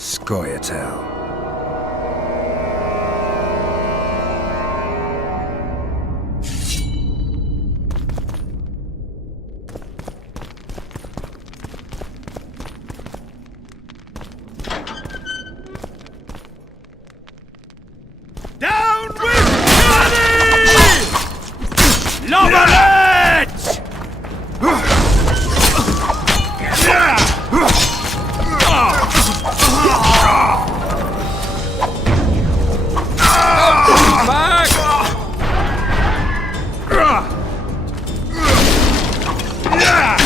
Skojatel. Down with tyranny! Lovelet! Back!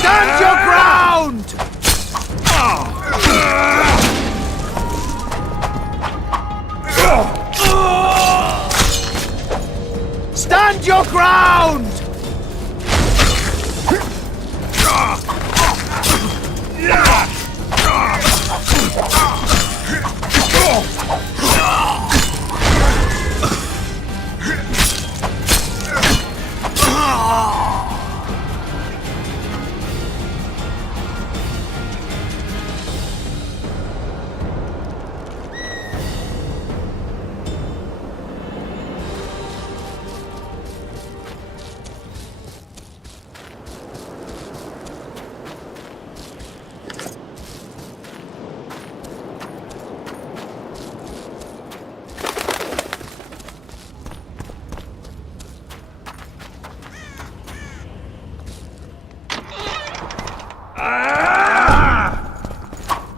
Stand your ground! Stand your ground!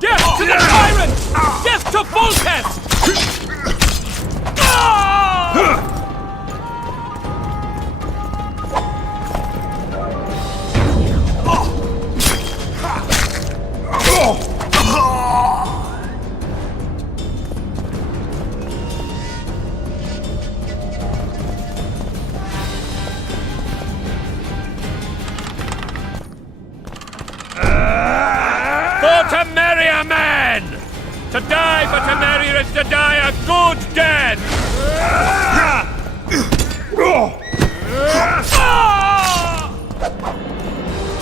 Death to the tyrant! Death to Volkes! For to marry a man! To die for to marry is to die a good death!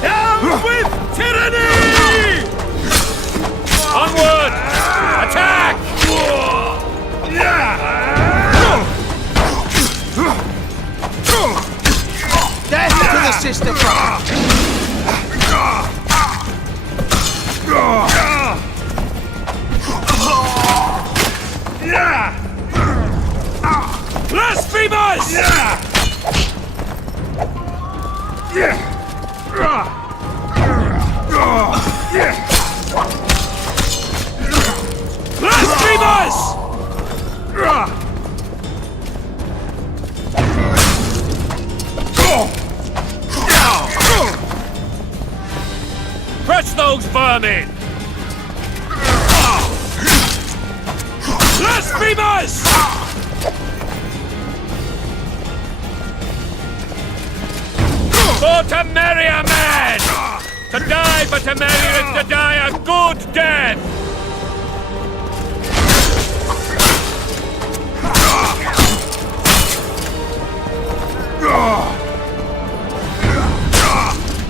Down with tyranny! Onward! Attack! Death to the sister brother! Blasphemous! Blasphemous! Crush those vermin! Blasphemous! For to marry a man! To die but to marry is to die a good death!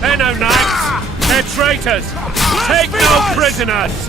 They're no knights! They're traitors! Take no prisoners!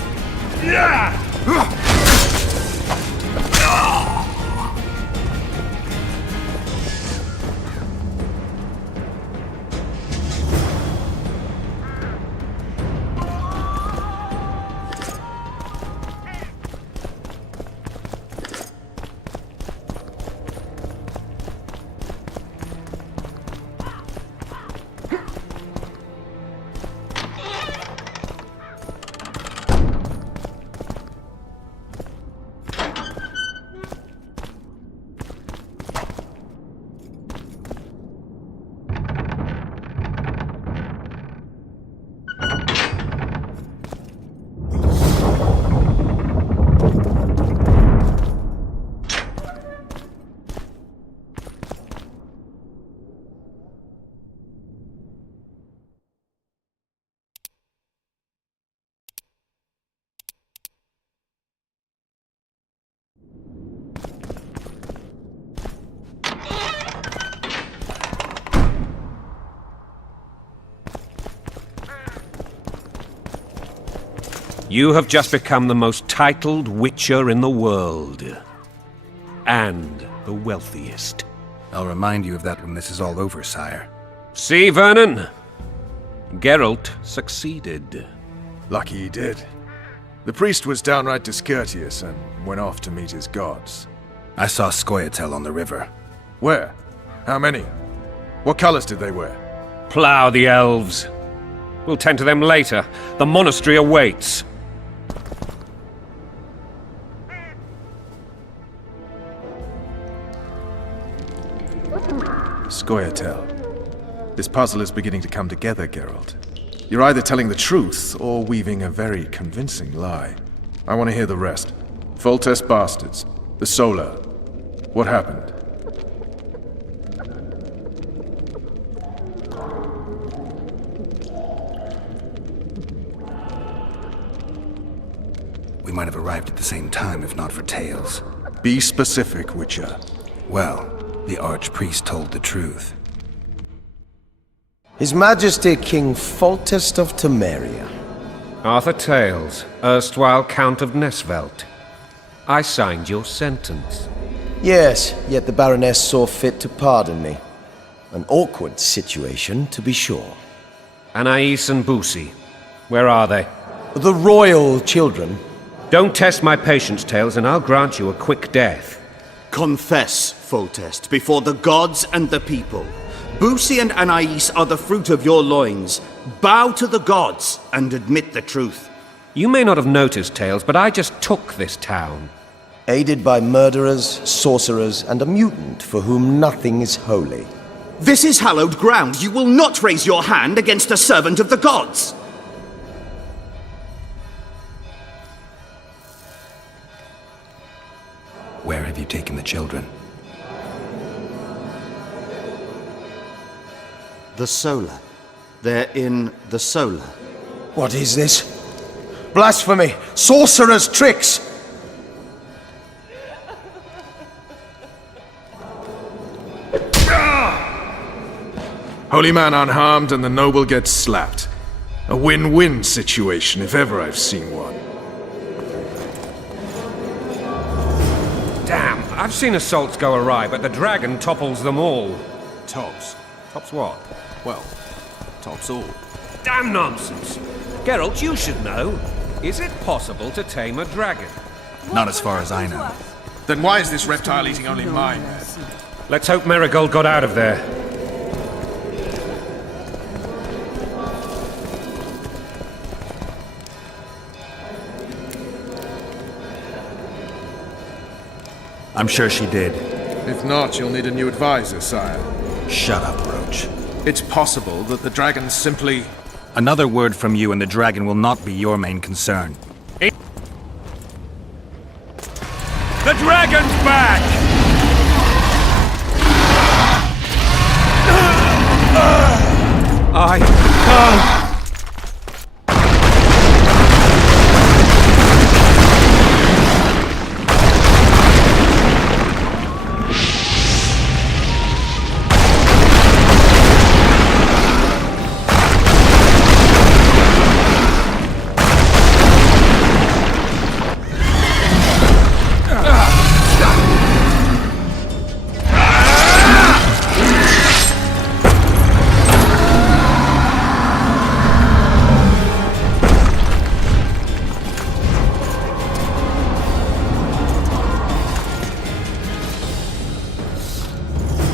You have just become the most titled witcher in the world. And the wealthiest. I'll remind you of that when this is all over, sire. See, Vernon? Geralt succeeded. Lucky he did. The priest was downright discourteous and went off to meet his gods. I saw Scoia'tael on the river. Where? How many? What colors did they wear? Plough the elves. We'll tend to them later. The monastery awaits. Scoia'tael. This puzzle is beginning to come together, Geralt. You're either telling the truth or weaving a very convincing lie. I want to hear the rest. Foltest bastards. The Solar. What happened? We might have arrived at the same time if not for tales. Be specific, Witcher. Well, the Archpriest told the truth. His Majesty King Foltest of Temeria. Arthur Tales, erstwhile Count of Nesvelt. I signed your sentence. Yes, yet the Baroness saw fit to pardon me. An awkward situation, to be sure. Anais and Boosie, where are they? The royal children. Don't test my patience, Tales, and I'll grant you a quick death. Confess, Foltest, before the gods and the people. Boosie and Anais are the fruit of your loins. Bow to the gods and admit the truth. You may not have noticed, Tales, but I just took this town. Aided by murderers, sorcerers, and a mutant for whom nothing is holy. This is hallowed ground. You will not raise your hand against a servant of the gods. Where have you taken the children? The Solar. They're in the Solar. What is this? Blasphemy! Sorcerer's tricks! Holy man unharmed and the noble gets slapped. A win-win situation, if ever I've seen one. Damn, I've seen assaults go awry, but the dragon topples them all. Tops. Tops what? Well, tops all. Damn nonsense! Geralt, you should know. Is it possible to tame a dragon? Not as far as I know. Then why is this reptile eating only my men? Let's hope Marigold got out of there. I'm sure she did. If not, you'll need a new advisor, sire. Shut up, Roach. It's possible that the dragon simply... Another word from you and the dragon will not be your main concern. The dragon's back! I can't...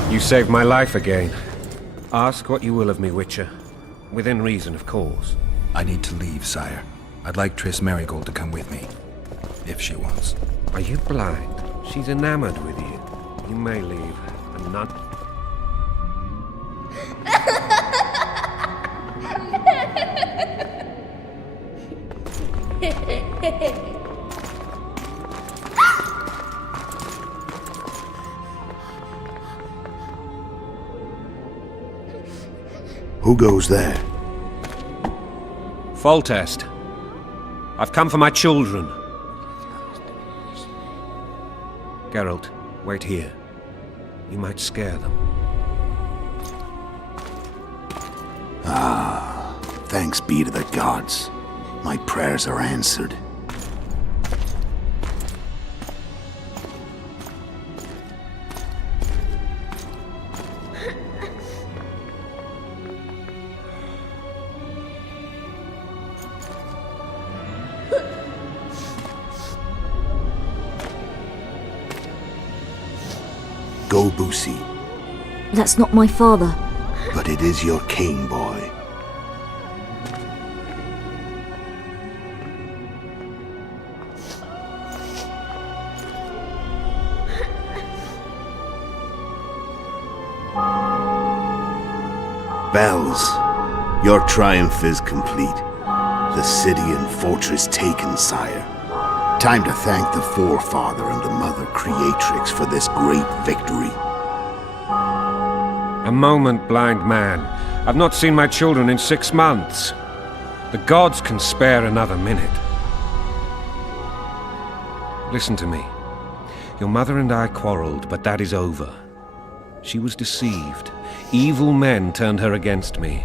You saved my life again. Ask what you will of me, Witcher. Within reason, of course. I need to leave, sire. I'd like Triss Marigold to come with me. If she wants. Are you blind? She's enamored with you. You may leave, and none... Who goes there? Foltest. I've come for my children. Geralt, wait here. You might scare them. Thanks be to the gods. My prayers are answered. Go, Boosie. That's not my father. But it is your king, boy. Bells, your triumph is complete. The city and fortress taken, sire. Time to thank the forefather and the mother creatrix for this great victory. A moment, blind man. I've not seen my children in 6 months. The gods can spare another minute. Listen to me. Your mother and I quarreled, but that is over. She was deceived. Evil men turned her against me.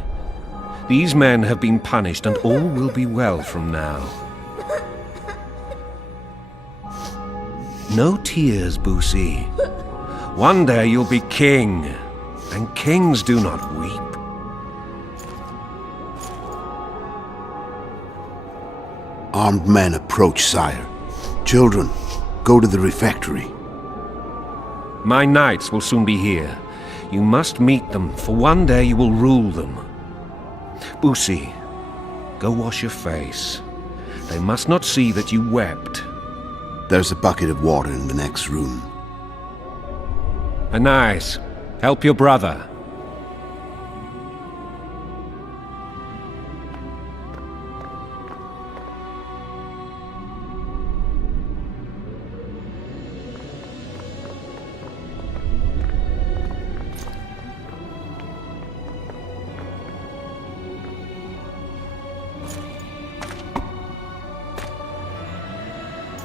These men have been punished, and all will be well from now. No tears, Boosie. One day you'll be king, and kings do not weep. Armed men approach, sire. Children, go to the refectory. My knights will soon be here. You must meet them, for one day you will rule them. Boosie, go wash your face. They must not see that you wept. There's a bucket of water in the next room. Anais, help your brother.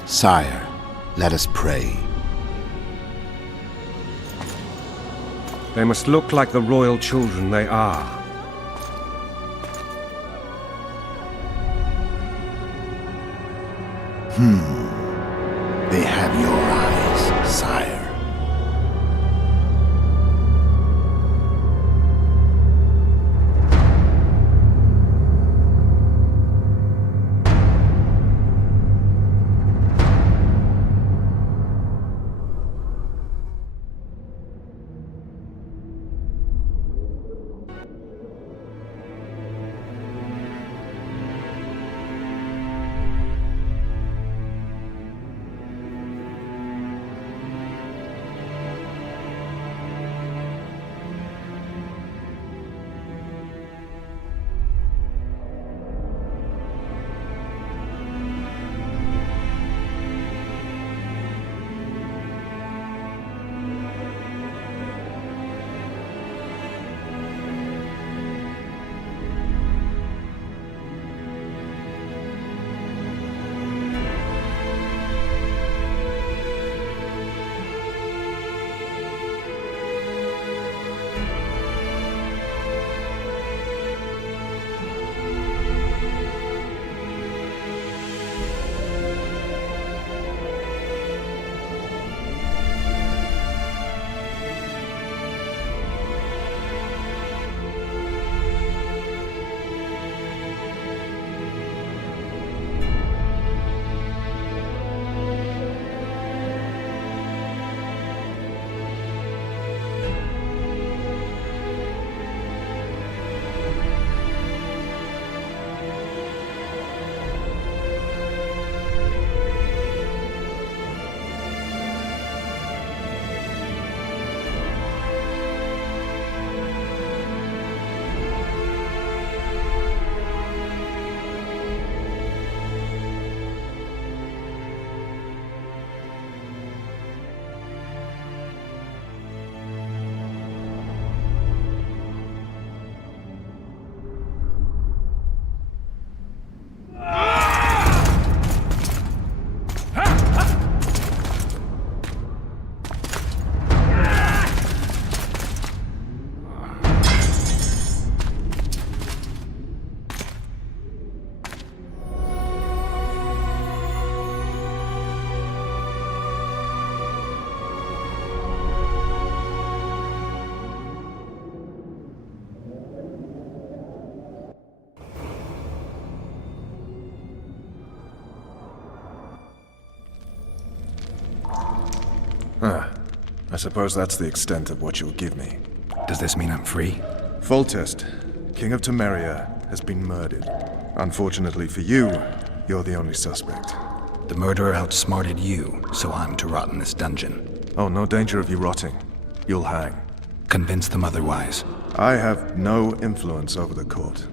Sire, let us pray. They must look like the royal children they are. They have your eyes, sire. I suppose that's the extent of what you'll give me. Does this mean I'm free? Foltest, King of Temeria, has been murdered. Unfortunately for you, you're the only suspect. The murderer outsmarted you, so I'm to rot in this dungeon. Oh, no danger of you rotting. You'll hang. Convince them otherwise. I have no influence over the court.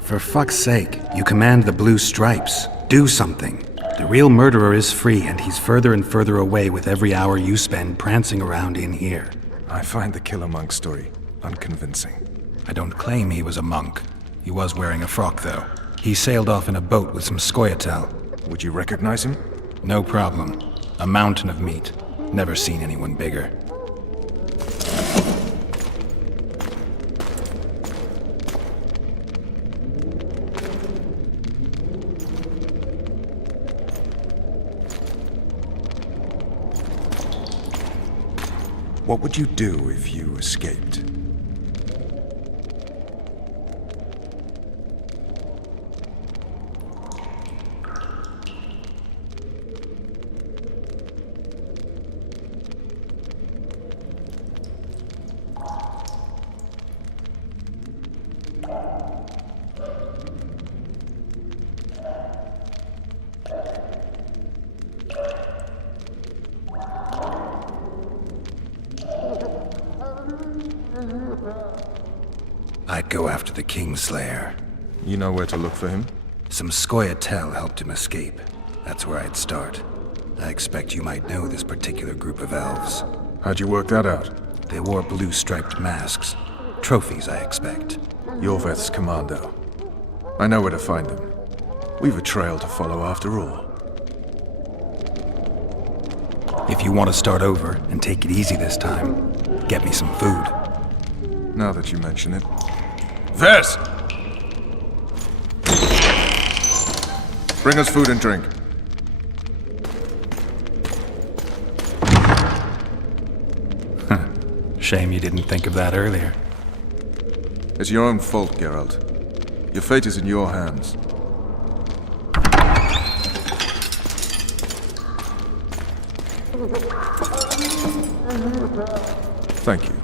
For fuck's sake, you command the blue stripes. Do something. The real murderer is free, and he's further and further away with every hour you spend prancing around in here. I find the Killer Monk story unconvincing. I don't claim he was a monk. He was wearing a frock, though. He sailed off in a boat with some scoia'tael. Would you recognize him? No problem. A mountain of meat. Never seen anyone bigger. What would you do if you escaped? I'd go after the Kingslayer. You know where to look for him? Some scoia'tael helped him escape. That's where I'd start. I expect you might know this particular group of elves. How'd you work that out? They wore blue-striped masks. Trophies, I expect. Yorveth's commando. I know where to find them. We've a trail to follow after all. If you want to start over and take it easy this time, get me some food. Now that you mention it. Ves! Bring us food and drink. Shame you didn't think of that earlier. It's your own fault, Geralt. Your fate is in your hands. Thank you.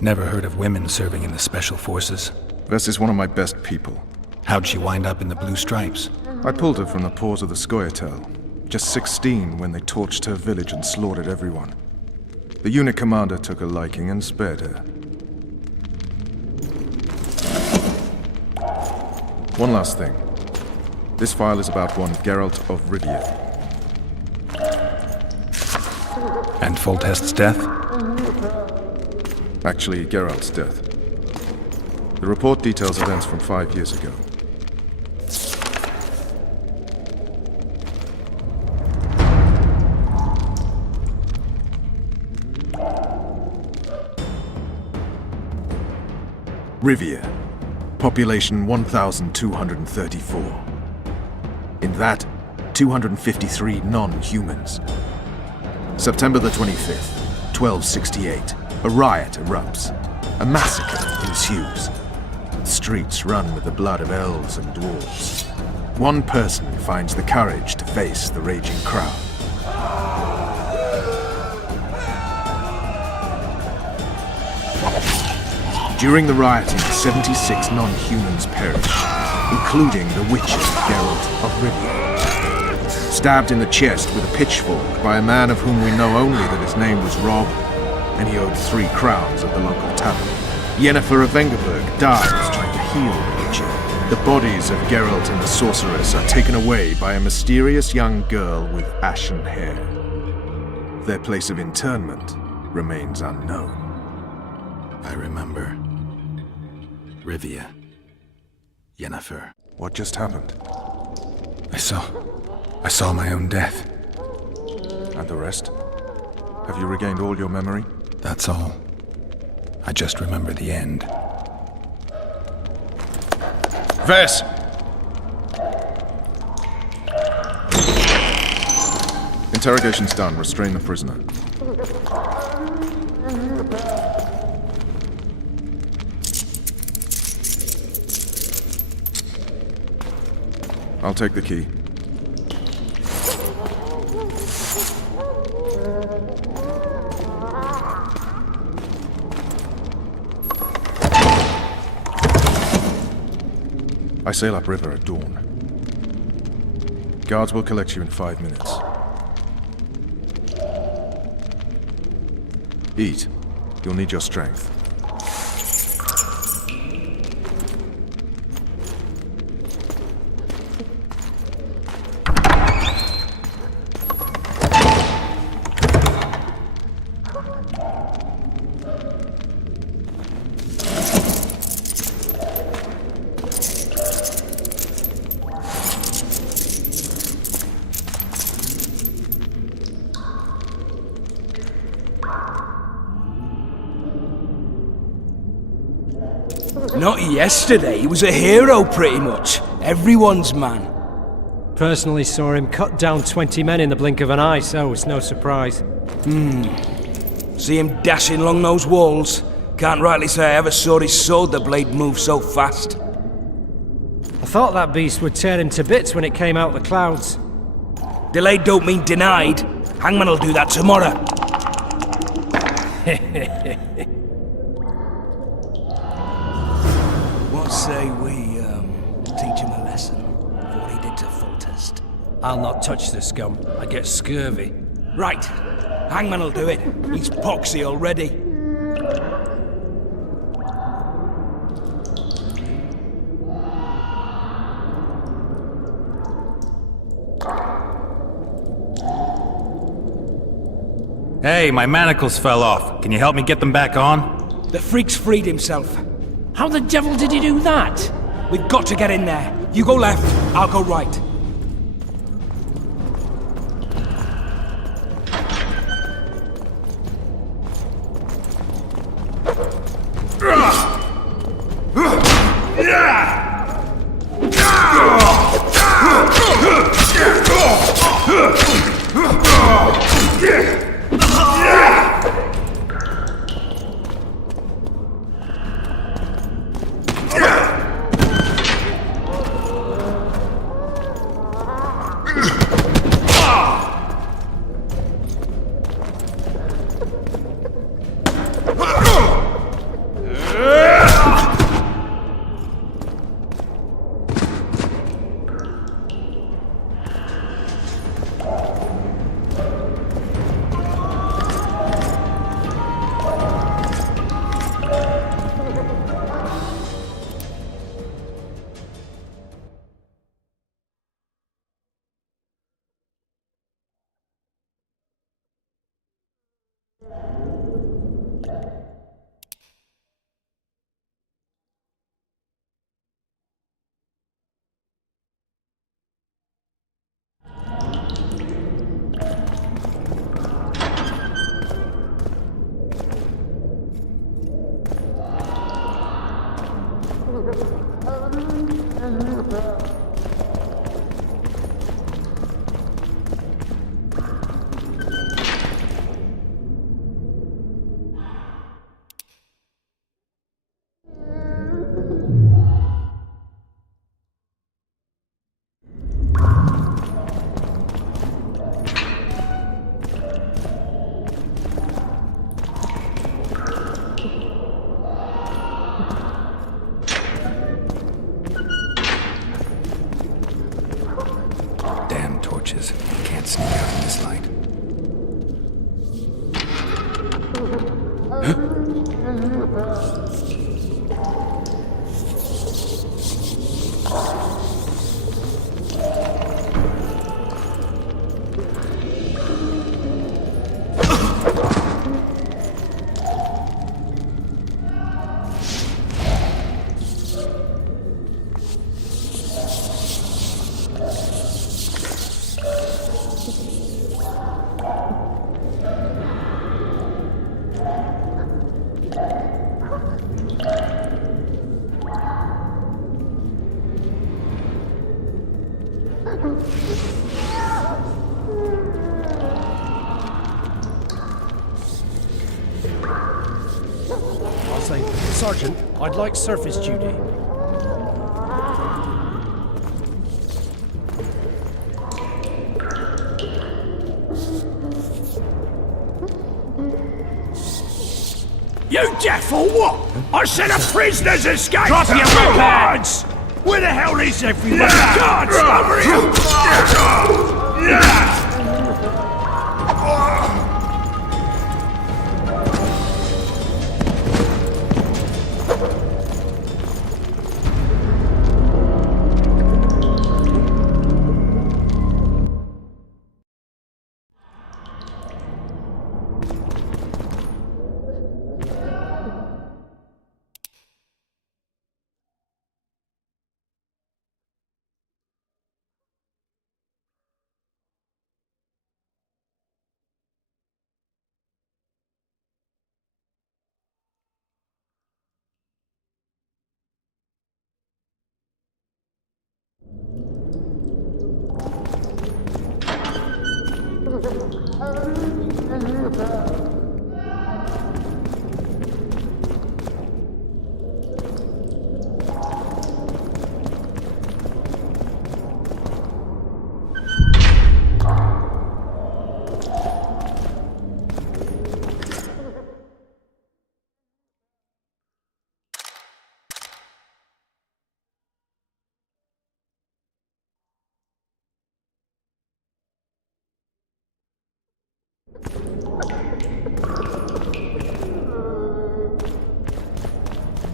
Never heard of women serving in the Special Forces. Ves is one of my best people. How'd she wind up in the Blue Stripes? I pulled her from the paws of the scoia'tael. Just 16 when they torched her village and slaughtered everyone. The unit commander took a liking and spared her. One last thing. This file is about one Geralt of Rivia. And Foltest's death? Actually, Geralt's death. The report details events from 5 years ago. Rivia. Population 1,234. In that, 253 non-humans. September the 25th, 1268. A riot erupts. A massacre ensues. The streets run with the blood of elves and dwarves. One person finds the courage to face the raging crowd. During the rioting, 76 non-humans perish, including the witcher Geralt of Rivia. Stabbed in the chest with a pitchfork by a man of whom we know only that his name was Rob, and he owed 3 crowns at the local tavern. Yennefer of Vengerberg dies trying to heal the witcher. The bodies of Geralt and the sorceress are taken away by a mysterious young girl with ashen hair. Their place of interment remains unknown. I remember. Rivia. Yennefer. What just happened? I saw my own death. And the rest? Have you regained all your memory? That's all. I just remember the end. Ves! Interrogation's done. Restrain the prisoner. I'll take the key. I sail upriver at dawn. Guards will collect you in 5 minutes. Eat. You'll need your strength. Not yesterday, he was a hero pretty much. Everyone's man. Personally saw him cut down 20 men in the blink of an eye, so it's no surprise. See him dashing along those walls? Can't rightly say I ever saw his sword the blade move so fast. I thought that beast would tear him to bits when it came out of the clouds. Delayed don't mean denied. Hangman'll do that tomorrow. What say we, teach him a lesson for what he did to Foltest? I'll not touch the scum. I get scurvy. Right. Hangman'll do it. He's poxy already. Hey, my manacles fell off. Can you help me get them back on? The freak's freed himself. How the devil did he do that? We've got to get in there. You go left, I'll go right. Can't sneak out in this light. I'll say, Sergeant, I'd like surface duty. You deaf or what? I said a prisoner's escaped! Drop your weapons! Where the hell is everyone? Guards! Over here!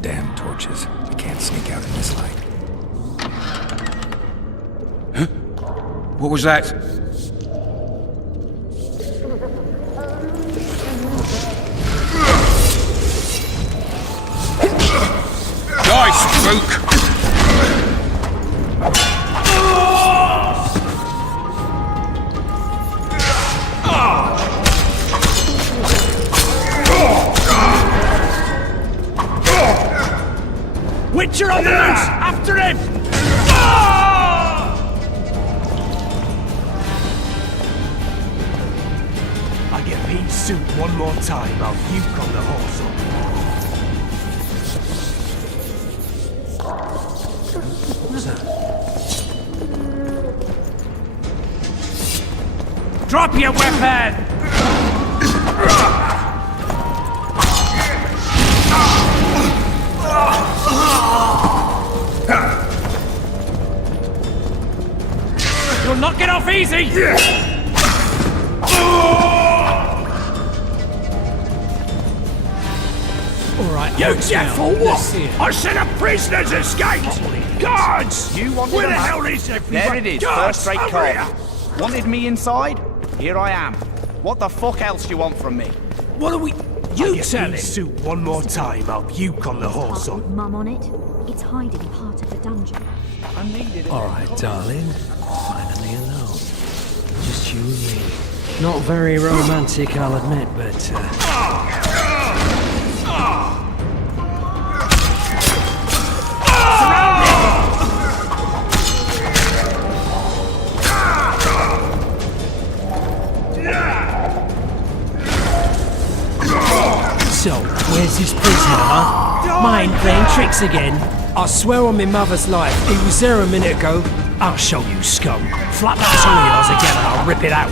Damn torches. We can't sneak out in this light. Huh? What was that? Die, spook! Witcher on the loose! After him! I get Pete's suit one more time, I'll puke on the horse. What's that? Drop your weapon! You'll knock it off easy! Alright, You deaf for what? I said a prisoner's escaped! Guards! You wanted Where a the map? hell is everyone? There it is, Guards, first rate over here! car. Wanted me inside? Here I am. What the fuck else you want from me? What are we... You tell him! suit one more time, I'll puke on the horse. Put Mum on it. It's hiding part of the dungeon. I needed it. Alright, darling. Finally alone. Just you and me. Not very romantic, I'll admit, but... So, where's this prisoner, huh? Mind playing tricks again? I swear on my mother's life, he was there a minute ago. I'll show you, scum. Flap that tongue of yours again and I'll rip it out.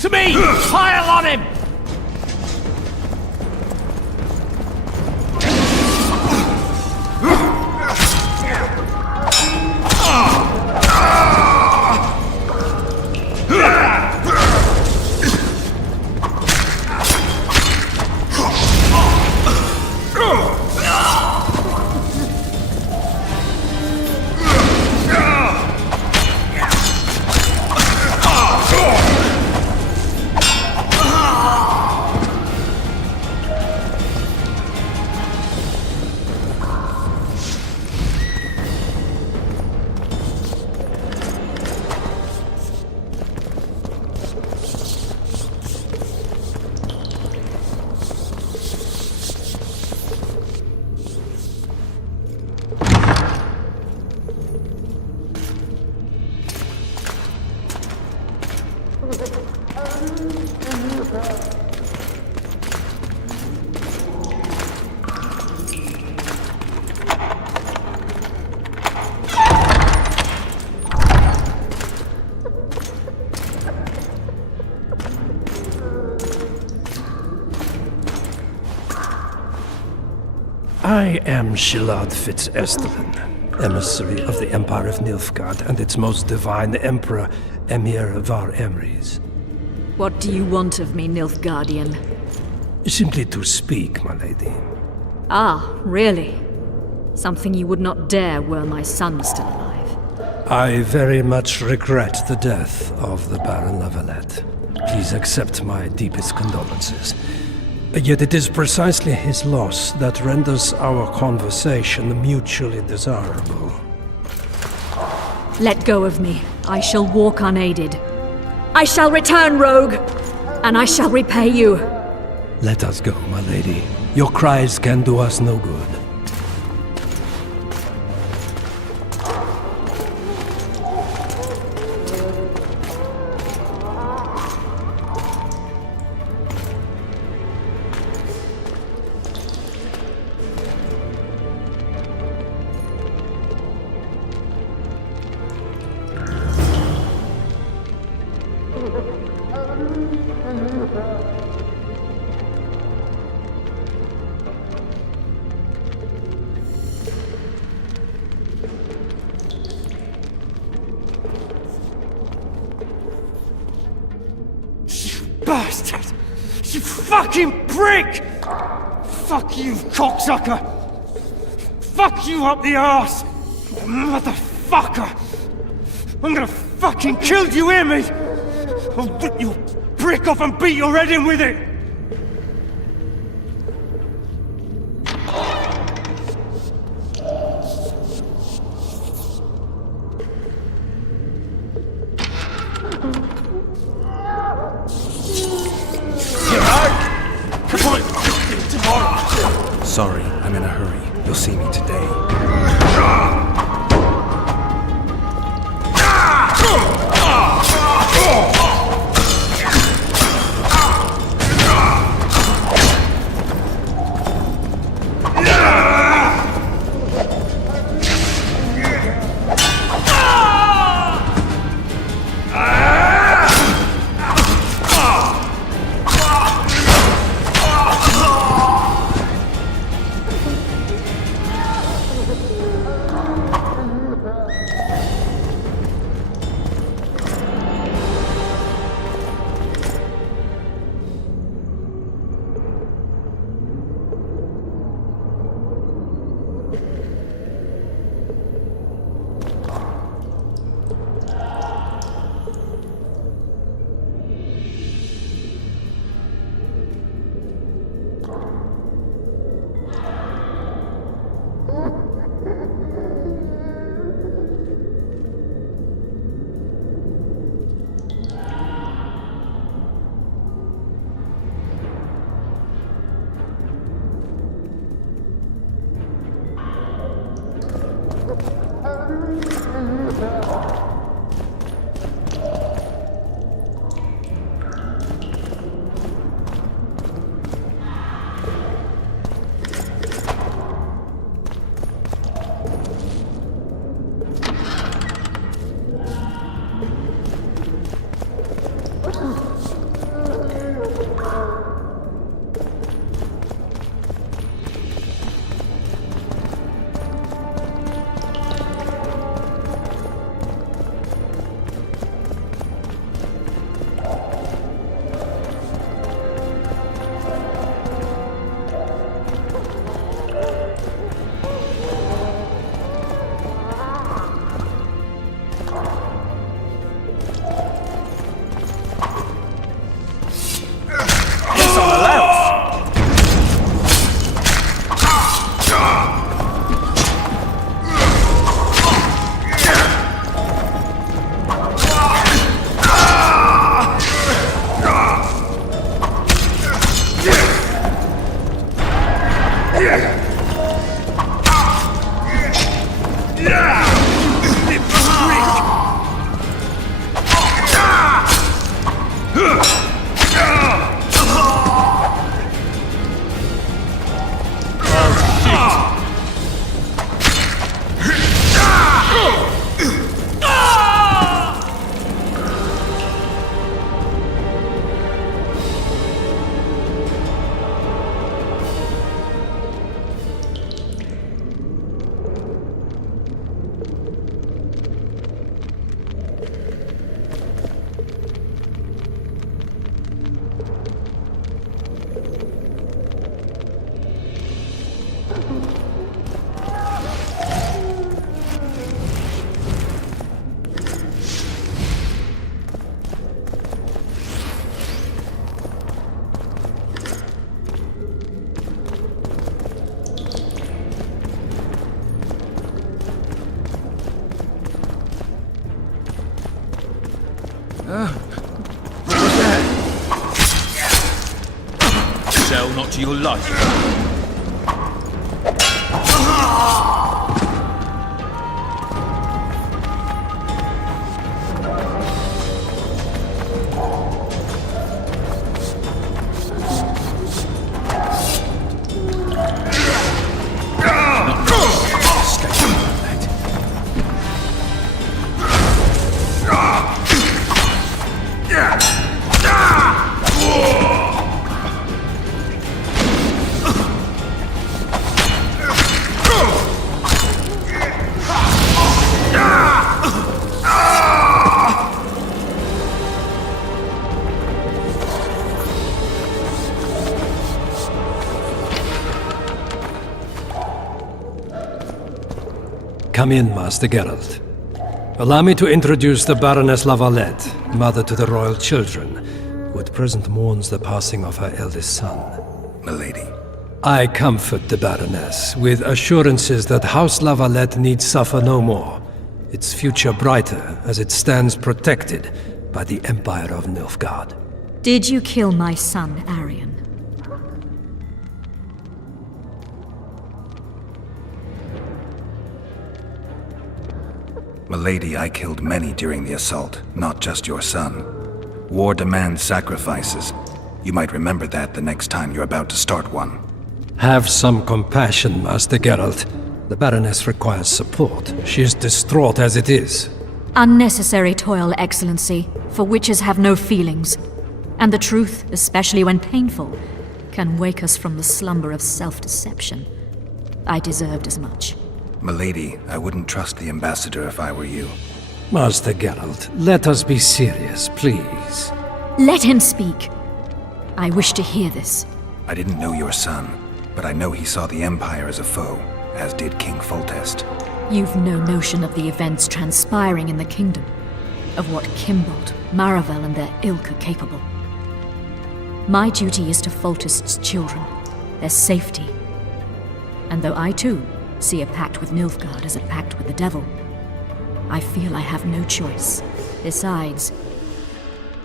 To me! Pile on him! I am Shilad Fitz-Estelin, emissary of the Empire of Nilfgaard and its most divine Emperor, Emir Var Emrys. What do you want of me, Nilfgaardian? Simply to speak, my lady. Ah, really? Something you would not dare were my son still alive. I very much regret the death of the Baron Lavalette. Please accept my deepest condolences. Yet it is precisely his loss that renders our conversation mutually desirable. Let go of me. I shall walk unaided. I shall return, rogue! And I shall repay you. Let us go, my lady. Your cries can do us no good. Bastard! You fucking prick! Fuck you, cocksucker! Fuck you up the arse! Motherfucker! I'm gonna fucking kill you, hear me? I'll rip your brick off and beat your head in with it! Sorry, I'm in a hurry. You'll see me today. Sell not to your life. Come in, Master Geralt. Allow me to introduce the Baroness Lavalette, mother to the royal children, who at present mourns the passing of her eldest son. Milady. I comfort the Baroness with assurances that House Lavalette need suffer no more, its future brighter as it stands protected by the Empire of Nilfgaard. Did you kill my son, Arion? Milady, I killed many during the assault, not just your son. War demands sacrifices. You might remember that the next time you're about to start one. Have some compassion, Master Geralt. The Baroness requires support. She is distraught as it is. Unnecessary toil, Excellency, for witches have no feelings. And the truth, especially when painful, can wake us from the slumber of self-deception. I deserved as much. Milady, I wouldn't trust the ambassador if I were you. Master Geralt, let us be serious, please. Let him speak. I wish to hear this. I didn't know your son, but I know he saw the Empire as a foe, as did King Foltest. You've no notion of the events transpiring in the kingdom, of what Kimbold, Maravel and their ilk are capable. My duty is to Foltest's children, their safety. And though I too see a pact with Nilfgaard as a pact with the devil, I feel I have no choice. Besides,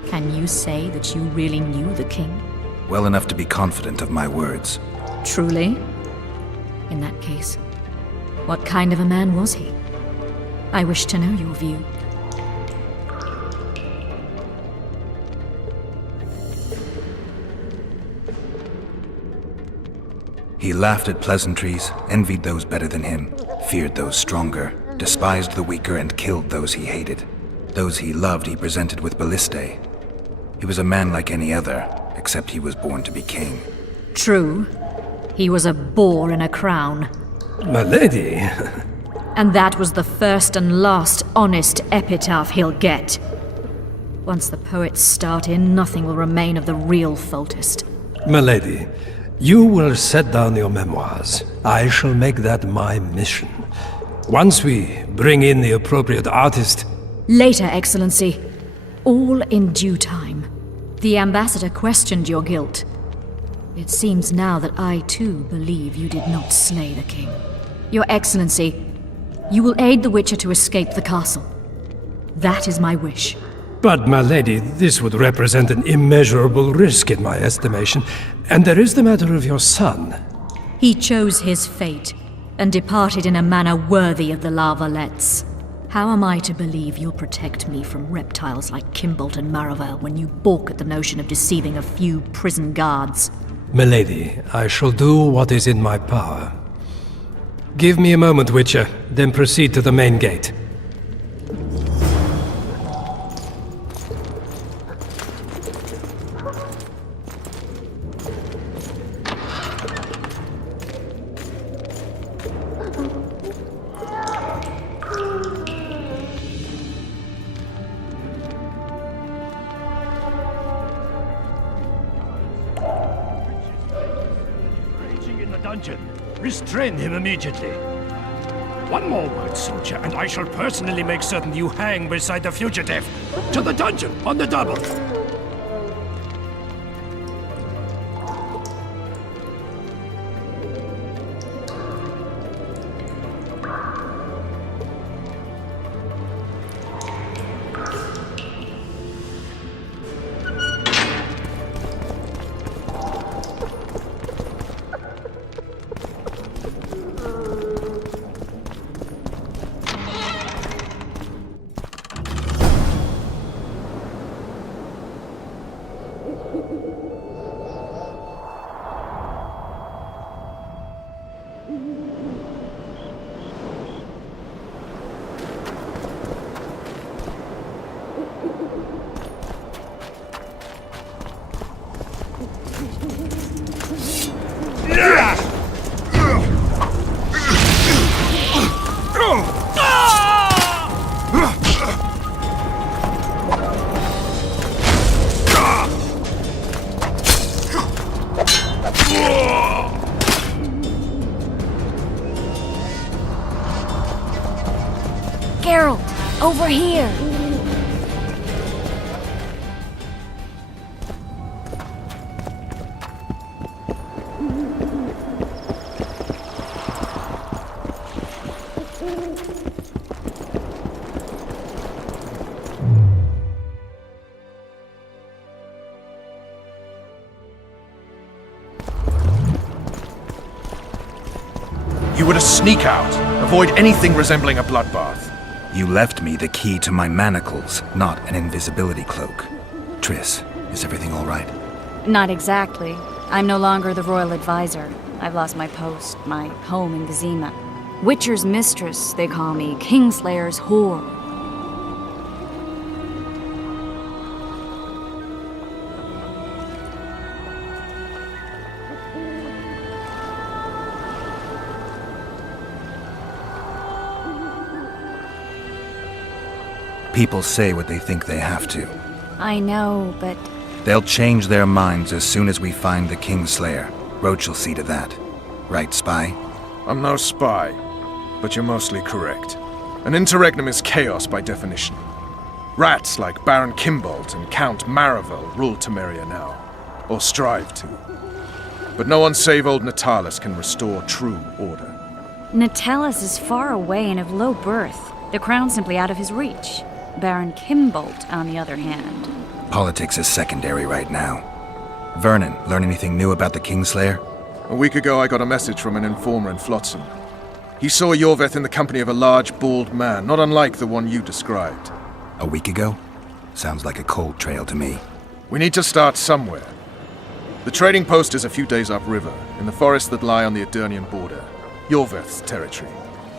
can you say that you really knew the king? Well enough to be confident of my words. Truly? In that case, what kind of a man was he? I wish to know your view. He laughed at pleasantries, envied those better than him, feared those stronger, despised the weaker and killed those he hated. Those he loved he presented with ballistae. He was a man like any other, except he was born to be king. True. He was a boar in a crown. My lady. And that was the first and last honest epitaph he'll get. Once the poets start in, nothing will remain of the real Foltest. My lady, you will set down your memoirs. I shall make that my mission. Once we bring in the appropriate artist... Later, Excellency. All in due time. The ambassador questioned your guilt. It seems now that I too believe you did not slay the king. Your Excellency, you will aid the Witcher to escape the castle. That is my wish. But, my lady, this would represent an immeasurable risk in my estimation. And there is the matter of your son. He chose his fate, and departed in a manner worthy of the Lavalettes. How am I to believe you'll protect me from reptiles like Kimbold and Maravel when you balk at the notion of deceiving a few prison guards? Milady, I shall do what is in my power. Give me a moment, Witcher, then proceed to the main gate. Restrain him immediately. One more word, soldier, and I shall personally make certain you hang beside the fugitive. To the dungeon, on the double. Geralt, over here! You were to sneak out. Avoid anything resembling a bloodbath. You left me the key to my manacles, not an invisibility cloak. Triss, is everything all right? Not exactly. I'm no longer the royal advisor. I've lost my post, my home in Vizima. Witcher's mistress, they call me. Kingslayer's whore. People say what they think they have to. I know, but... They'll change their minds as soon as we find the Kingslayer. Roach will see to that. Right, Spy? I'm no spy, but you're mostly correct. An interregnum is chaos by definition. Rats like Baron Kimbold and Count Maravel rule Temeria now, or strive to. But no one save old Natalis can restore true order. Natalis is far away and of low birth. The crown's simply out of his reach. Baron Kimbold, on the other hand. Politics is secondary right now. Vernon, learn anything new about the Kingslayer? A week ago I got a message from an informer in Flotsam. He saw Yorveth in the company of a large, bald man, not unlike the one you described. A week ago? Sounds like a cold trail to me. We need to start somewhere. The trading post is a few days upriver, in the forests that lie on the Edirnian border. Yorveth's territory.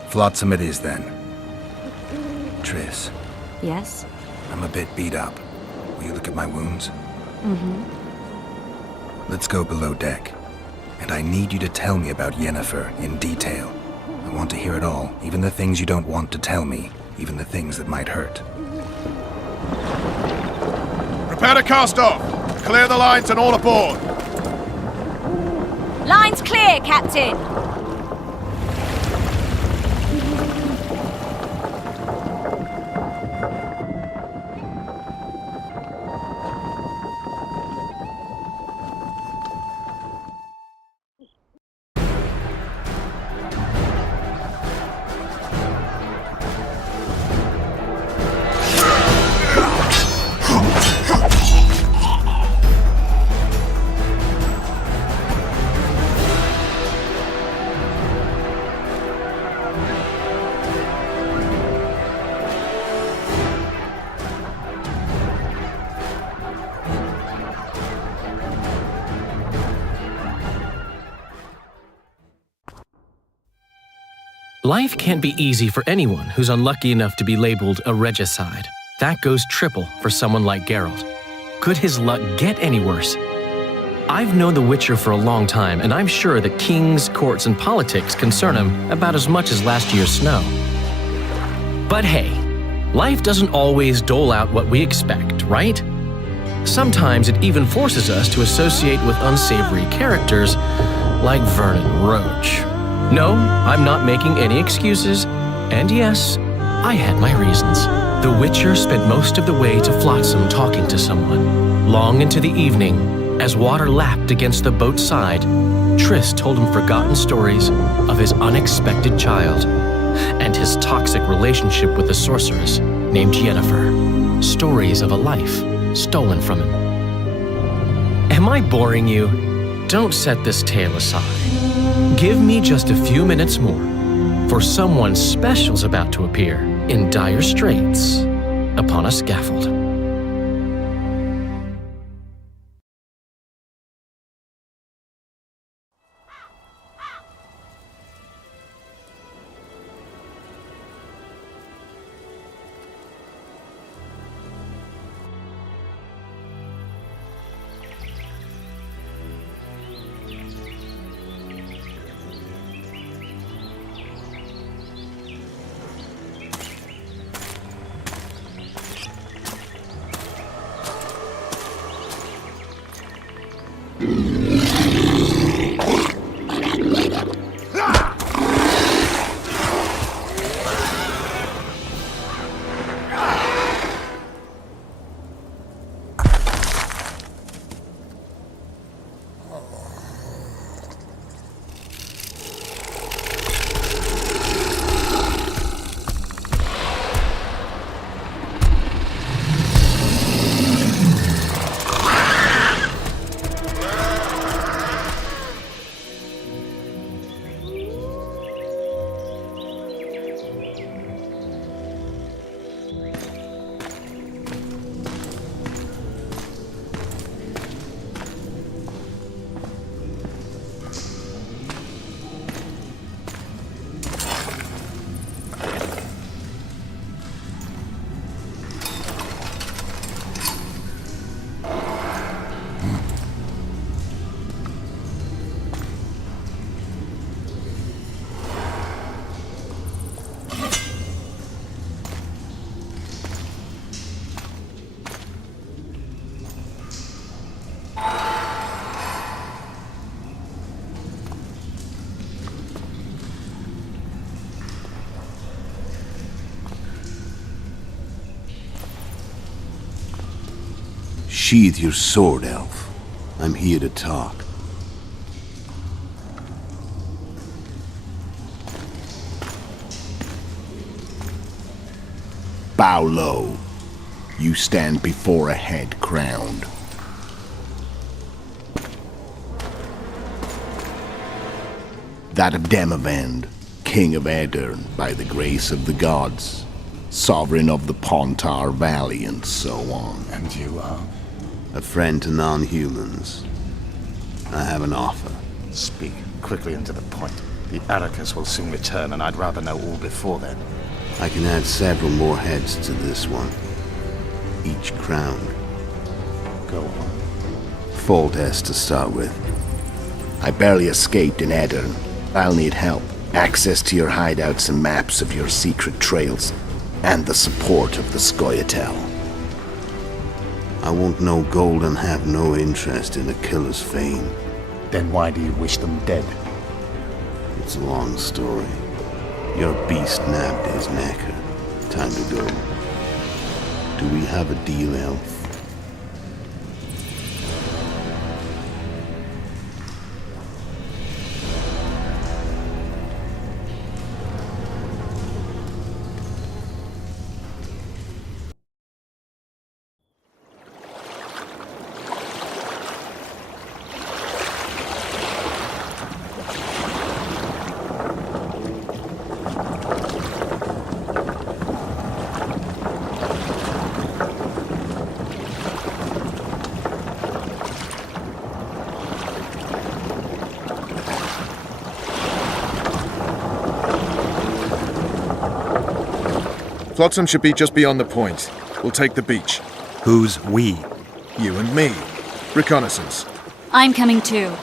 Flotsam it is, then. Triss. Yes? I'm a bit beat up. Will you look at my wounds? Let's go below deck. And I need you to tell me about Yennefer in detail. I want to hear it all, even the things you don't want to tell me, even the things that might hurt. Prepare to cast off! Clear the lines and all aboard! Lines clear, Captain! Life can't be easy for anyone who's unlucky enough to be labeled a regicide. That goes triple for someone like Geralt. Could his luck get any worse? I've known the Witcher for a long time, and I'm sure that kings, courts, and politics concern him about as much as last year's snow. But hey, life doesn't always dole out what we expect, right? Sometimes it even forces us to associate with unsavory characters like Vernon Roach. No, I'm not making any excuses, and yes, I had my reasons. The Witcher spent most of the way to Flotsam talking to someone. Long into the evening, as water lapped against the boat's side, Triss told him forgotten stories of his unexpected child and his toxic relationship with a sorceress named Yennefer. Stories of a life stolen from him. Am I boring you? Don't set this tale aside. Give me just a few minutes more, for someone special's about to appear in dire straits upon a scaffold. Sheathe your sword, elf. I'm here to talk. Bow low. You stand before a head crowned. That of Demavend, king of Aedirn, by the grace of the gods, sovereign of the Pontar Valley, and so on. And you are? A friend to non-humans. I have an offer. Speak quickly and to the point. The Arrakis will soon return, and I'd rather know all before then. I can add several more heads to this one. Each crowned. Go on. Foltest to start with. I barely escaped in Aedirn. I'll need help. Access to your hideouts and maps of your secret trails. And the support of the Scoia'tael. I want no gold and have no interest in a killer's fame. Then why do you wish them dead? It's a long story. Your beast nabbed his knacker. Time to go. Do we have a deal, elf? Flotsam should be just beyond the point. We'll take the beach. Who's we? You and me. Reconnaissance. I'm coming too.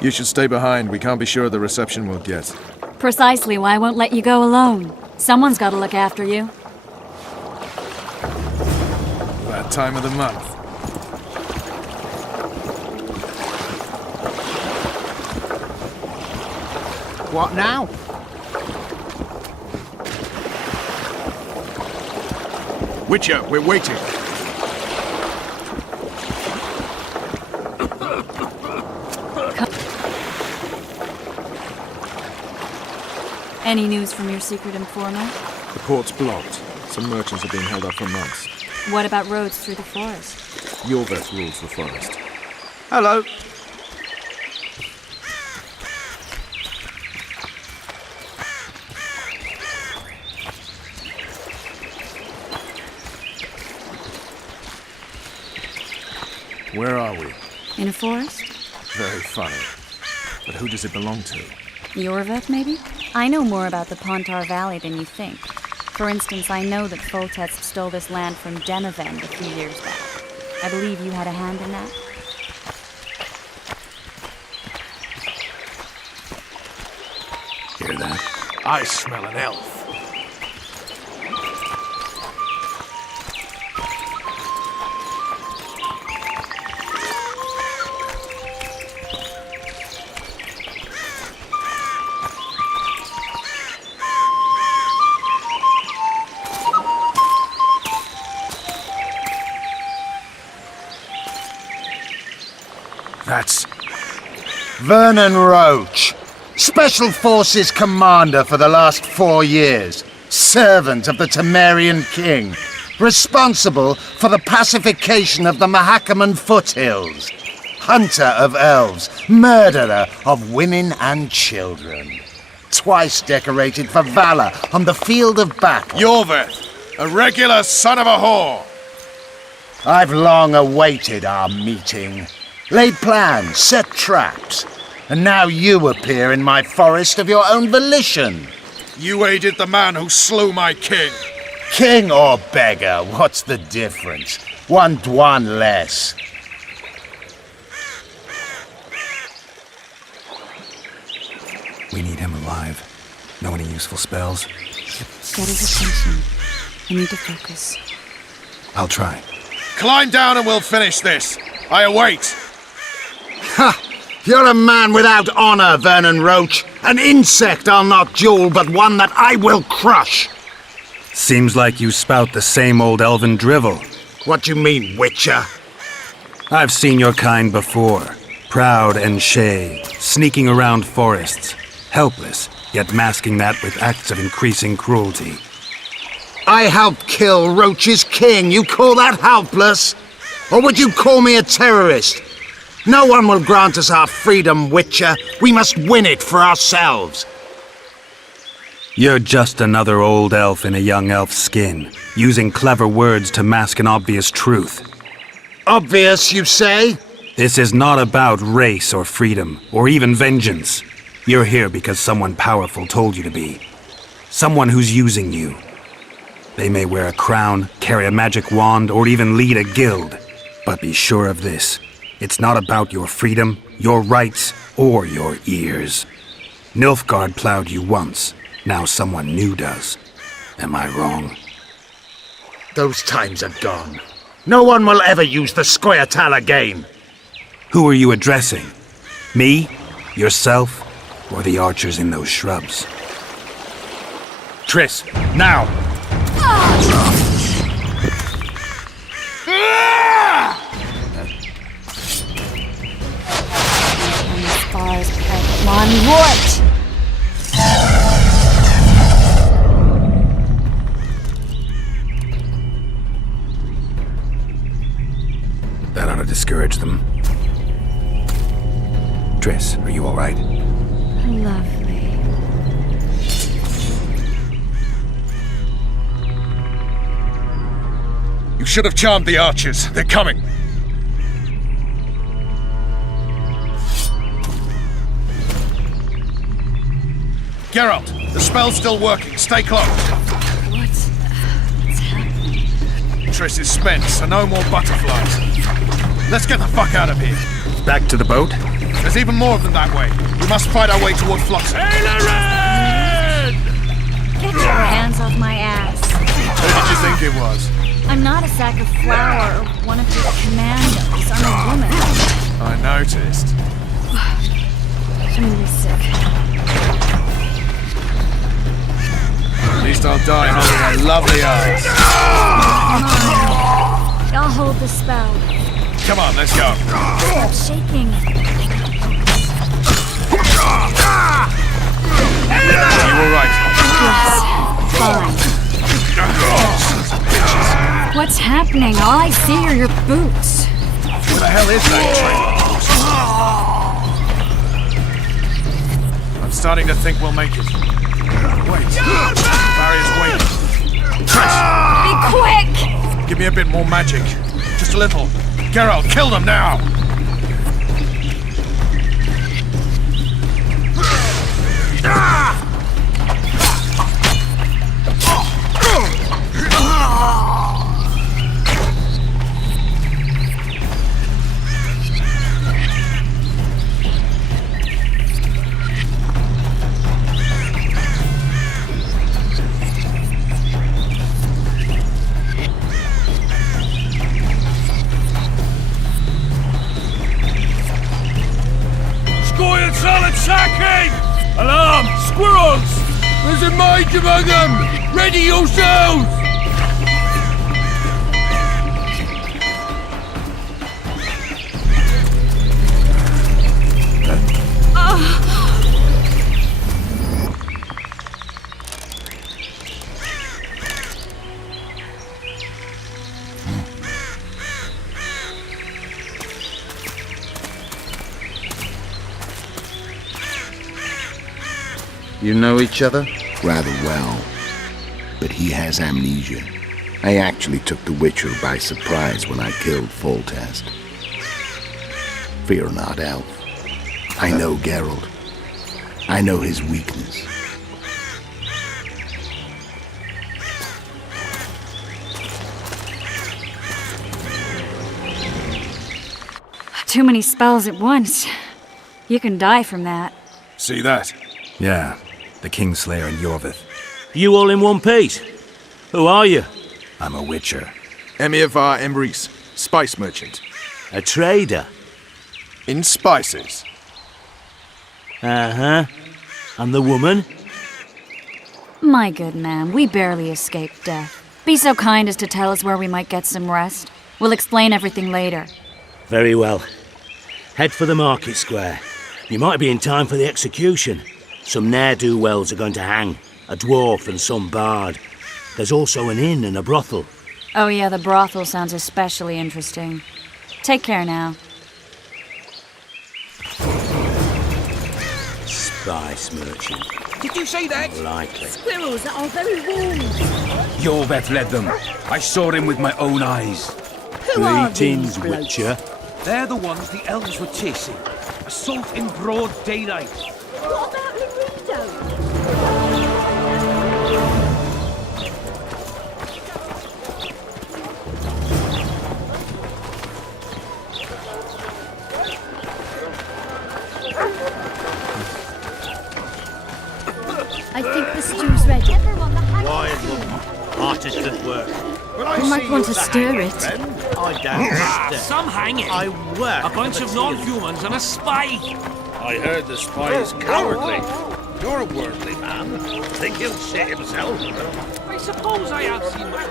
You should stay behind. We can't be sure of the reception we'll get. Precisely why I won't let you go alone. Someone's got to look after you. That time of the month. What now? Witcher, we're waiting. Any news from your secret informant? The port's blocked. Some merchants have been held up for months. What about roads through the forest? Yorveth rules the forest. Hello. Where are we? In a forest? Very funny. But who does it belong to? Yorveth, maybe? I know more about the Pontar Valley than you think. For instance, I know that Foltest stole this land from Demavend a few years back. I believe you had a hand in that? Hear that? I smell an elf. That's... Vernon Roach, Special Forces Commander for the last 4 years, servant of the Temerian King, responsible for the pacification of the Mahakaman foothills, hunter of elves, murderer of women and children. Twice decorated for valor on the field of battle. Yorveth, a regular son of a whore. I've long awaited our meeting. Laid plans, set traps, and now you appear in my forest of your own volition. You aided the man who slew my king. King or beggar, what's the difference? One dwan less. We need him alive. Know any useful spells? Get his attention. I need to focus. I'll try. Climb down and we'll finish this. I await. Ha! You're a man without honor, Vernon Roach. An insect I'll not duel, but one that I will crush. Seems like you spout the same old elven drivel. What do you mean, Witcher? I've seen your kind before. Proud and shay, sneaking around forests. Helpless, yet masking that with acts of increasing cruelty. I helped kill Roach's king. You call that helpless? Or would you call me a terrorist? No one will grant us our freedom, Witcher. We must win it for ourselves. You're just another old elf in a young elf's skin, using clever words to mask an obvious truth. Obvious, you say? This is not about race or freedom, or even vengeance. You're here because someone powerful told you to be. Someone who's using you. They may wear a crown, carry a magic wand, or even lead a guild. But be sure of this. It's not about your freedom, your rights, or your ears. Nilfgaard plowed you once. Now someone new does. Am I wrong? Those times are gone. No one will ever use the Squirtal again. Who are you addressing? Me? Yourself? Or the archers in those shrubs? Triss, now! As far as one right. That ought to discourage them. Triss, are you all right? Lovely. You should have charmed the archers. They're coming. Geralt, the spell's still working. Stay close. What's happening? Triss is spent, so no more butterflies. Let's get the fuck out of here. Back to the boat? There's even more of them that way. We must fight our way toward Flotsam. Get your hands off my ass. Who did you think it was? I'm not a sack of flour or one of your commandos. I'm a woman. I noticed. I'm really sick. At least I'll die holding a lovely eyes. I'll hold the spell. Come on, let's go. Stop shaking. You all right? Yes. Fine. What's happening? All I see are your boots. Where the hell is that train? I'm starting to think we'll make it. Wait. Barrier's waiting. Triss! Be quick! Give me a bit more magic. Just a little. Geralt, kill them now! Attacking! Alarm! Squirrels! There's a mage among them! Ready yourselves! You know each other? Rather well. But he has amnesia. I actually took the Witcher by surprise when I killed Foltest. Fear not, Elf. I know Geralt. I know his weakness. Too many spells at once. You can die from that. See that? Yeah, the Kingslayer and Yorvith. You all in one piece? Who are you? I'm a Witcher. Emir var Emrys, spice merchant. A trader? In spices. Uh-huh. And the woman? My good man, we barely escaped death. Be so kind as to tell us where we might get some rest. We'll explain everything later. Very well. Head for the market square. You might be in time for the execution. Some ne'er-do-wells are going to hang. A dwarf and some bard. There's also an inn and a brothel. Oh yeah, the brothel sounds especially interesting. Take care now. Spice merchant. Did you say that? Likely. Squirrels are very warm. Yorveth led them. I saw him with my own eyes. Greetings, Witcher. They're the ones the elves were chasing. Assault in broad daylight. What about Laredo? I think the stew's ready. Quiet, look. Artist at work. You might want to stir it. I don't Some hanging. I work. A bunch of non-humans and a spy. I heard the spy is cowardly. You're a worldly man. Think he'll shit himself? I suppose I have seen my...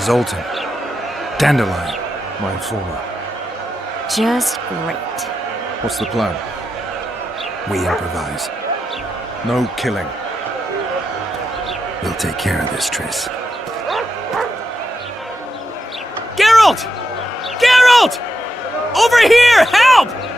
Zoltan. Dandelion. My informer. Just great. What's the plan? We improvise. No killing. We'll take care of this, Triss. Geralt! Geralt! Over here! Help!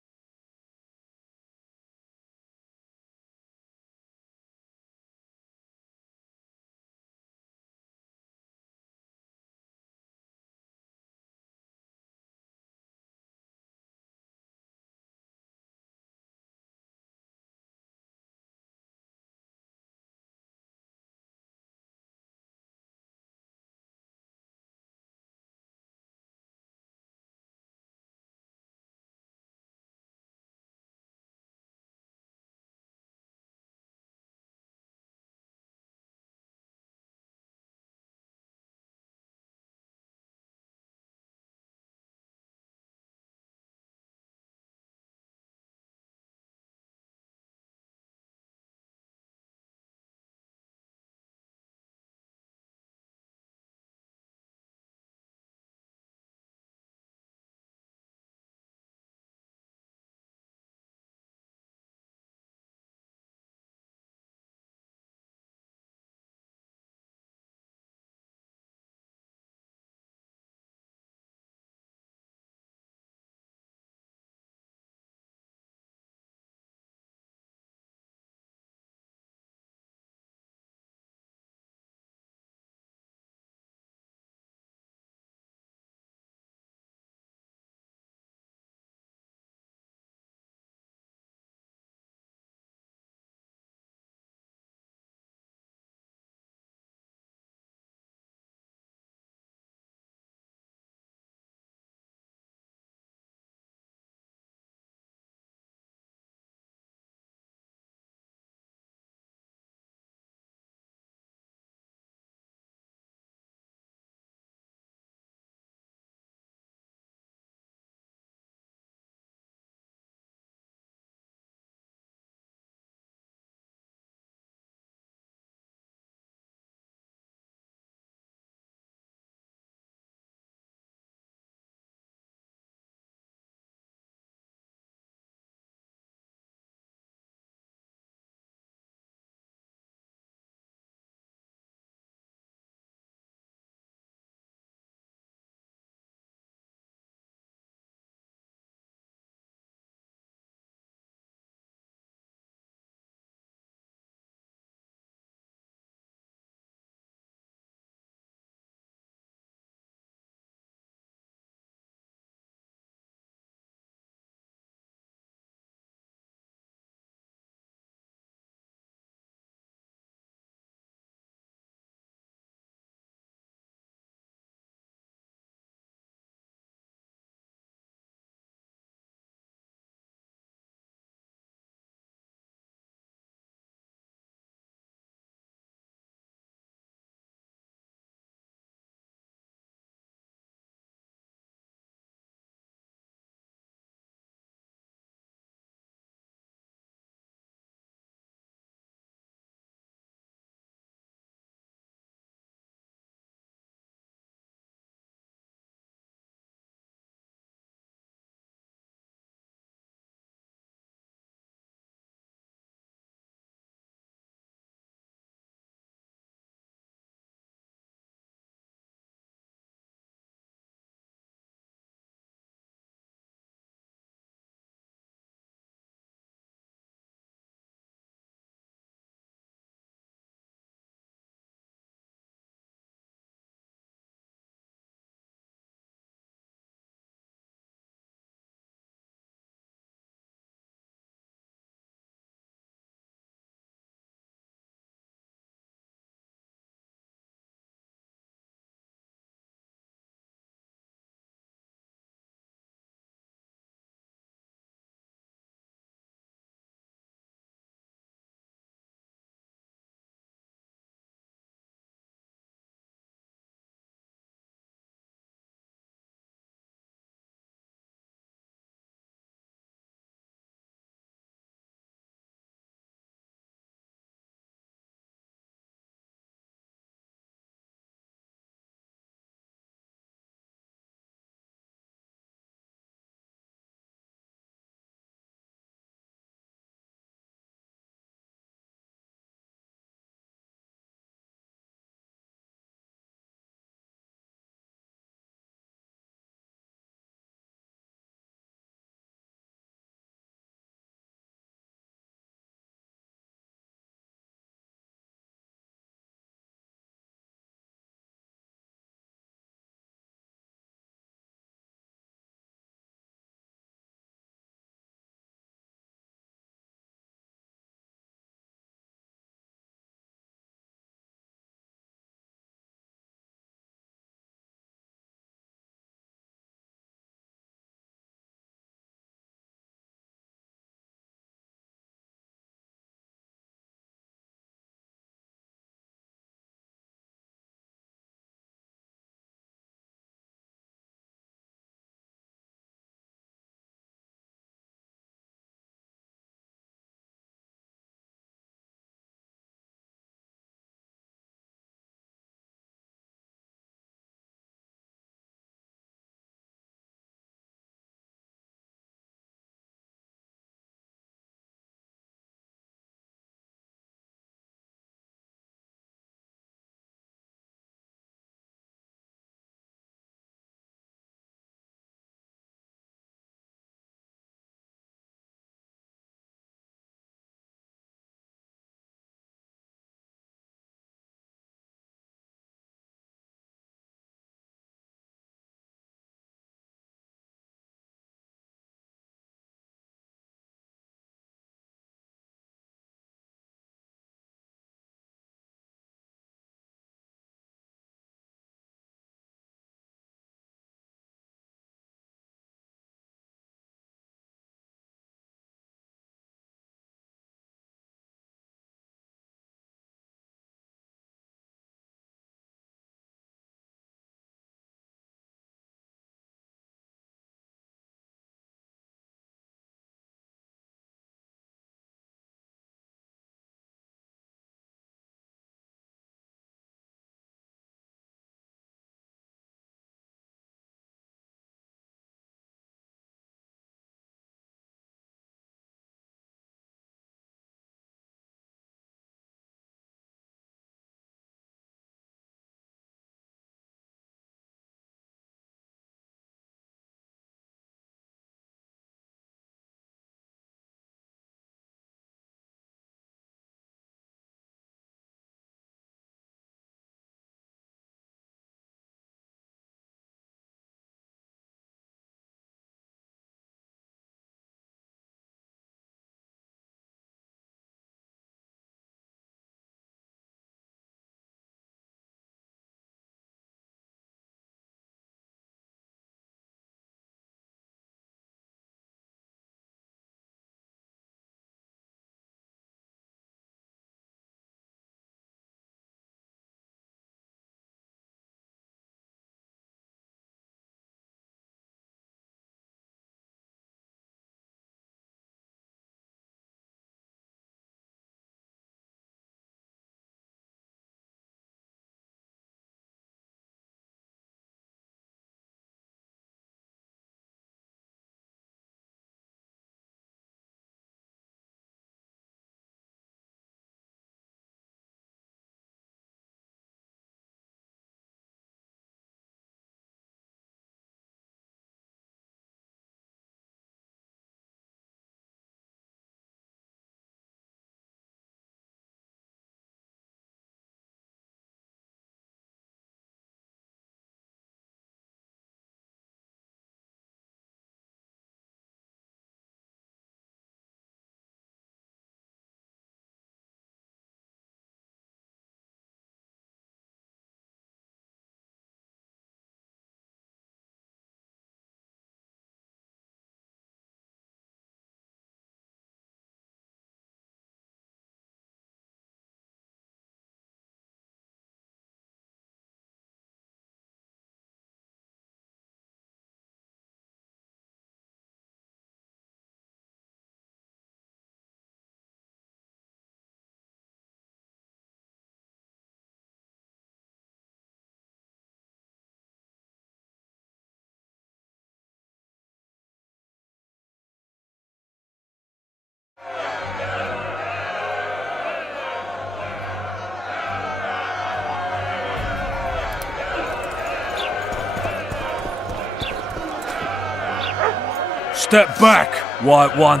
Step back, White One.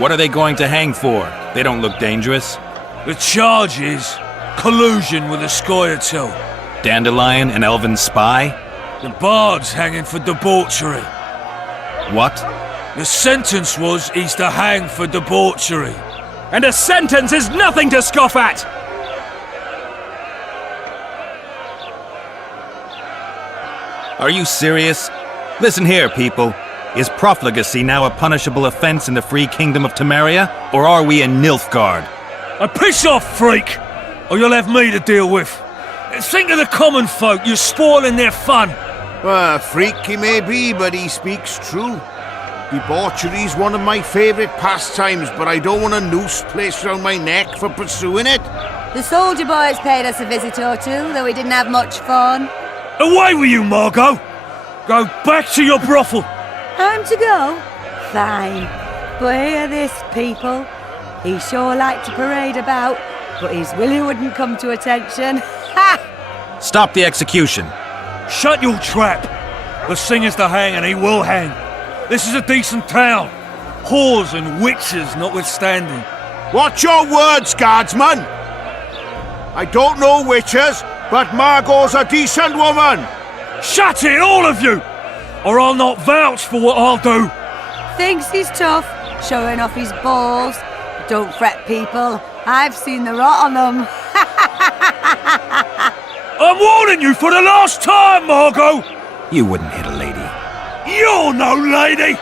What are they going to hang for? They don't look dangerous. The charge is collusion with a Scoia'tael. Dandelion, an elven spy? The bard's hanging for debauchery. What? The sentence was he's to hang for debauchery. And a sentence is nothing to scoff at! Are you serious? Listen here, people. Is profligacy now a punishable offense in the free kingdom of Temeria, or are we in Nilfgaard? Piss off, freak! Or you'll have me to deal with. Think of the common folk, you're spoiling their fun. Freak he may be, but he speaks true. Debauchery's one of my favourite pastimes, but I don't want a noose placed round my neck for pursuing it. The soldier boys paid us a visit or two, though we didn't have much fun. Away with you, Margot! Go back to your brothel! Time to go? Fine. But hear this, people. He sure liked to parade about, but his Willie wouldn't come to attention. Ha! Stop the execution. Shut your trap! The singer's to hang, and he will hang. This is a decent town. Whores and witches notwithstanding. Watch your words, guardsman! I don't know witches, but Margot's a decent woman! Shut it, all of you! Or I'll not vouch for what I'll do. Thinks he's tough, showing off his balls. Don't fret, people. I've seen the rot on them. I'm warning you for the last time, Margot! You wouldn't hit a lady. You're no lady!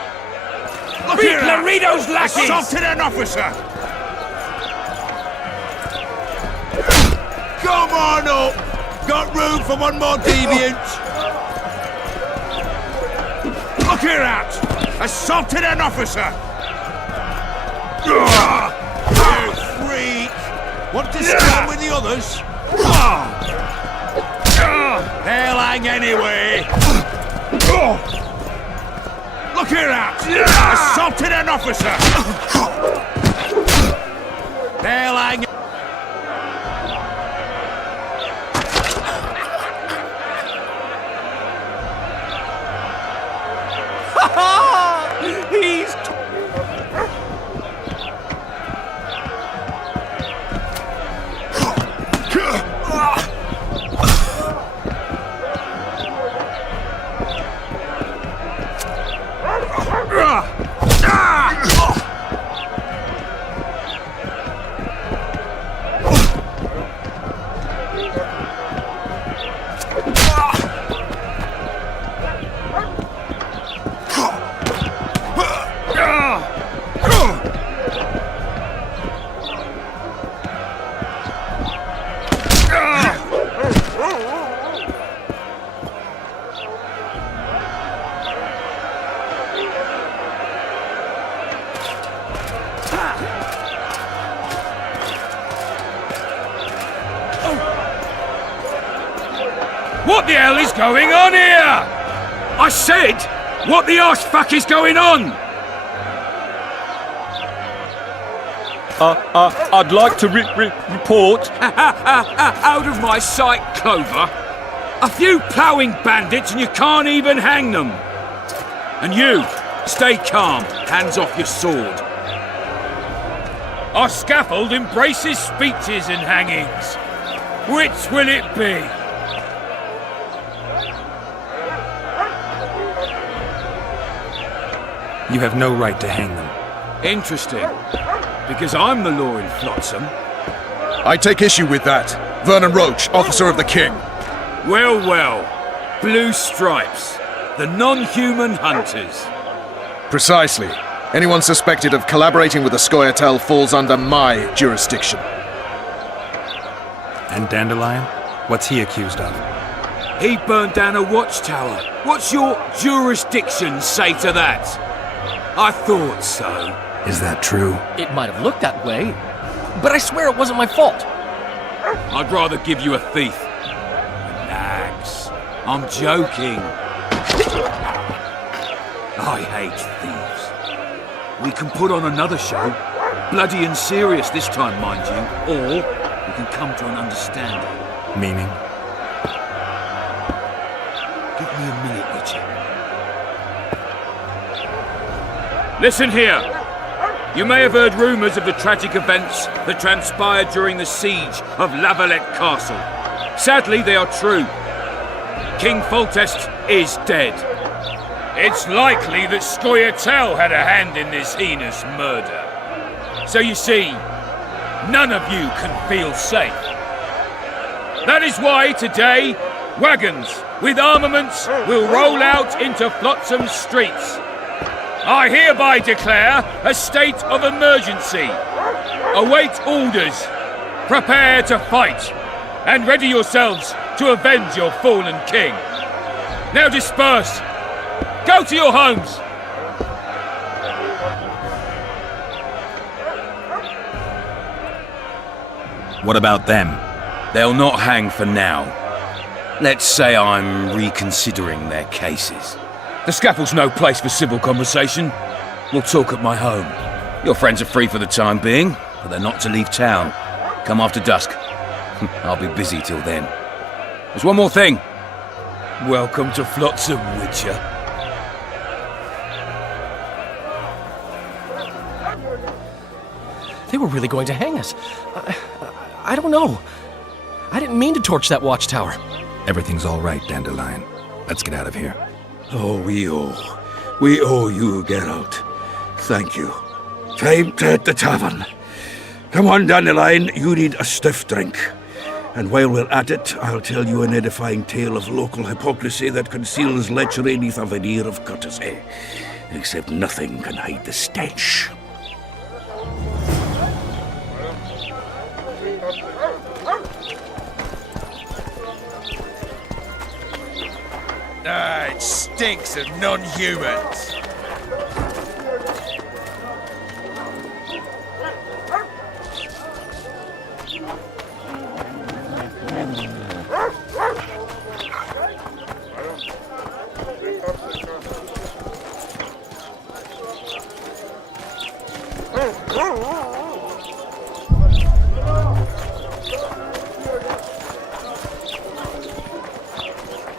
Look Be here, Clarido's lackeys! Assaulted an officer! Come on up! Got room for one more deviant! Look here out! Assaulted an officer! You freak! Want to stand with the others? They'll hang anyway! Look here out! Assaulted an officer! They'll hang... He's... What the hell is going on here? I said, what the arse fuck is going on? I'd like to report... Out of my sight, Clover. A few ploughing bandits and you can't even hang them. And you, stay calm, hands off your sword. Our scaffold embraces speeches and hangings. Which will it be? You have no right to hang them. Interesting. Because I'm the law in Flotsam. I take issue with that. Vernon Roach, officer of the king. Well, well. Blue stripes. The non-human hunters. Precisely. Anyone suspected of collaborating with the Scoia'tael falls under my jurisdiction. And Dandelion? What's he accused of? He burned down a watchtower. What's your jurisdiction say to that? I thought so. Is that true? It might have looked that way, but I swear it wasn't my fault. I'd rather give you a thief. Relax. I'm joking. I hate thieves. We can put on another show. Bloody and serious this time, mind you. Or we can come to an understanding. Meaning? Listen here. You may have heard rumours of the tragic events that transpired during the siege of La Valette Castle. Sadly, they are true. King Foltest is dead. It's likely that Scoia'tael had a hand in this heinous murder. So you see, none of you can feel safe. That is why today, wagons with armaments will roll out into Flotsam's streets. I hereby declare a state of emergency. Await orders. Prepare to fight. And ready yourselves to avenge your fallen king. Now disperse. Go to your homes. What about them? They'll not hang for now. Let's say I'm reconsidering their cases. The scaffold's no place for civil conversation. We'll talk at my home. Your friends are free for the time being, but they're not to leave town. Come after dusk. I'll be busy till then. There's one more thing. Welcome to Flotsam, Witcher. They were really going to hang us. I don't know. I didn't mean to torch that watchtower. Everything's all right, Dandelion. Let's get out of here. Oh, we owe you, Geralt. Thank you. Time to hit the tavern. Come on, Dandelion, you need a stiff drink. And while we're at it, I'll tell you an edifying tale of local hypocrisy that conceals lechery neath a veneer of courtesy. Except nothing can hide the stench. Ah, it stinks of non-humans.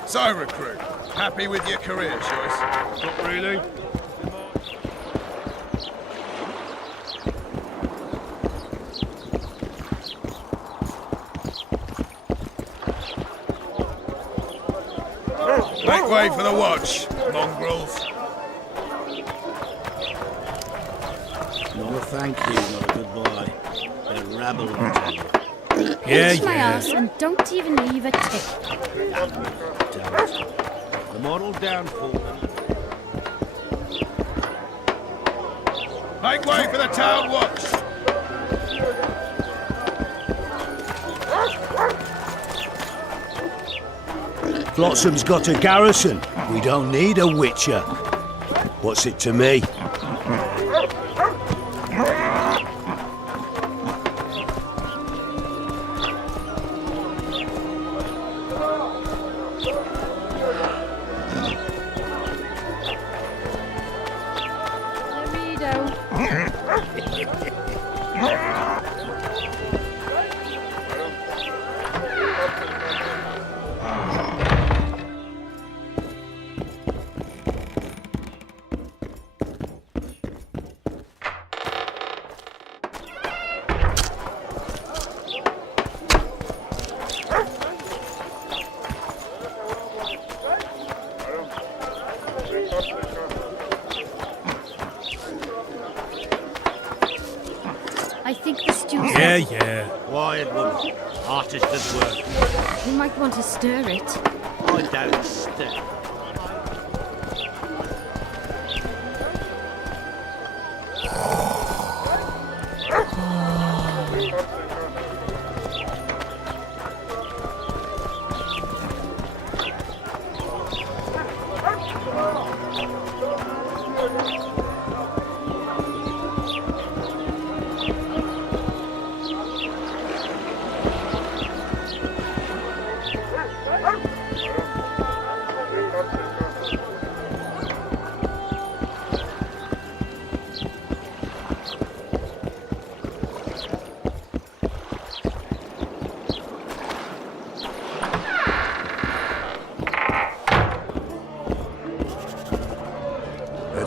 So, recruit, happy with your career choice? Not really. Make way for the watch, mongrels. Not a thank you, not a goodbye. They're rabble, I tell you. Pinch my ass and don't even leave a tip. The moral downfall. Make way for the town watch. Flotsam's got a garrison. We don't need a witcher. What's it to me? I think the stew's... Yeah. Quiet woman. Artist at work. You might want to stir it. I don't stir.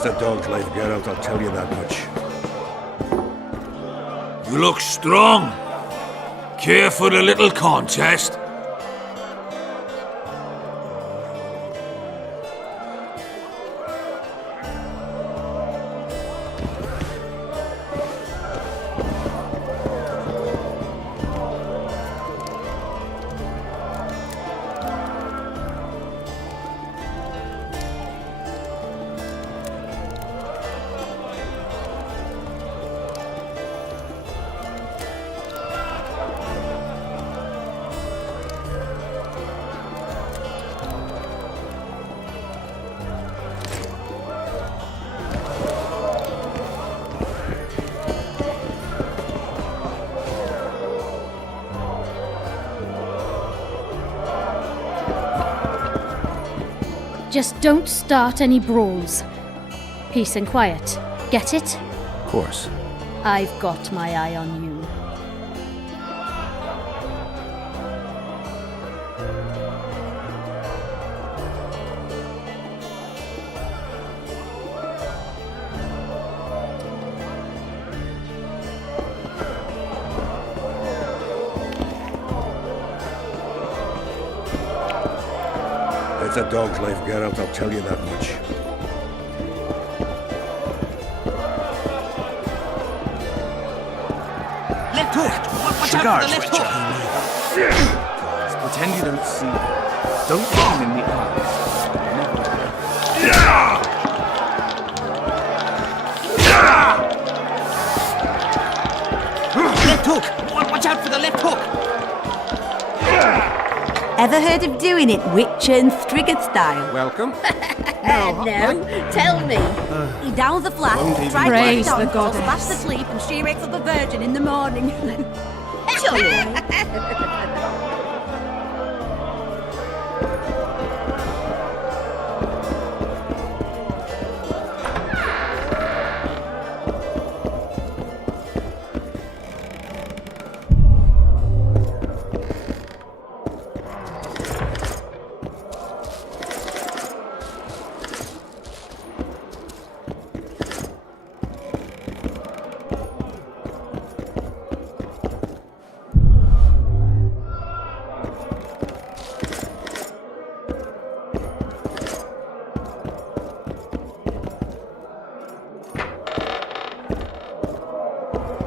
It's a dog's life, Geralt, I'll tell you that much. You look strong. Care for a little contest? Just don't start any brawls. Peace and quiet. Get it? Of course. I've got my eye on you. It's a dog's life, Geralt, I'll tell you that much. Left hook! Watch out for the left hook! Pretend you don't see them. Don't look them in the eyes. Left hook! Watch out for the left hook! Ever heard of doing it Witcher and Striggett style? Welcome. No, tell me. He downs the flask, tries Praise to the down, goddess. goes fast asleep, and she wakes up a virgin in the morning. Surely.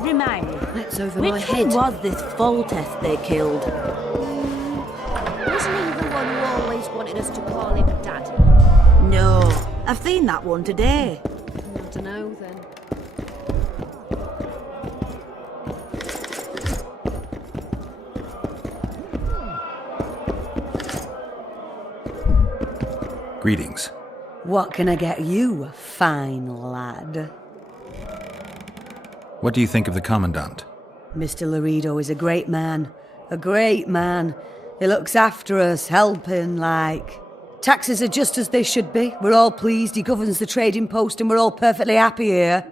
Remind me, That's over my which head. one was this Foltest they killed? Wasn't he the one who always wanted us to call him Dad? No, I've seen that one today. I don't know then. Greetings. What can I get you, fine lad? What do you think of the Commandant? Mr. Laredo is a great man. A great man. He looks after us, helping, like. Taxes are just as they should be. We're all pleased. He governs the trading post and we're all perfectly happy here.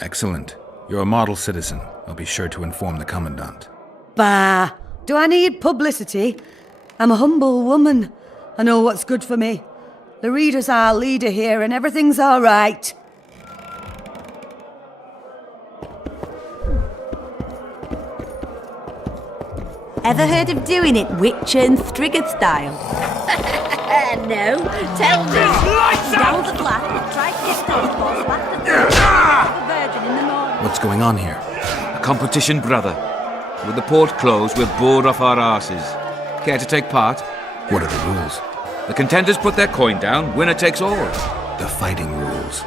Excellent. You're a model citizen. I'll be sure to inform the Commandant. Bah! Do I need publicity? I'm a humble woman. I know what's good for me. Laredo's our leader here and everything's all right. Ever heard of doing it Witcher and Striggett style? No, tell me. Down the flat, try to get those balls back to the virgin in the morning. What's going on here? A competition, brother. With the port closed, we're bored off our arses. Care to take part? What are the rules? The contenders put their coin down, winner takes all. The fighting rules.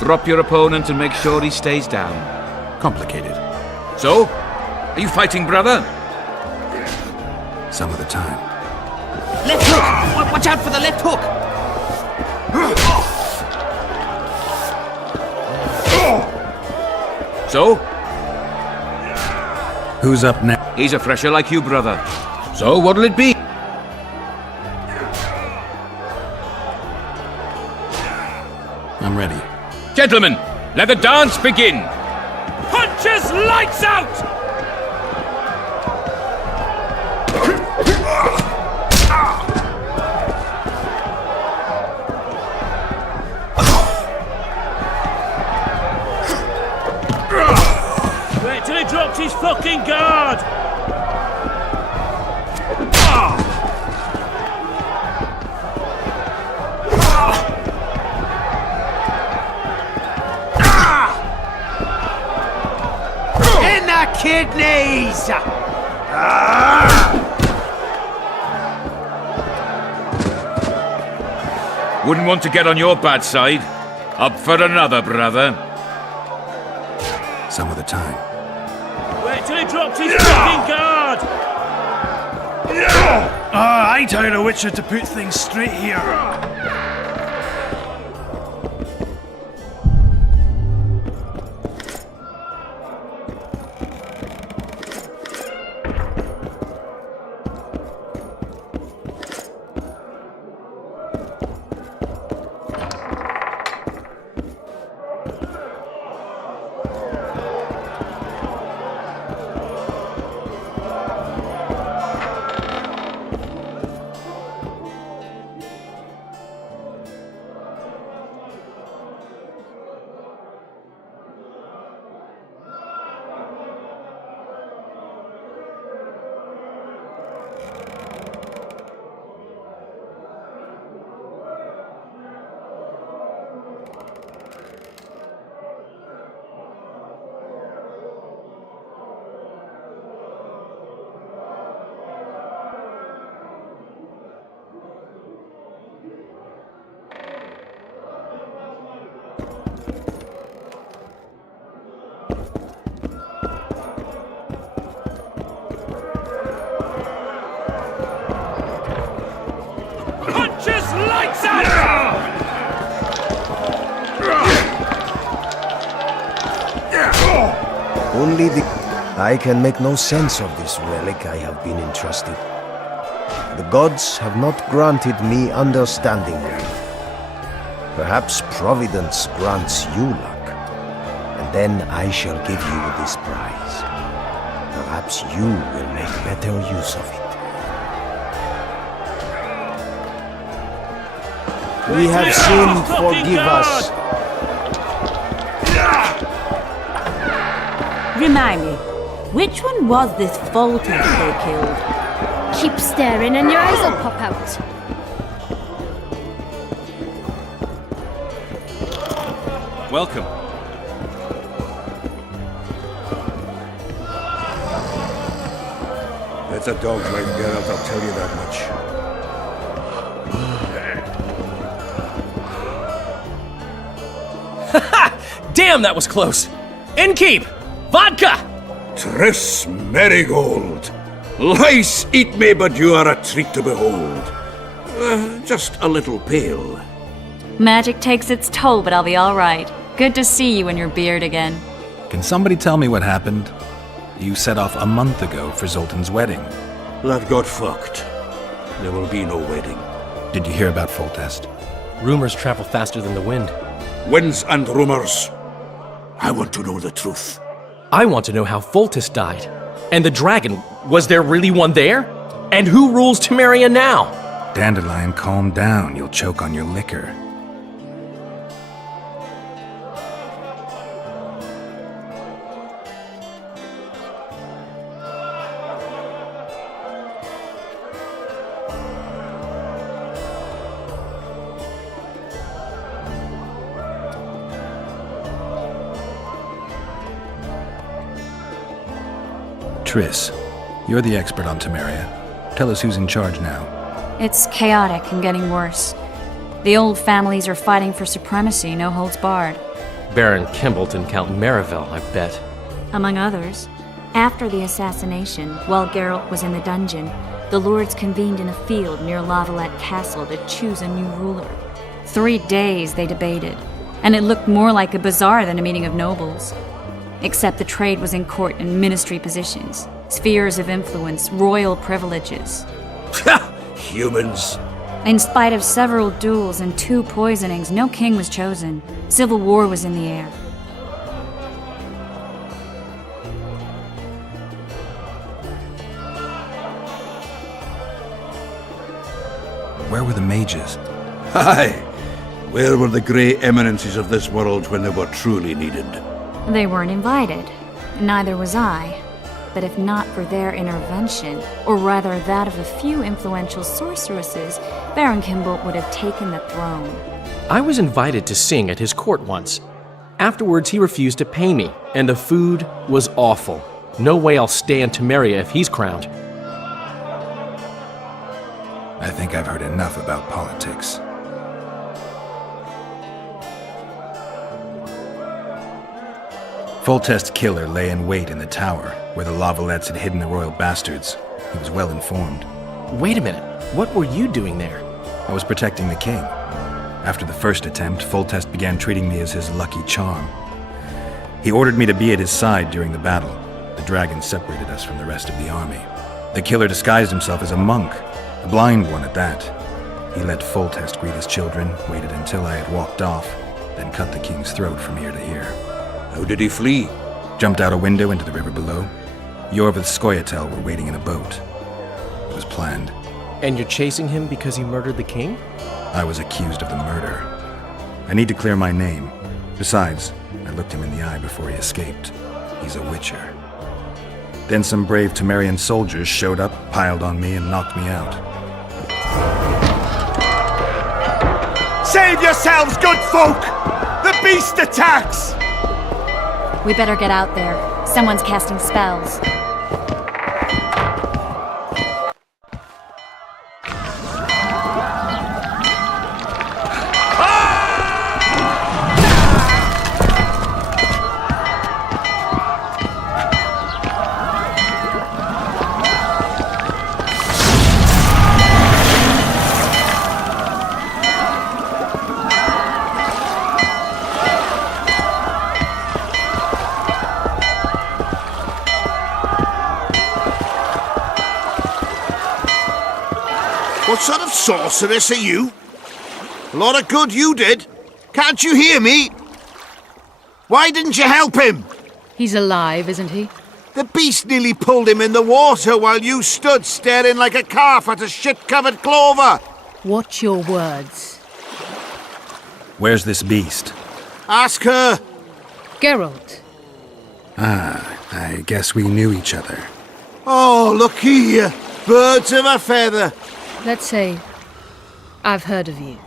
Drop your opponent and make sure he stays down. Complicated. So? Are you fighting, brother? Some of the time. Left hook! Watch out for the left hook! So? Who's up next? He's a fresher like you, brother. So what'll it be? I'm ready. Gentlemen, let the dance begin! Punches lights out! Wait till he drops his fucking guard! In the kidneys! Wouldn't want to get on your bad side. Up for another, brother. Some of the time. Wait till he drops his fucking guard! I tell the Witcher to put things straight here. Only I can make no sense of this relic I have been entrusted. The gods have not granted me understanding of it. Perhaps Providence grants you luck, and then I shall give you this prize. Perhaps you will make better use of it. We have sinned, forgive us. Remind me, which one was this Foltest they killed? Keep staring and your eyes will pop out. Welcome. That's a dog's life, Geralt, I'll tell you that much. Damn, that was close! Innkeep! Vodka! Triss Marigold! Lice eat me, but you are a treat to behold. Just a little pale. Magic takes its toll, but I'll be all right. Good to see you in your beard again. Can somebody tell me what happened? You set off a month ago for Zoltan's wedding. That got fucked. There will be no wedding. Did you hear about Foltest? Rumors travel faster than the wind. Winds and rumors. I want to know the truth. I want to know how Foltest died. And the dragon, was there really one there? And who rules Temeria now? Dandelion, calm down. You'll choke on your liquor. Triss, you're the expert on Temeria. Tell us who's in charge now. It's chaotic and getting worse. The old families are fighting for supremacy, no holds barred. Baron Kimbolt and Count Marivel, I bet. Among others. After the assassination, while Geralt was in the dungeon, the lords convened in a field near Lavalette Castle to choose a new ruler. 3 days they debated, and it looked more like a bazaar than a meeting of nobles. Except the trade was in court and ministry positions. spheres of influence, royal privileges. Humans. In spite of several duels and 2 poisonings, no king was chosen. Civil war was in the air. Where were the mages? Aye. Where were the great eminences of this world when they were truly needed? They weren't invited. Neither was I. But if not for their intervention, or rather that of a few influential sorceresses, Baron Kimble would have taken the throne. I was invited to sing at his court once. Afterwards, he refused to pay me, and the food was awful. No way I'll stay in Temeria if he's crowned. I think I've heard enough about politics. Foltest's killer lay in wait in the tower, where the Lavalettes had hidden the royal bastards. He was well informed. Wait a minute. What were you doing there? I was protecting the king. After the first attempt, Foltest began treating me as his lucky charm. He ordered me to be at his side during the battle. The dragon separated us from the rest of the army. The killer disguised himself as a monk, a blind one at that. He let Foltest greet his children, waited until I had walked off, then cut the king's throat from ear to ear. How did he flee? Jumped out a window into the river below. Yorv with Skoyatel were waiting in a boat. It was planned. And you're chasing him because he murdered the king? I was accused of the murder. I need to clear my name. Besides, I looked him in the eye before he escaped. He's a witcher. Then some brave Temerian soldiers showed up, piled on me, and knocked me out. Save yourselves, good folk! The beast attacks! We better get out there. Someone's casting spells. What sort of sorceress are you? A lot of good you did. Can't you hear me? Why didn't you help him? He's alive, isn't he? The beast nearly pulled him in the water while you stood staring like a calf at a shit-covered clover. Watch your words. Where's this beast? Ask her. Geralt. Ah, I guess we knew each other. Oh, look here. Birds of a feather. Let's say I've heard of you.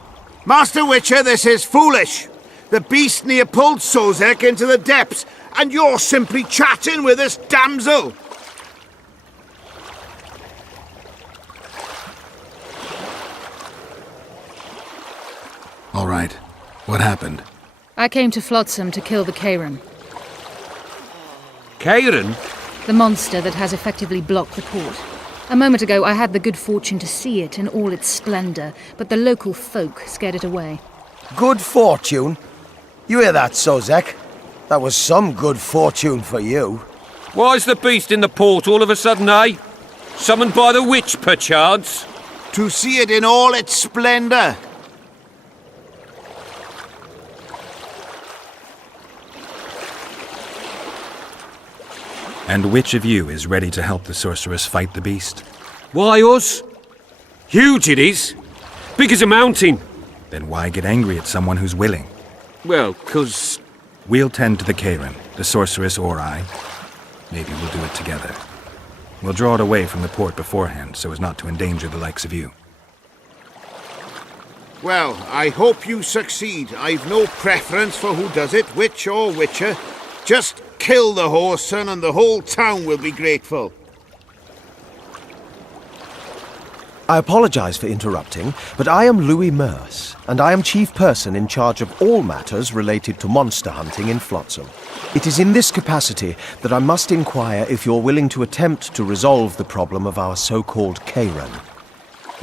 Master Witcher, this is foolish. The beast near pulled Sozek into the depths, and you're simply chatting with this damsel. All right. What happened? I came to Flotsam to kill the Kairan. Kairan? The monster that has effectively blocked the port. A moment ago, I had the good fortune to see it in all its splendor, but the local folk scared it away. Good fortune? You hear that, Sozek? That was some good fortune for you. Why's the beast in the port all of a sudden, eh? Summoned by the witch, perchance? To see it in all its splendor. And which of you is ready to help the sorceress fight the beast? Why us? Huge it is. Big as a mountain. Then why get angry at someone who's willing? Well, 'cause... We'll tend to the Kairan, the sorceress or I. Maybe we'll do it together. We'll draw it away from the port beforehand so as not to endanger the likes of you. Well, I hope you succeed. I've no preference for who does it, witch or witcher. Just kill the whoreson and the whole town will be grateful. I apologize for interrupting, but I am Louis Merce, and I am chief person in charge of all matters related to monster hunting in Flotsam. It is in this capacity that I must inquire if you're willing to attempt to resolve the problem of our so-called Kairan,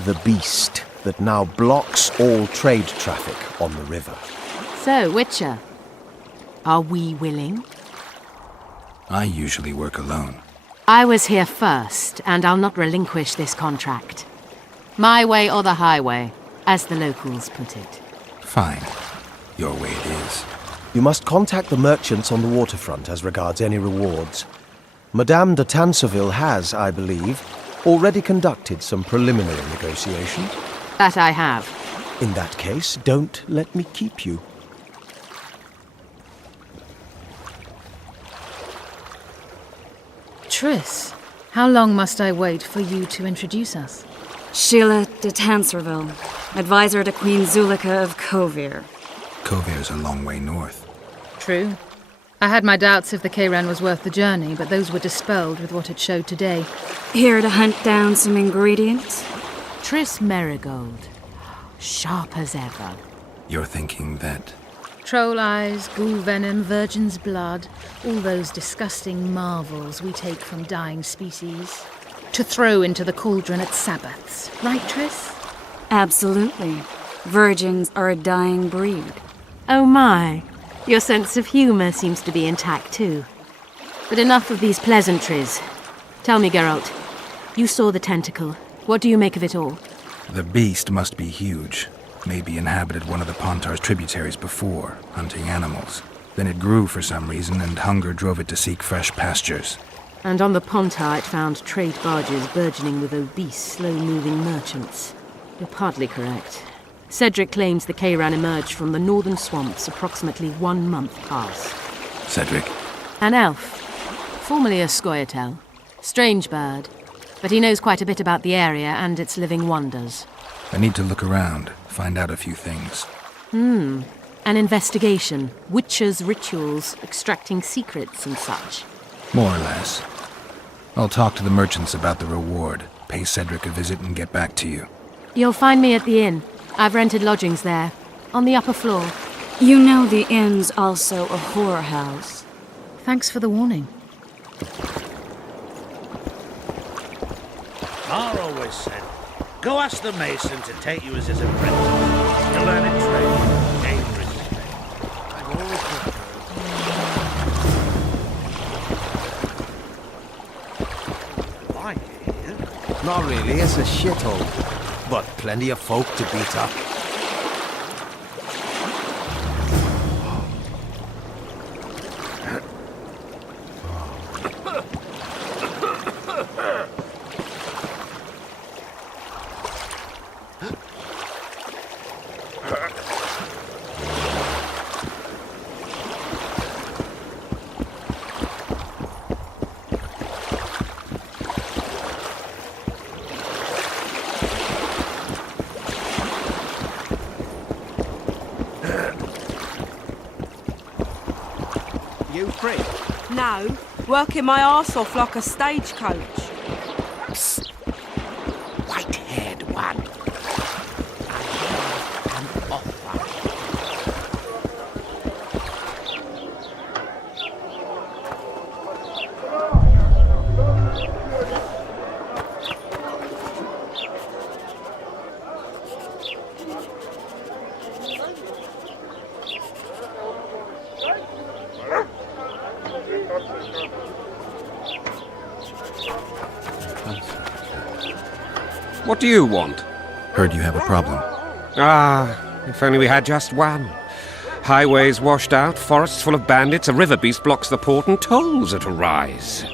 the beast that now blocks all trade traffic on the river. So, Witcher, are we willing? I usually work alone. I was here first, and I'll not relinquish this contract. My way or the highway, as the locals put it. Fine. Your way it is. You must contact the merchants on the waterfront as regards any rewards. Madame de Tanseville has, I believe, already conducted some preliminary negotiations. That I have. In that case, don't let me keep you. Triss, how long must I wait for you to introduce us? Sheila de Tanserville, advisor to Queen Zulika of Kovir. Kovir's a long way north. True. I had my doubts if the Kayran was worth the journey, but those were dispelled with what it showed today. Here to hunt down some ingredients? Triss Marigold. Sharp as ever. You're thinking that... Troll eyes, ghoul venom, virgin's blood, all those disgusting marvels we take from dying species, to throw into the cauldron at Sabbaths. Right, Triss? Absolutely. Virgins are a dying breed. Oh my. Your sense of humour seems to be intact too. But enough of these pleasantries. Tell me, Geralt, you saw the tentacle. What do you make of it all? The beast must be huge. Maybe inhabited one of the Pontar's tributaries before, hunting animals. Then it grew for some reason, and hunger drove it to seek fresh pastures. And on the Pontar it found trade barges burgeoning with obese, slow-moving merchants. You're partly correct. Cedric claims the Kayran emerged from the northern swamps approximately 1 month past. Cedric? An elf. Formerly a Scoia'tael. Strange bird. But he knows quite a bit about the area and its living wonders. I need to look around, find out a few things. An investigation. Witches' rituals, extracting secrets and such. More or less. I'll talk to the merchants about the reward, pay Cedric a visit and get back to you. You'll find me at the inn. I've rented lodgings there, on the upper floor. You know the inn's also a whorehouse. Thanks for the warning. Ma always said, go ask the mason to take you as his apprentice, to learn a trade, gain respect. I've always preferred. Like it here? Not really, it's a shithole. But plenty of folk to beat up. No, working my arse off like a stagecoach. Psst. White-haired one. I have an offer. What do you want? Heard you have a problem. Ah, if only we had just one. Highways washed out, forests full of bandits, a river beast blocks the port, and tolls at a rise.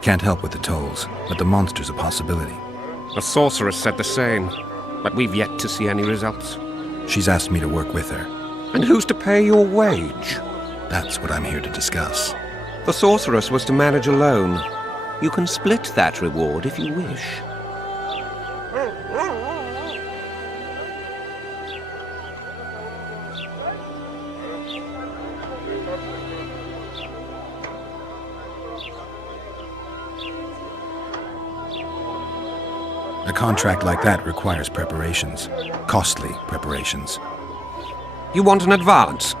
Can't help with the tolls, but the monster's a possibility. The sorceress said the same, but we've yet to see any results. She's asked me to work with her. And who's to pay your wage? That's what I'm here to discuss. The sorceress was to manage alone. You can split that reward if you wish. A contract like that requires preparations. Costly preparations. You want an advance?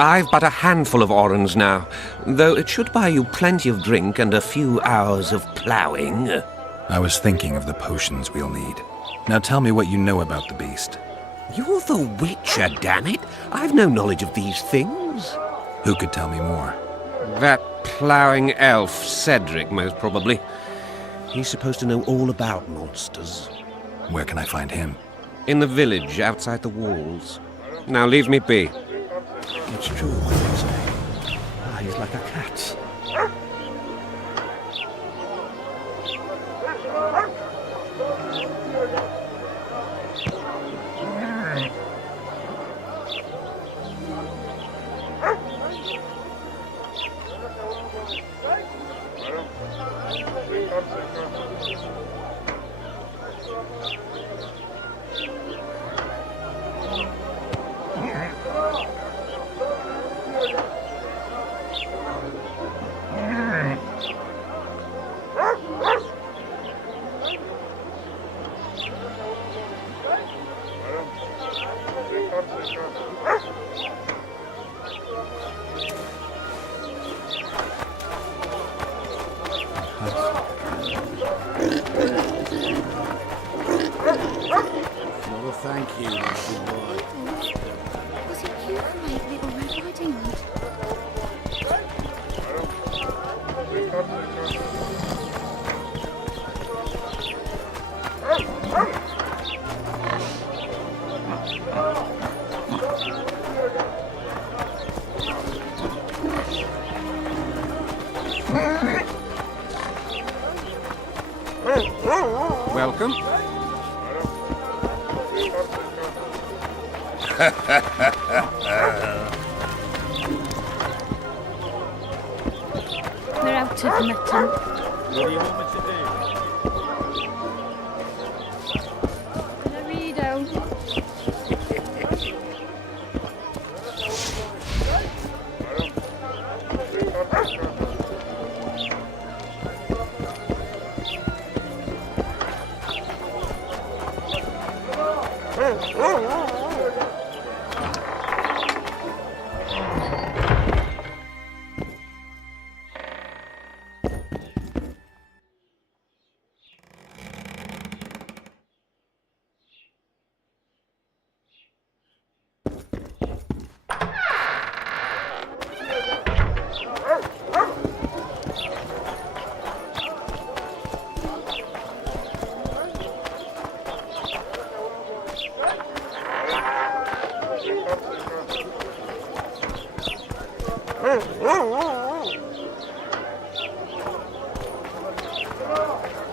I've but a handful of orens now, though it should buy you plenty of drink and a few hours of ploughing. I was thinking of the potions we'll need. Now tell me what you know about the beast. You're the Witcher, damn it! I've no knowledge of these things. Who could tell me more? That ploughing elf, Cedric, most probably. He's supposed to know all about monsters. Where can I find him? In the village, outside the walls. Now leave me be. It's true what they say. He's like a cat. No, thank you, little boy. Was it you who made Little Red Riding Hood? Welcome. We're out of mutton. What do you want me to do?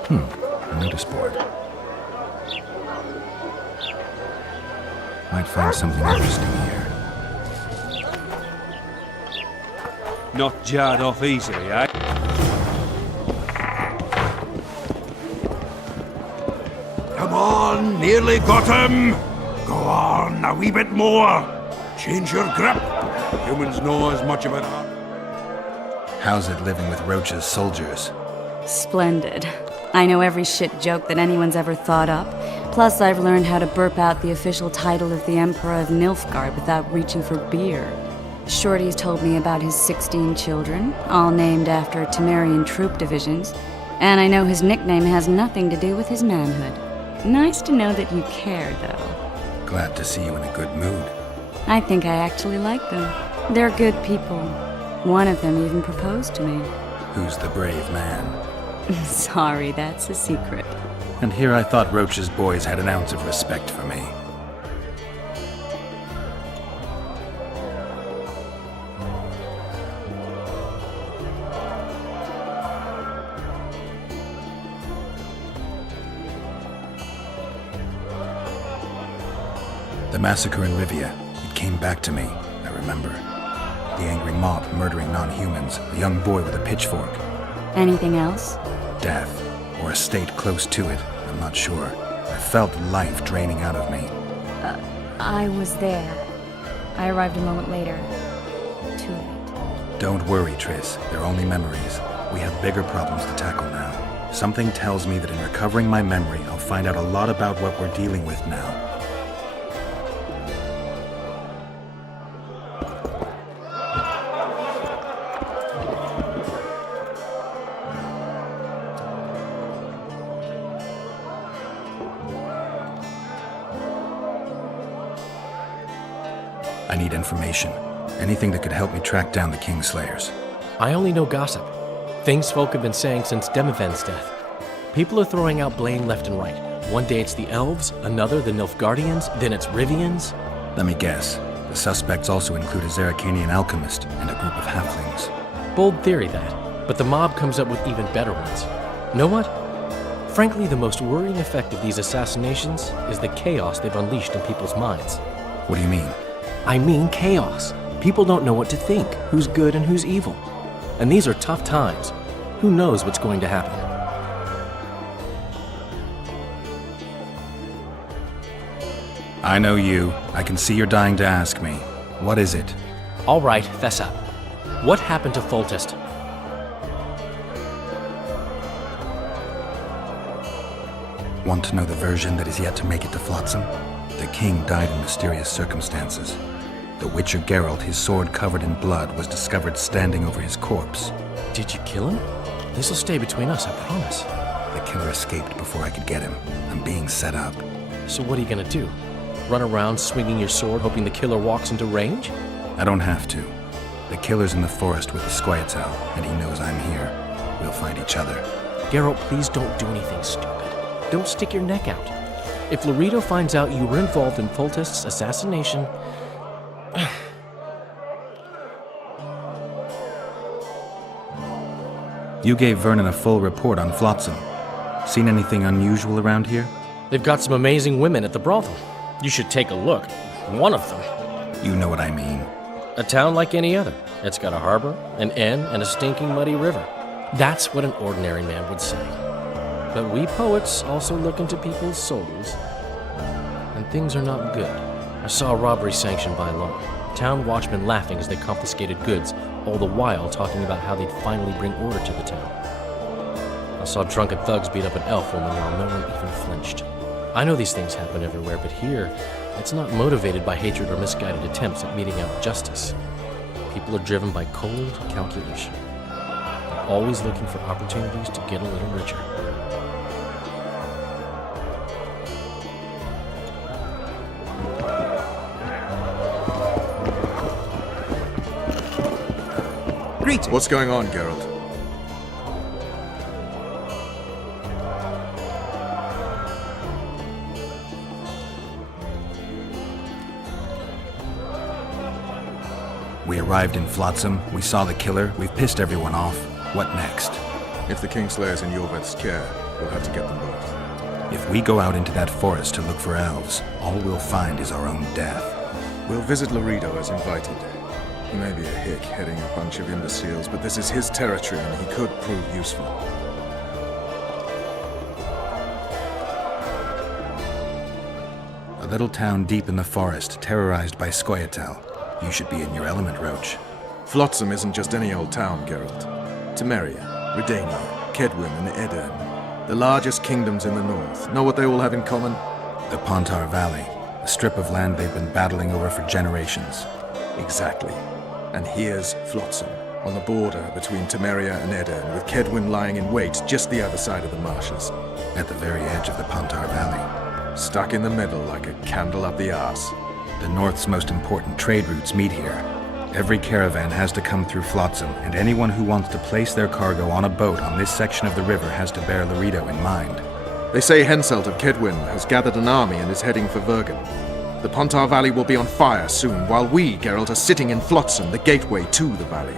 A notice board. Might find something interesting here. Not jarred off easily, eh? Come on, nearly got him! Go on, a wee bit more! Change your grip! Humans know as much about art. How's it living with Roach's soldiers? Splendid. I know every shit joke that anyone's ever thought up. Plus, I've learned how to burp out the official title of the Emperor of Nilfgaard without reaching for beer. Shorty's told me about his 16 children, all named after Temerian troop divisions, and I know his nickname has nothing to do with his manhood. Nice to know that you care, though. Glad to see you in a good mood. I think I actually like them. They're good people. One of them even proposed to me. Who's the brave man? Sorry, that's a secret. And here I thought Roach's boys had an ounce of respect for me. The massacre in Rivia, it came back to me, I remember. The angry mob murdering non-humans, a young boy with a pitchfork. Anything else? Death, or a state close to it, I'm not sure. I felt life draining out of me. I was there. I arrived a moment later. Too late. Don't worry, Triss. They're only memories. We have bigger problems to tackle now. Something tells me that in recovering my memory, I'll find out a lot about what we're dealing with now. I need information. Anything that could help me track down the Kingslayers. I only know gossip. Things folk have been saying since Demiven's death. People are throwing out blame left and right. One day it's the elves, another the Nilfgaardians, then it's Rivians. Let me guess. The suspects also include a Zeracanian alchemist and a group of halflings. Bold theory, that. But the mob comes up with even better ones. Know what? Frankly, the most worrying effect of these assassinations is the chaos they've unleashed in people's minds. What do you mean? I mean chaos. People don't know what to think, who's good and who's evil. And these are tough times. Who knows what's going to happen? I know you. I can see you're dying to ask me. What is it? All right, fess up. What happened to Foltest? Want to know the version that is yet to make it to Flotsam? The king died in mysterious circumstances. The Witcher Geralt, his sword covered in blood, was discovered standing over his corpse. Did you kill him? This'll stay between us, I promise. The killer escaped before I could get him. I'm being set up. So what are you gonna do? Run around swinging your sword hoping the killer walks into range? I don't have to. The killer's in the forest with the Squietal, and he knows I'm here. We'll find each other. Geralt, please don't do anything stupid. Don't stick your neck out. If Laredo finds out you were involved in Foltest's assassination... You gave Vernon a full report on Flotsam. Seen anything unusual around here? They've got some amazing women at the brothel. You should take a look. One of them. You know what I mean. A town like any other. It's got a harbor, an inn, and a stinking muddy river. That's what an ordinary man would say. But we poets also look into people's souls. And things are not good. I saw a robbery sanctioned by law. Town watchmen laughing as they confiscated goods, all the while talking about how they'd finally bring order to the town. I saw drunken thugs beat up an elf woman while no one even flinched. I know these things happen everywhere, but here, it's not motivated by hatred or misguided attempts at meting out justice. People are driven by cold calculation. They're always looking for opportunities to get a little richer. Greetings. What's going on, Geralt? We arrived in Flotsam, we saw the killer, we've pissed everyone off. What next? If the Kingslayer's in Jorved's care, we'll have to get them both. If we go out into that forest to look for elves, all we'll find is our own death. We'll visit Laredo as invited. He may be a hick heading a bunch of imbeciles, but this is his territory and he could prove useful. A little town deep in the forest, terrorized by Squietal. You should be in your element, Roach. Flotsam isn't just any old town, Geralt. Temeria, Redania, Kedwin, and Edirn, the largest kingdoms in the north. Know what they all have in common? The Pontar Valley, a strip of land they've been battling over for generations. Exactly. And here's Flotsam, on the border between Temeria and Edirn, with Kedwin lying in wait just the other side of the marshes. At the very edge of the Pontar Valley. Stuck in the middle like a candle up the arse. The North's most important trade routes meet here. Every caravan has to come through Flotsam, and anyone who wants to place their cargo on a boat on this section of the river has to bear Laredo in mind. They say Henselt of Kedwin has gathered an army and is heading for Vergen. The Pontar Valley will be on fire soon, while we, Geralt, are sitting in Flotsam, the gateway to the valley.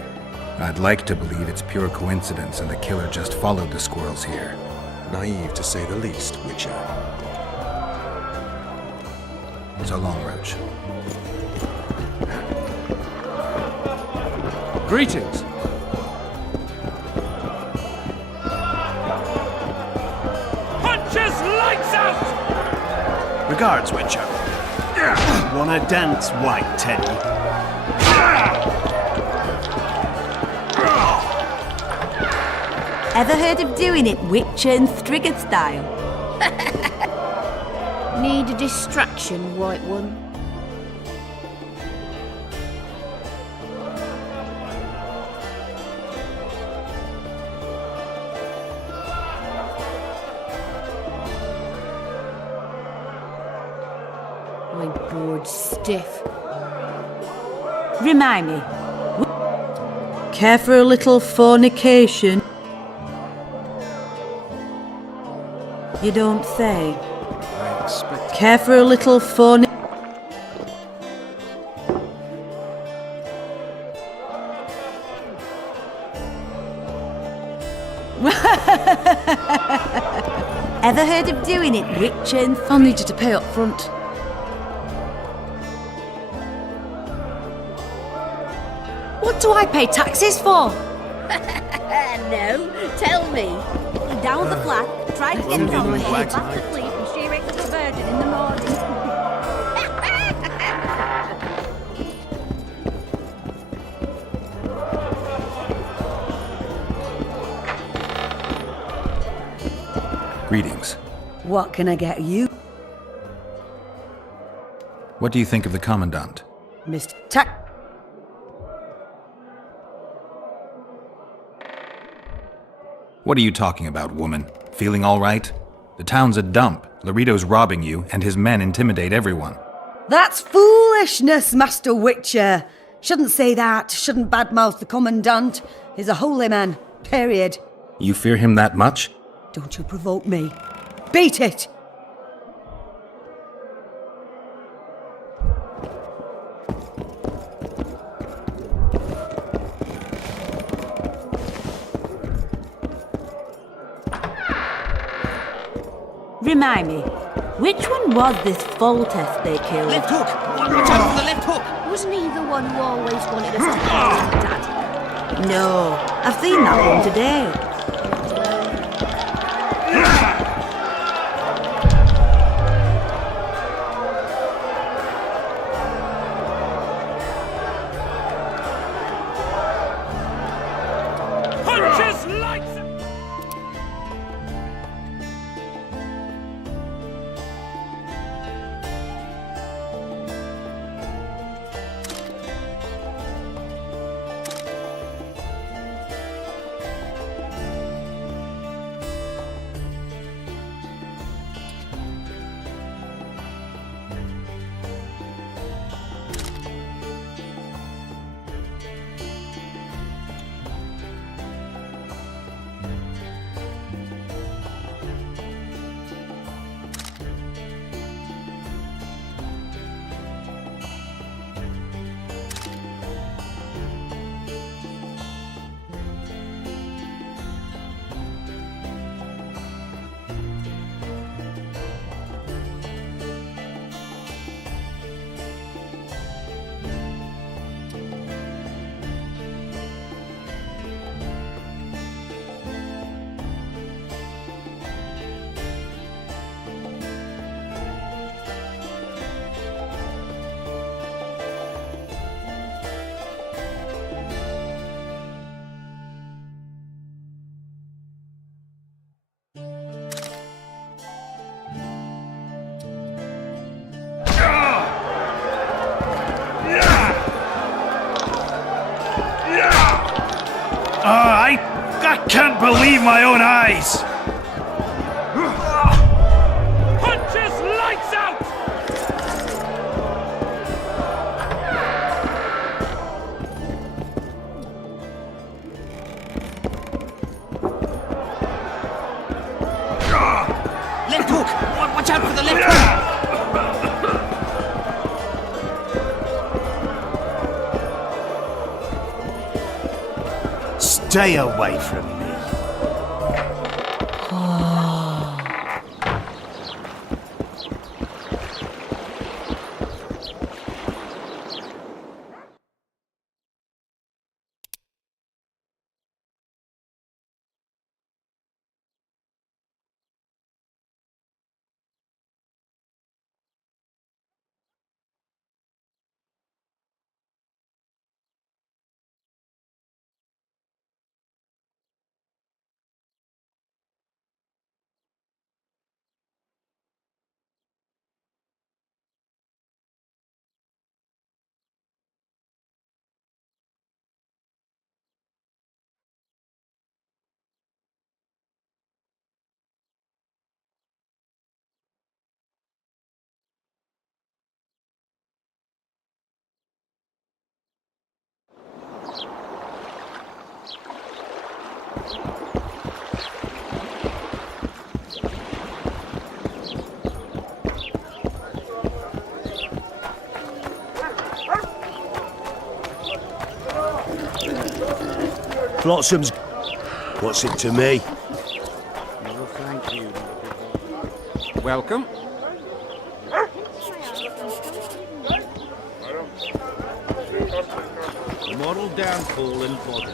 I'd like to believe it's pure coincidence and the killer just followed the squirrels here. Naive to say the least, Witcher. So long, Roach. Greetings. Punches lights out! Regards, Witcher. Wanna dance, White Teddy? Ever heard of doing it Witcher and Striggett style? Need a distraction, White One? I'm bored stiff. Remind me. Care for a little fornication? You don't say. I expect... Care for a little fornication? Ever heard of doing it, rich and... I'll need you to pay up front. What do I pay taxes for? No, tell me. Down the flat, try to get down the head, back to sleep, and she wakes up a virgin in the morning. Greetings. What can I get you, What do you think of the Commandant? Mr. Tack? What are you talking about, woman? Feeling all right? The town's a dump. Laredo's robbing you, and his men intimidate everyone. That's foolishness, Master Witcher. Shouldn't say that. Shouldn't badmouth the Commandant. He's a holy man. Period. You fear him that much? Don't you provoke me. Beat it! Remind me, which one was this Foltest they killed? Left hook! Watch out for the left hook! Wasn't he the one who always wanted us to call him Dad? No, I've seen that one today. Punches lights! I can't believe my own eyes! Punches lights out! Left hook! Watch out for the left hook! Stay away from me. Flotsam's... What's it to me? Well, thank you. Welcome. Model down, Paul, and bother.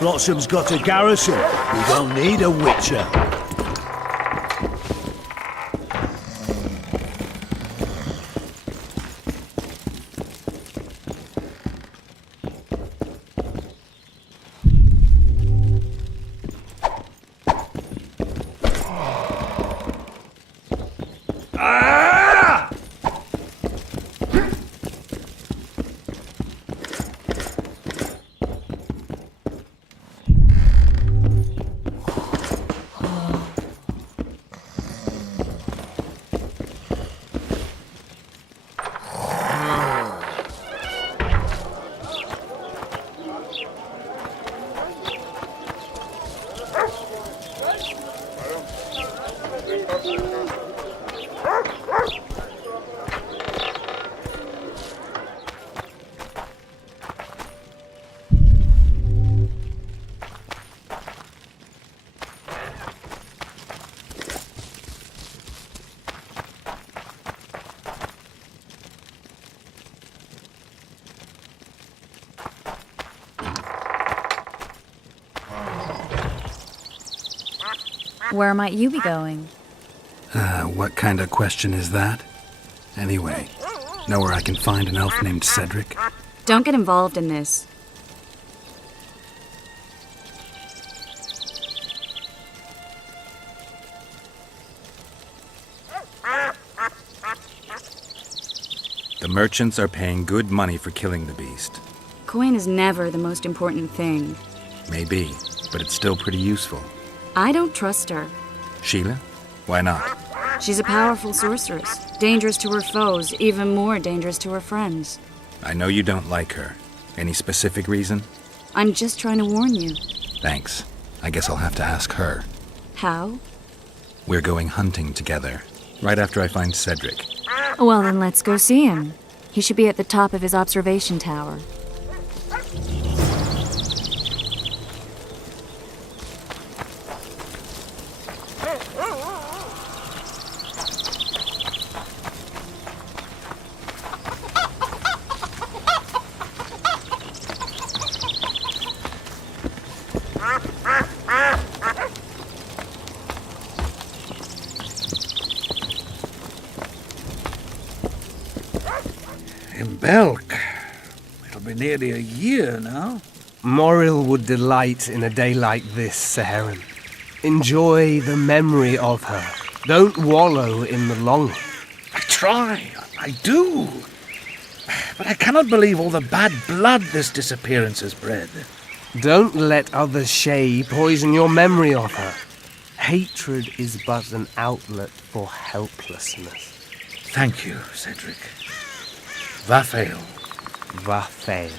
Flotsam's got a garrison. We don't need a witcher. Where might you be going? What kind of question is that? Anyway, know where I can find an elf named Cedric? Don't get involved in this. The merchants are paying good money for killing the beast. Coin is never the most important thing. Maybe, but it's still pretty useful. I don't trust her. Sheila? Why not? She's a powerful sorceress. Dangerous to her foes, even more dangerous to her friends. I know you don't like her. Any specific reason? I'm just trying to warn you. Thanks. I guess I'll have to ask her. How? We're going hunting together, right after I find Cedric. Well, then let's go see him. He should be at the top of his observation tower. In Belk. It'll be nearly a year now. Morrill would delight in a day like this, Sir Heron. Enjoy the memory of her. Don't wallow in the longing. I try. I do. But I cannot believe all the bad blood this disappearance has bred. Don't let others' shade poison your memory of her. Hatred is but an outlet for helplessness. Thank you, Cedric. Vafail. Vafail.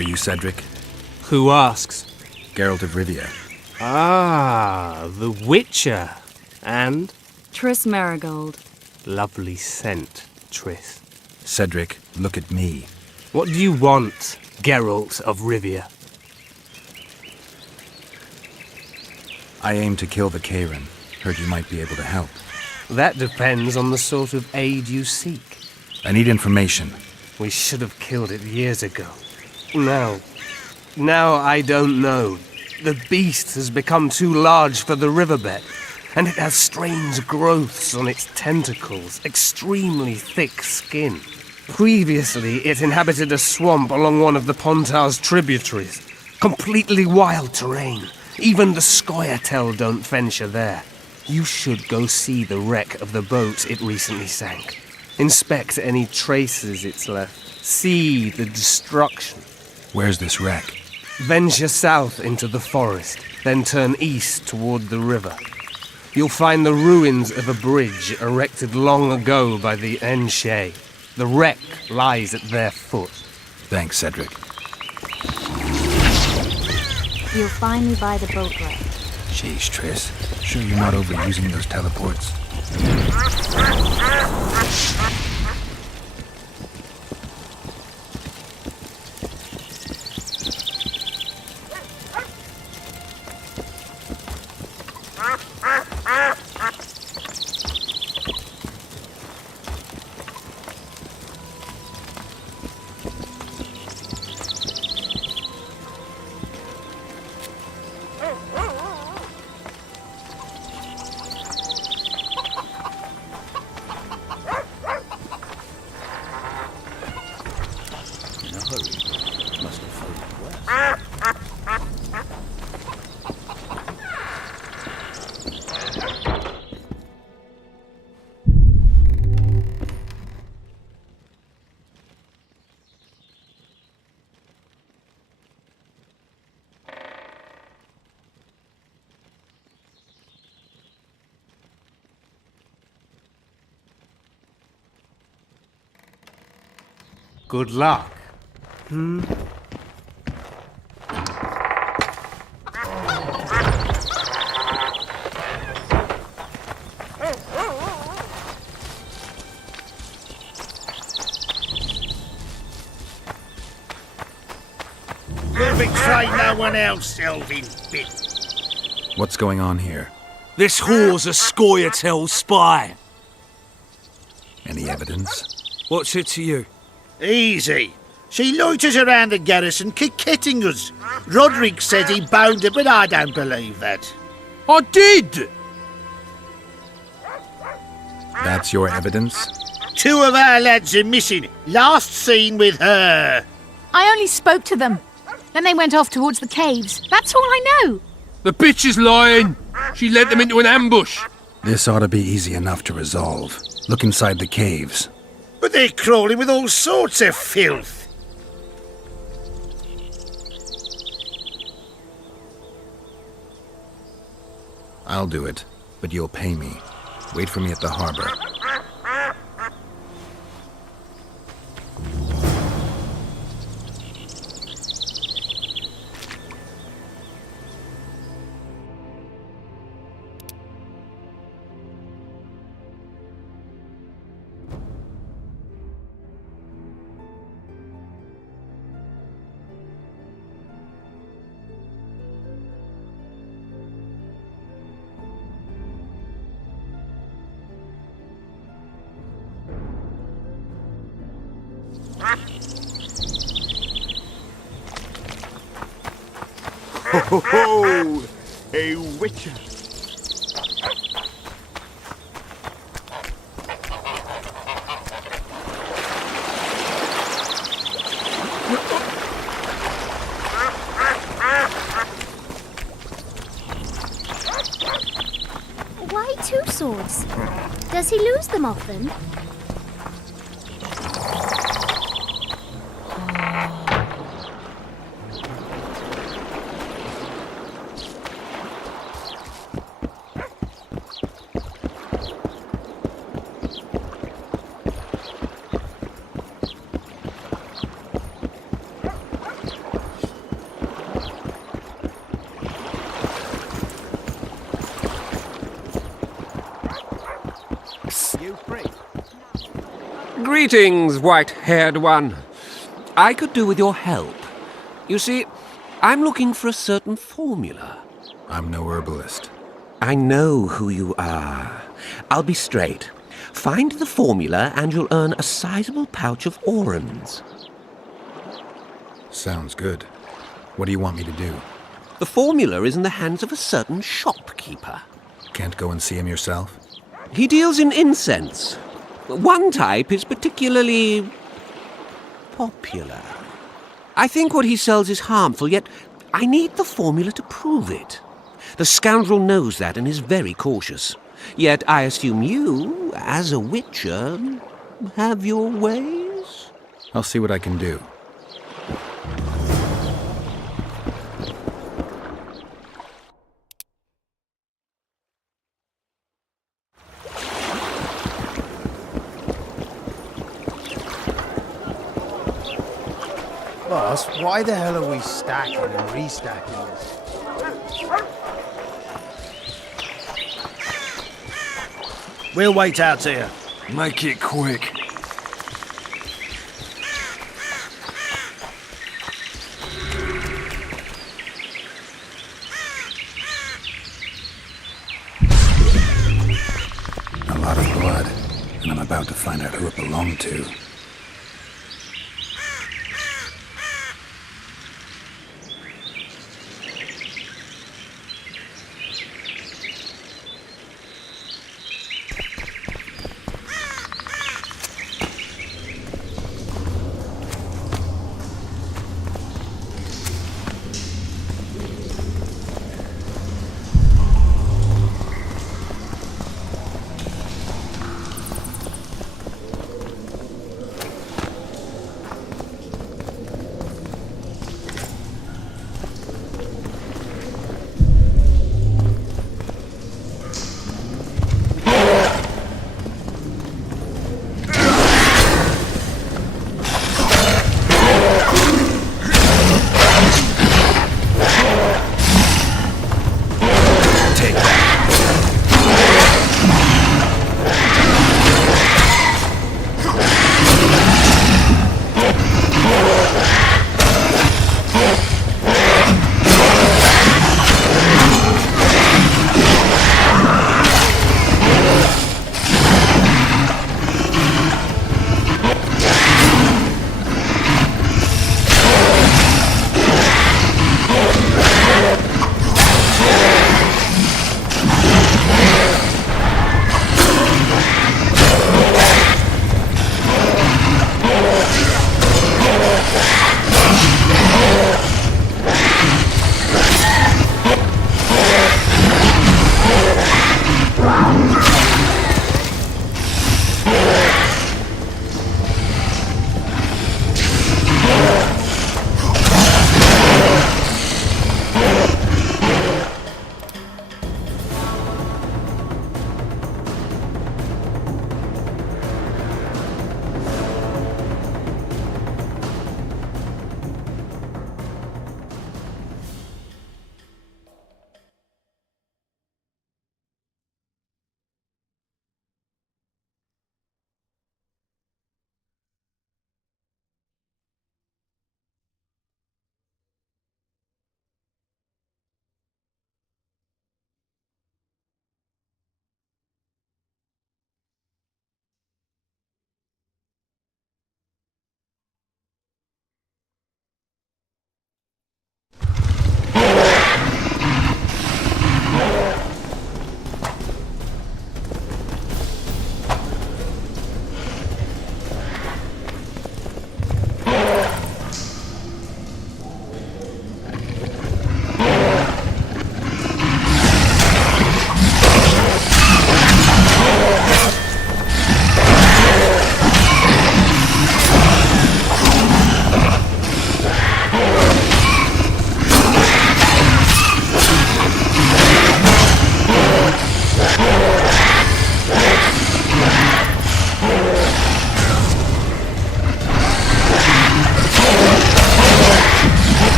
Are you Cedric? Who asks? Geralt of Rivia. Ah, the Witcher. And? Triss Marigold. Lovely scent, Triss. Cedric, look at me. What do you want, Geralt of Rivia? I aim to kill the Karen. Heard you might be able to help. That depends on the sort of aid you seek. I need information. We should have killed it years ago. Now I don't know. The beast has become too large for the riverbed, and it has strange growths on its tentacles, extremely thick skin. Previously, it inhabited a swamp along one of the Pontar's tributaries. Completely wild terrain. Even the Scoia'tael don't venture there. You should go see the wreck of the boat it recently sank. Inspect any traces it's left. See the destruction. Where's this wreck? Venture south into the forest, then turn east toward the river. You'll find the ruins of a bridge erected long ago by the Enshe. The wreck lies at their foot. Thanks, Cedric. You'll find me by the boat wreck. Sheesh, Triss. Sure you're not overusing those teleports? Good luck. You'll betray no one else, Elvin bit. What's going on here? This whore's a Scoia'tael spy. Any evidence? What's it to you? Easy. She loiters around the garrison, kick-kitting us. Roderick said he boned her, but I don't believe that. I did! That's your evidence? 2 of our lads are missing. Last seen with her. I only spoke to them. Then they went off towards the caves. That's all I know. The bitch is lying. She led them into an ambush. This ought to be easy enough to resolve. Look inside the caves. But they're crawling with all sorts of filth. I'll do it, but you'll pay me. Wait for me at the harbor. Ho ho ho! A witcher! Why 2 swords? Does he lose them often? Greetings, white-haired one. I could do with your help. You see, I'm looking for a certain formula. I'm no herbalist. I know who you are. I'll be straight. Find the formula and you'll earn a sizable pouch of orans. Sounds good. What do you want me to do? The formula is in the hands of a certain shopkeeper. Can't go and see him yourself? He deals in incense. One type is particularly popular. I think what he sells is harmful, yet I need the formula to prove it. The scoundrel knows that and is very cautious. Yet I assume you, as a witcher, have your ways? I'll see what I can do. Boss, why the hell are we stacking and restacking this? We'll wait out here. Make it quick. A lot of blood, and I'm about to find out who it belonged to.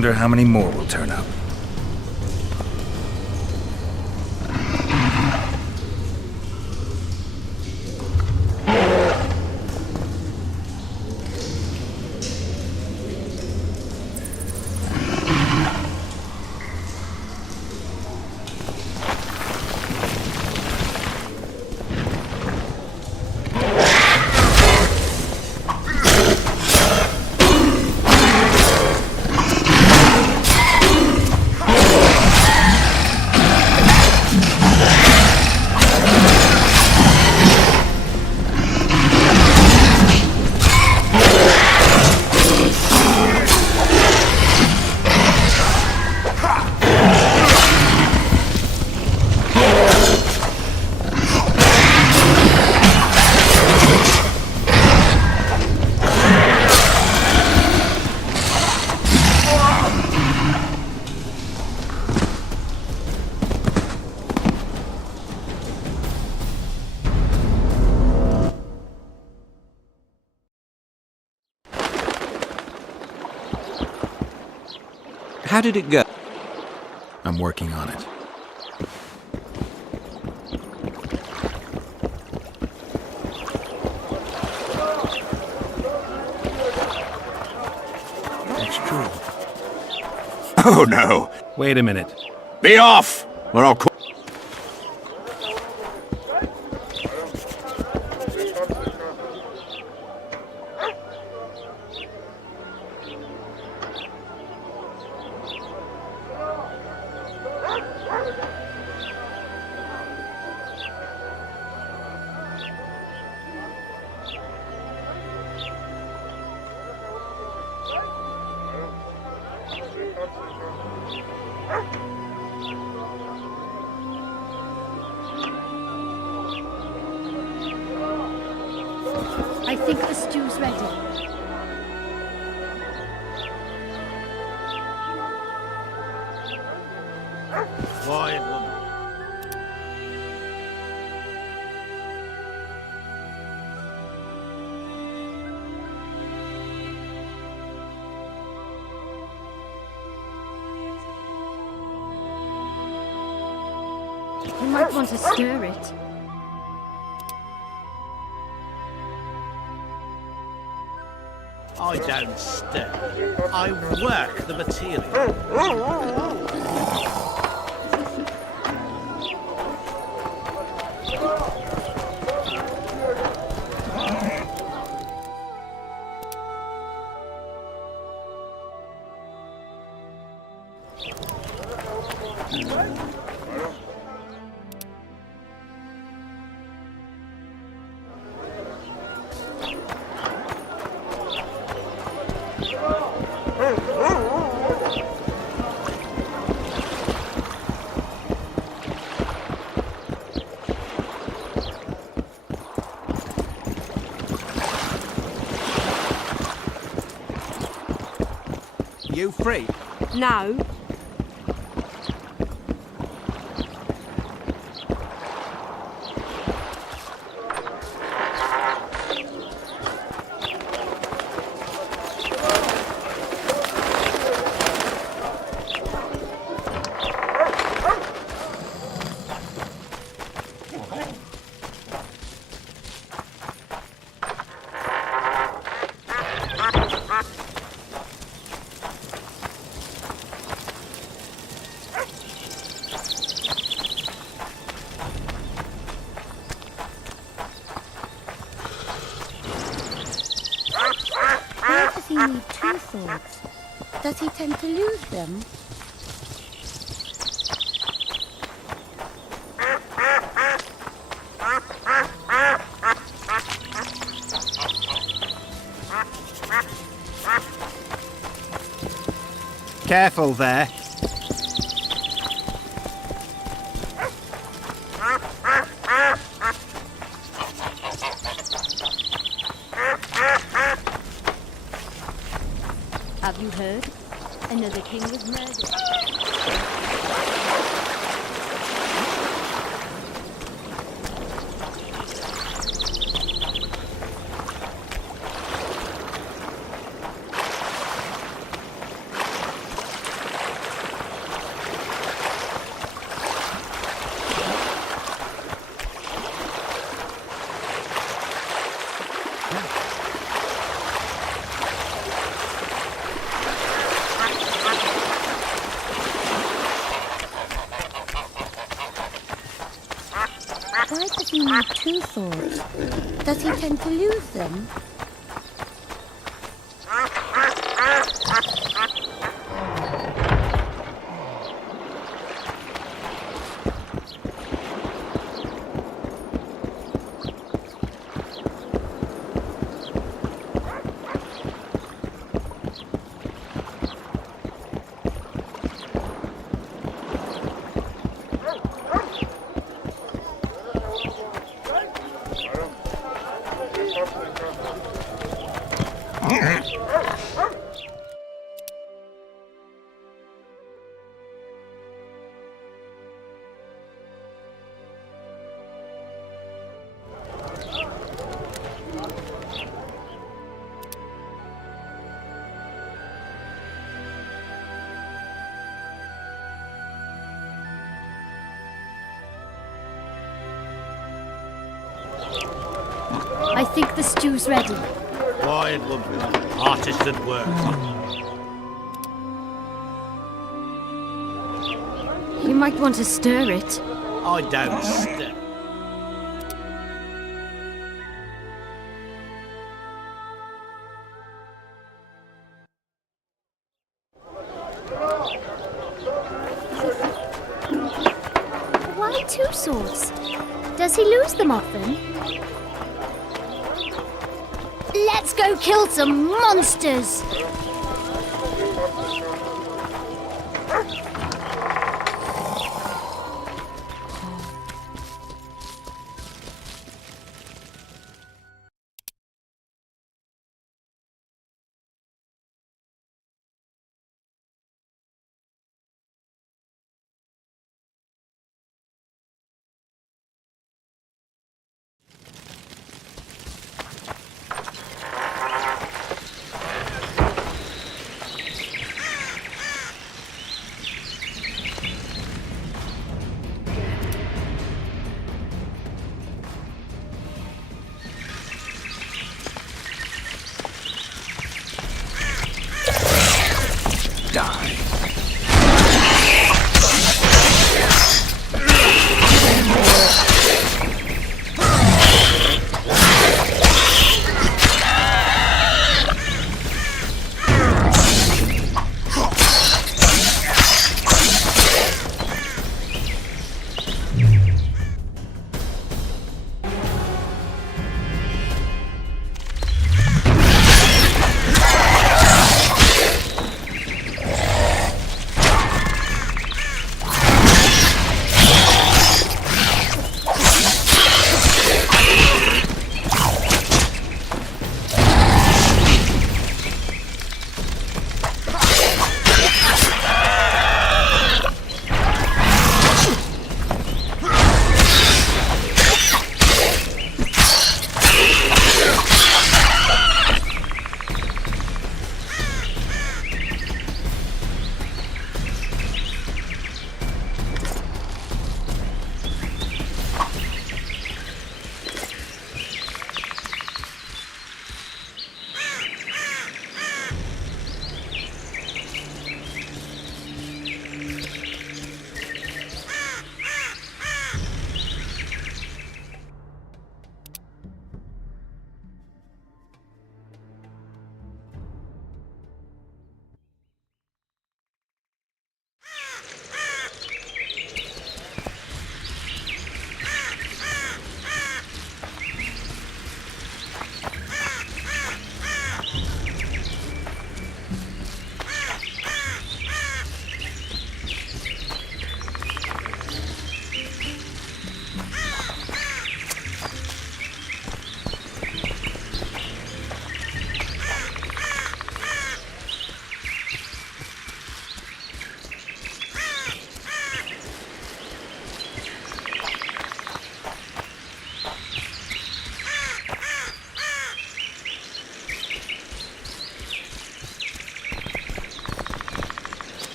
wonder how many more will turn up. How did it go? I'm working on it. It's true. Oh no! Wait a minute. Be off! Or I'll call. I think the stew's ready. Quiet, woman. You might want to stir it. I don't stir. I work the material. You free? No. Why does he need two swords? Does he tend to lose them? Careful there. Have you heard? Another king was murdered. Why does he need two swords? Does he tend to lose them? I think the stew's ready. Quiet, woman. Artist at work. You might want to stir it. I don't stir. Why two swords? Does he lose them often? Let's go kill some monsters!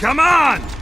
Come on!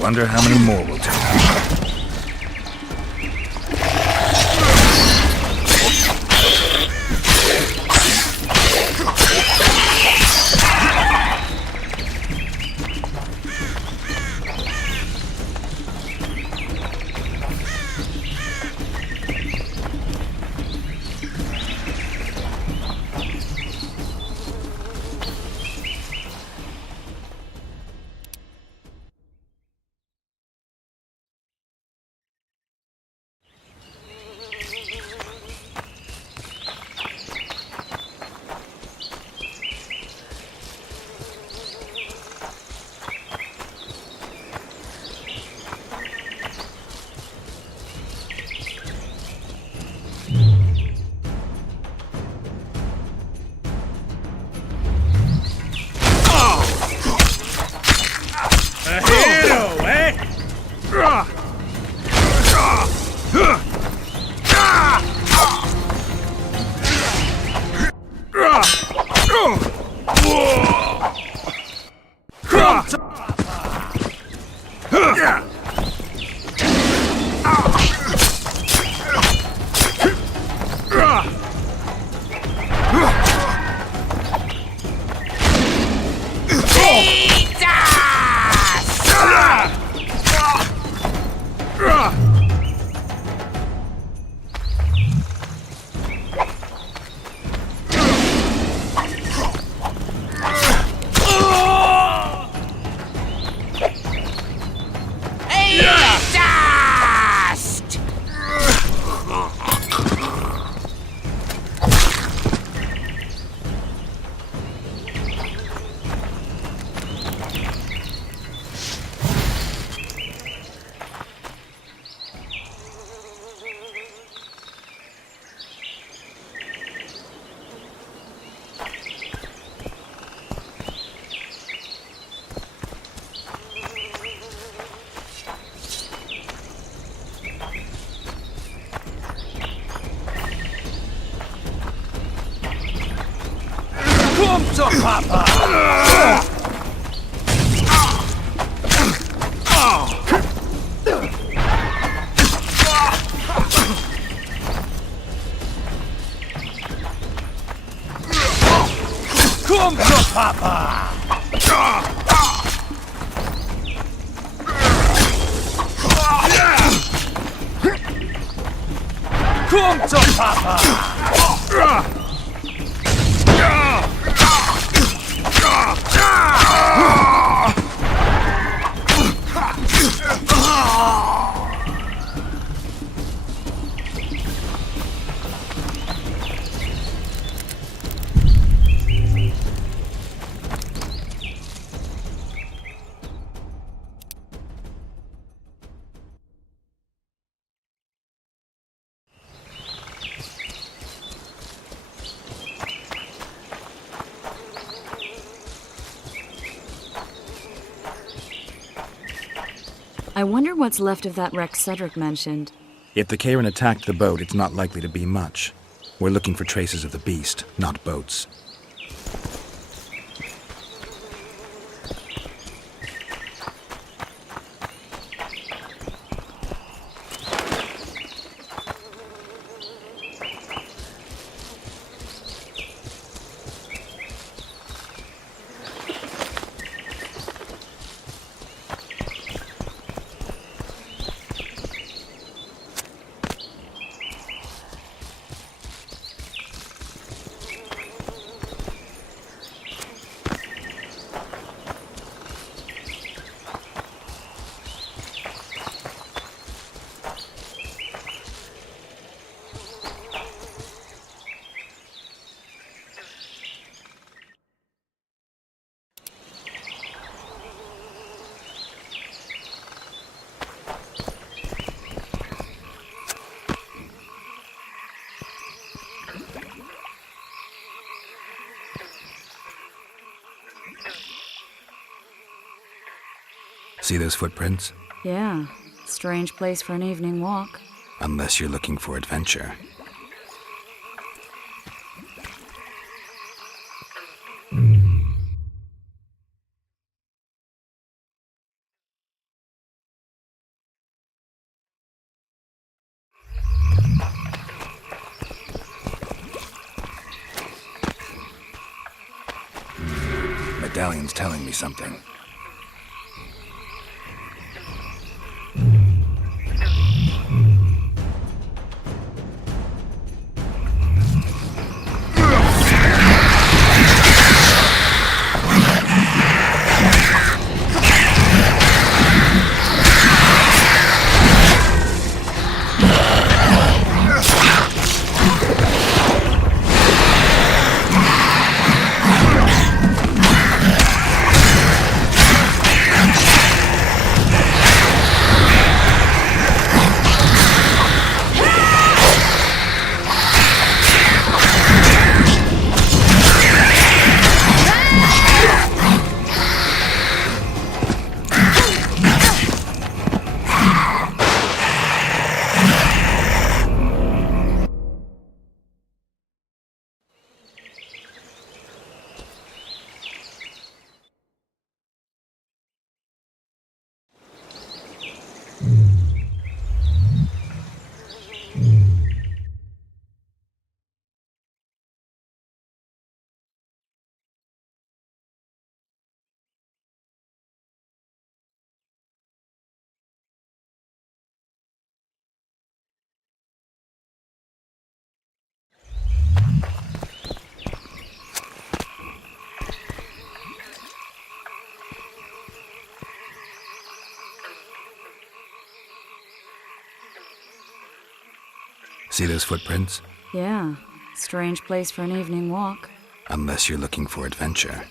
Wonder how many more will turn up. Come to Papa! Come to Papa! Come to Papa! I wonder what's left of that wreck Cedric mentioned. If the Karen attacked the boat, it's not likely to be much. We're looking for traces of the beast, not boats. See those footprints? Yeah, strange place for an evening walk. Unless you're looking for adventure. medallion's telling me something. See those footprints? Yeah, strange place for an evening walk. Unless you're looking for adventure.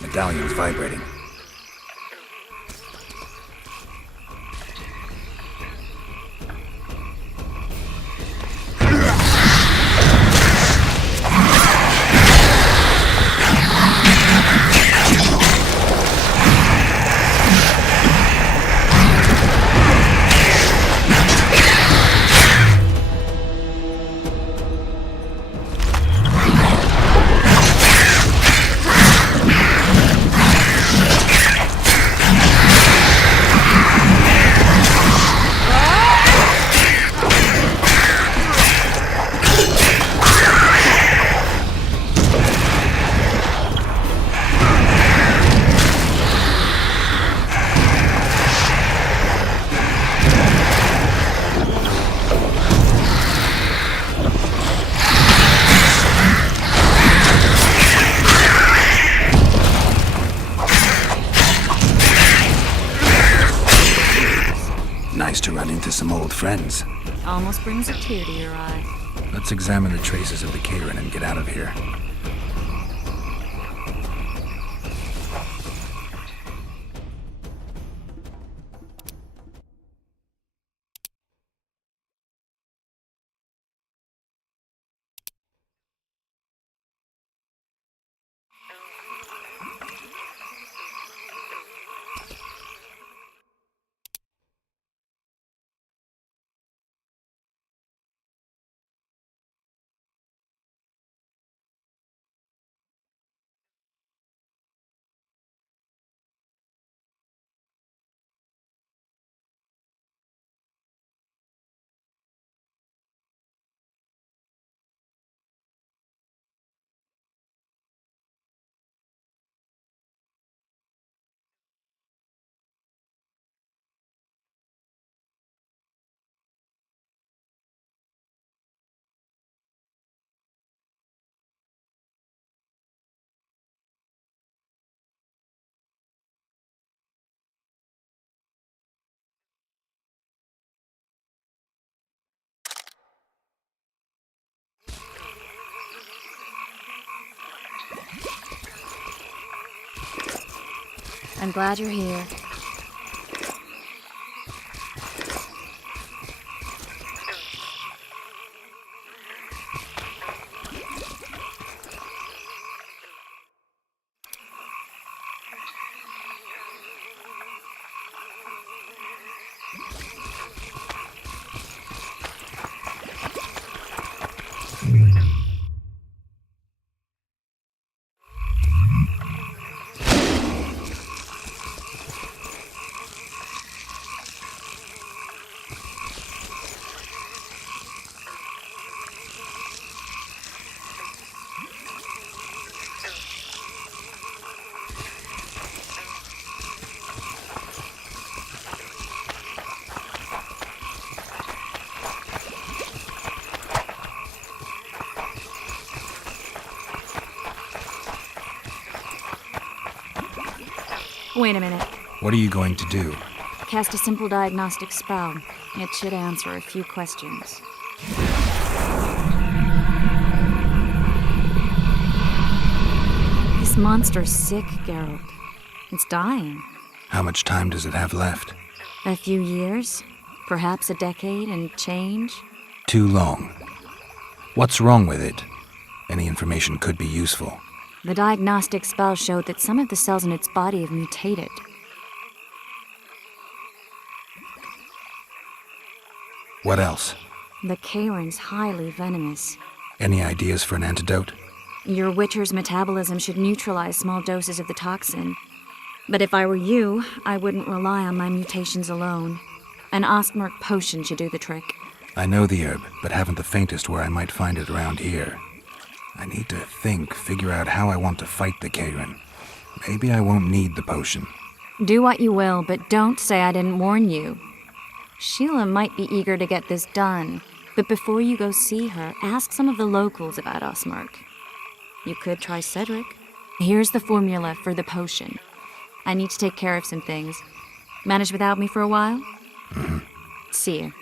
Medallion's vibrating. Nice to run into some old friends. Almost brings a tear to your eye. Let's examine the traces of the Karen and get out of here. I'm glad you're here. Wait a minute. What are you going to do? Cast a simple diagnostic spell. It should answer a few questions. This monster's sick, Geralt. It's dying. How much time does it have left? A few years? Perhaps a decade and change? Too long. What's wrong with it? Any information could be useful. The diagnostic spell showed that some of the cells in its body have mutated. What else? The Kayran's highly venomous. Any ideas for an antidote? Your Witcher's metabolism should neutralize small doses of the toxin. But if I were you, I wouldn't rely on my mutations alone. An Ostmark potion should do the trick. I know the herb, but haven't the faintest where I might find it around here. I need to figure out how I want to fight the Kayran. Maybe I won't need the potion. Do what you will, but don't say I didn't warn you. Sheila might be eager to get this done, but before you go see her, ask some of the locals about Ostmark. You could try Cedric. Here's the formula for the potion. I need to take care of some things. Manage without me for a while? Mm-hmm. See you.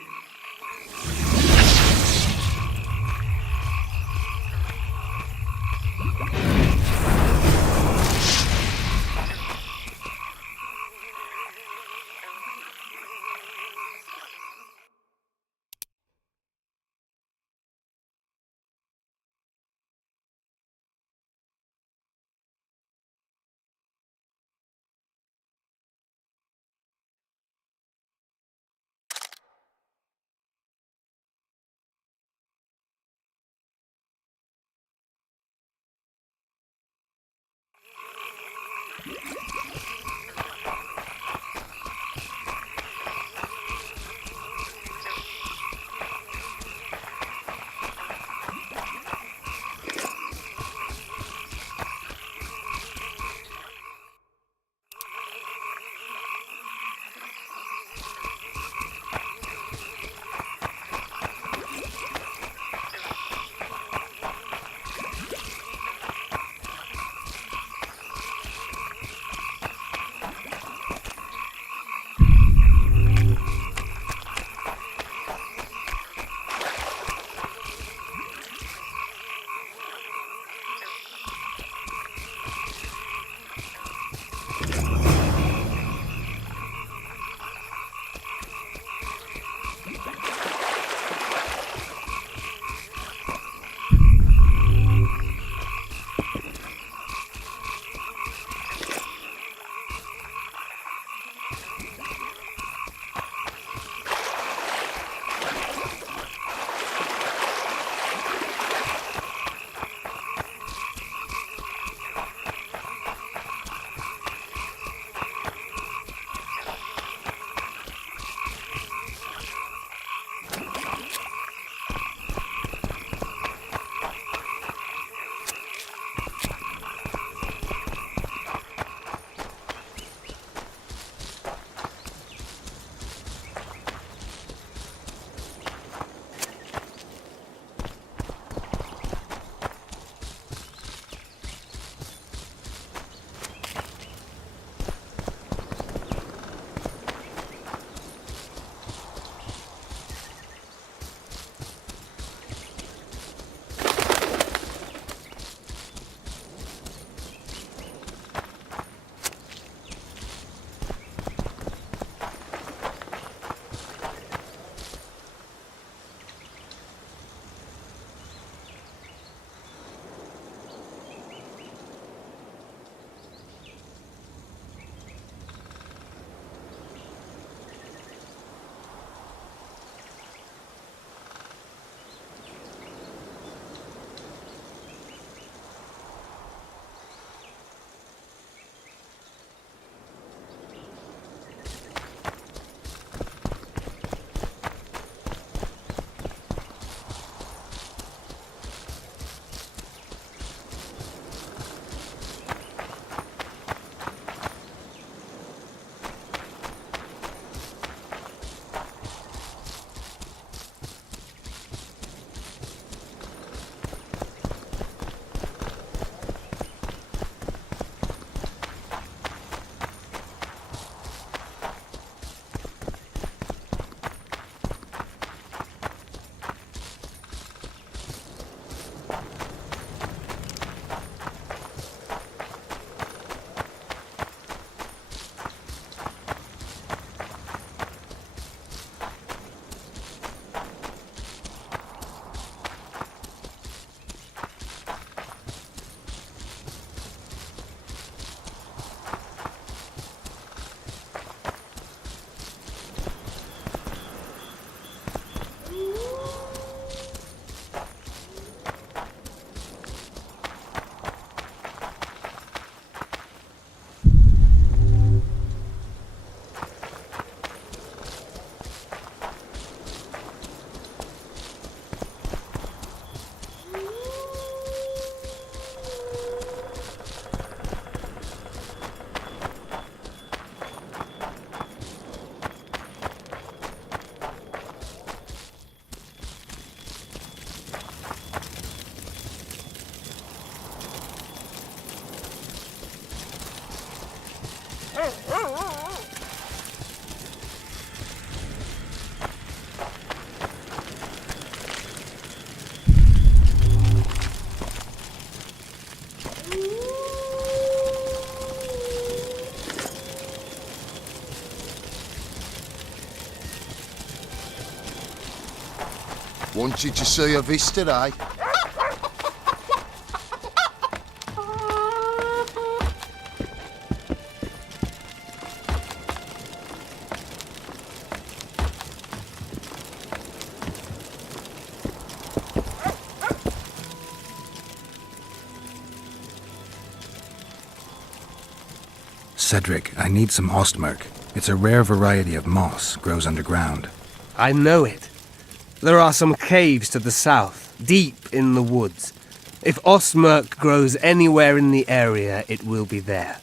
Wanted to see a vis today. Cedric, I need some ostmerk. It's a rare variety of moss, grows underground. I know it. There are some caves to the south, deep in the woods. If ostmerk grows anywhere in the area, it will be there.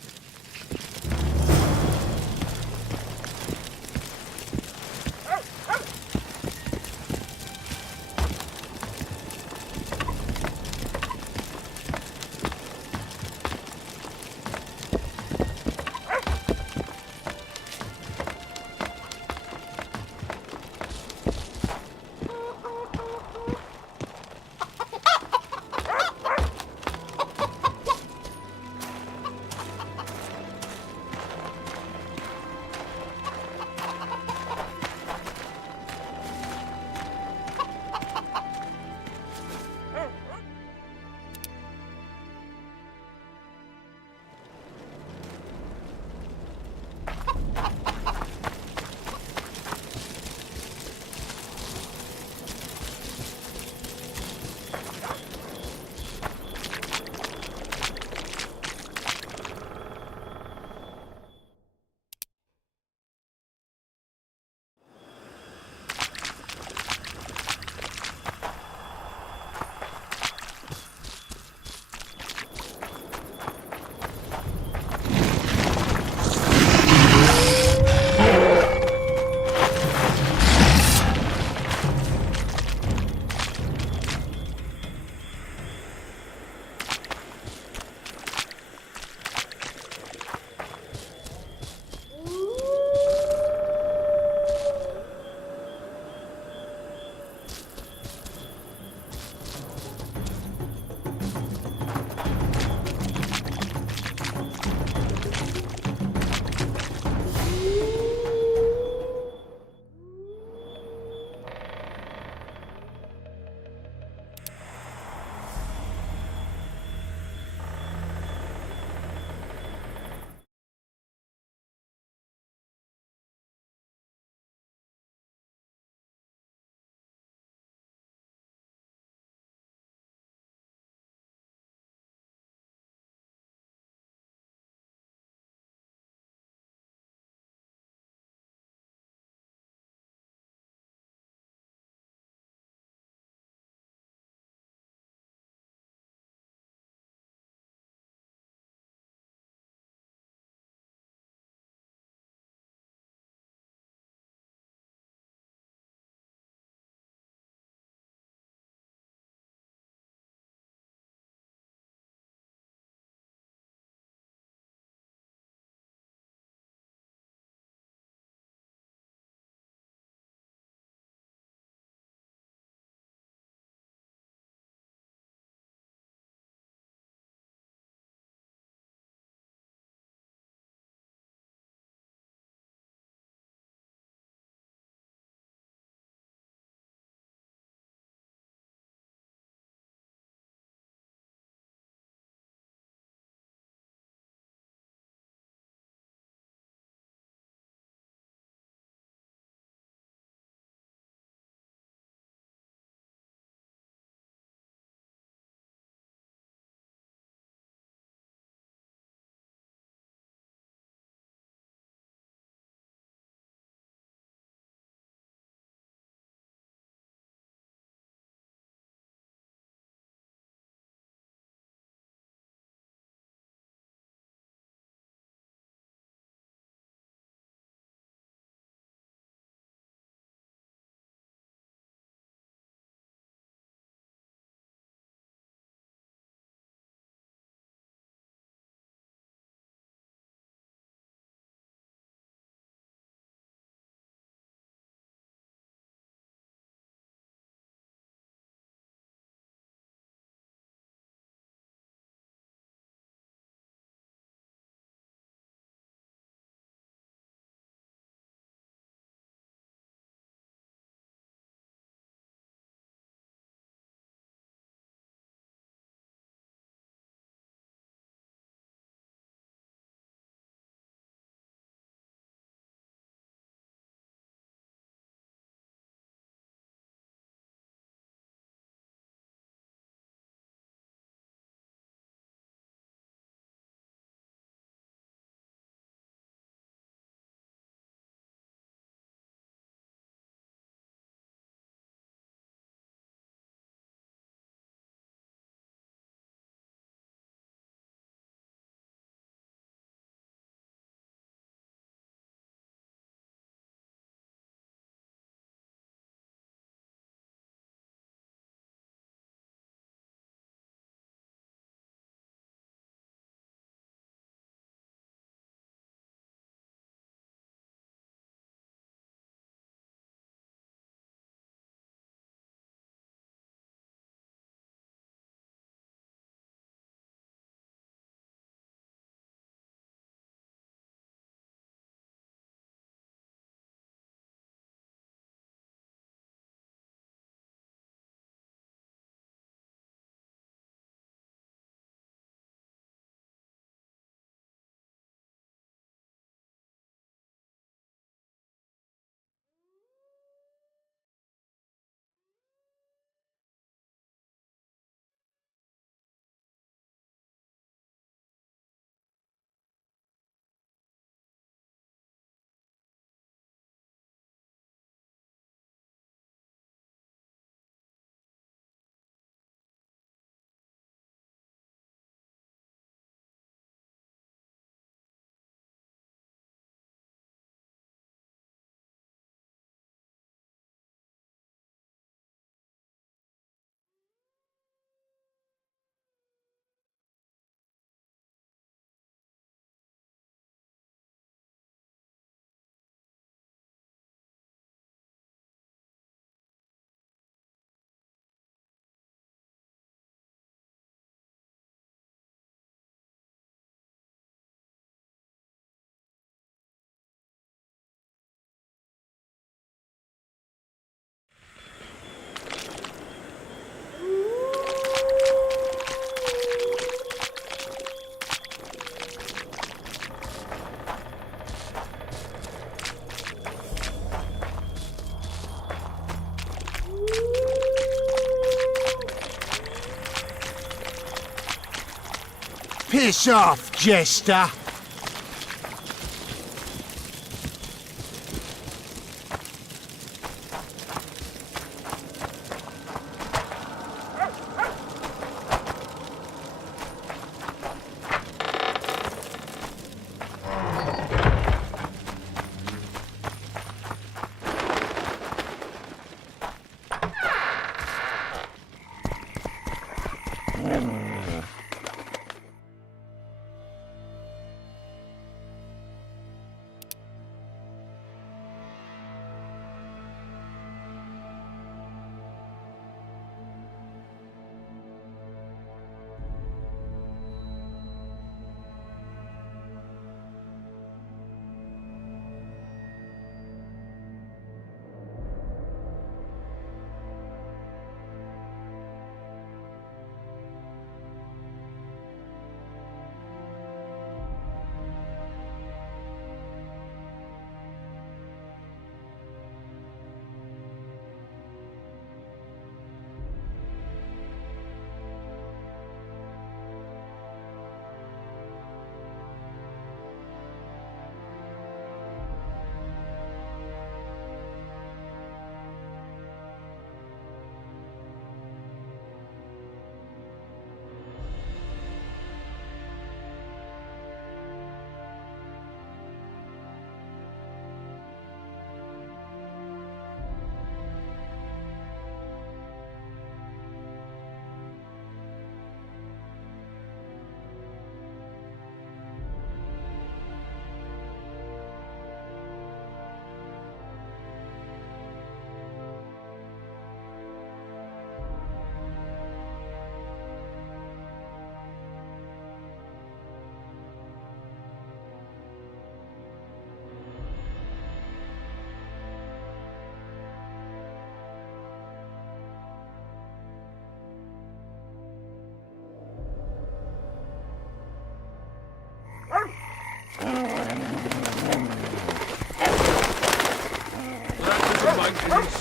Piss off, jester!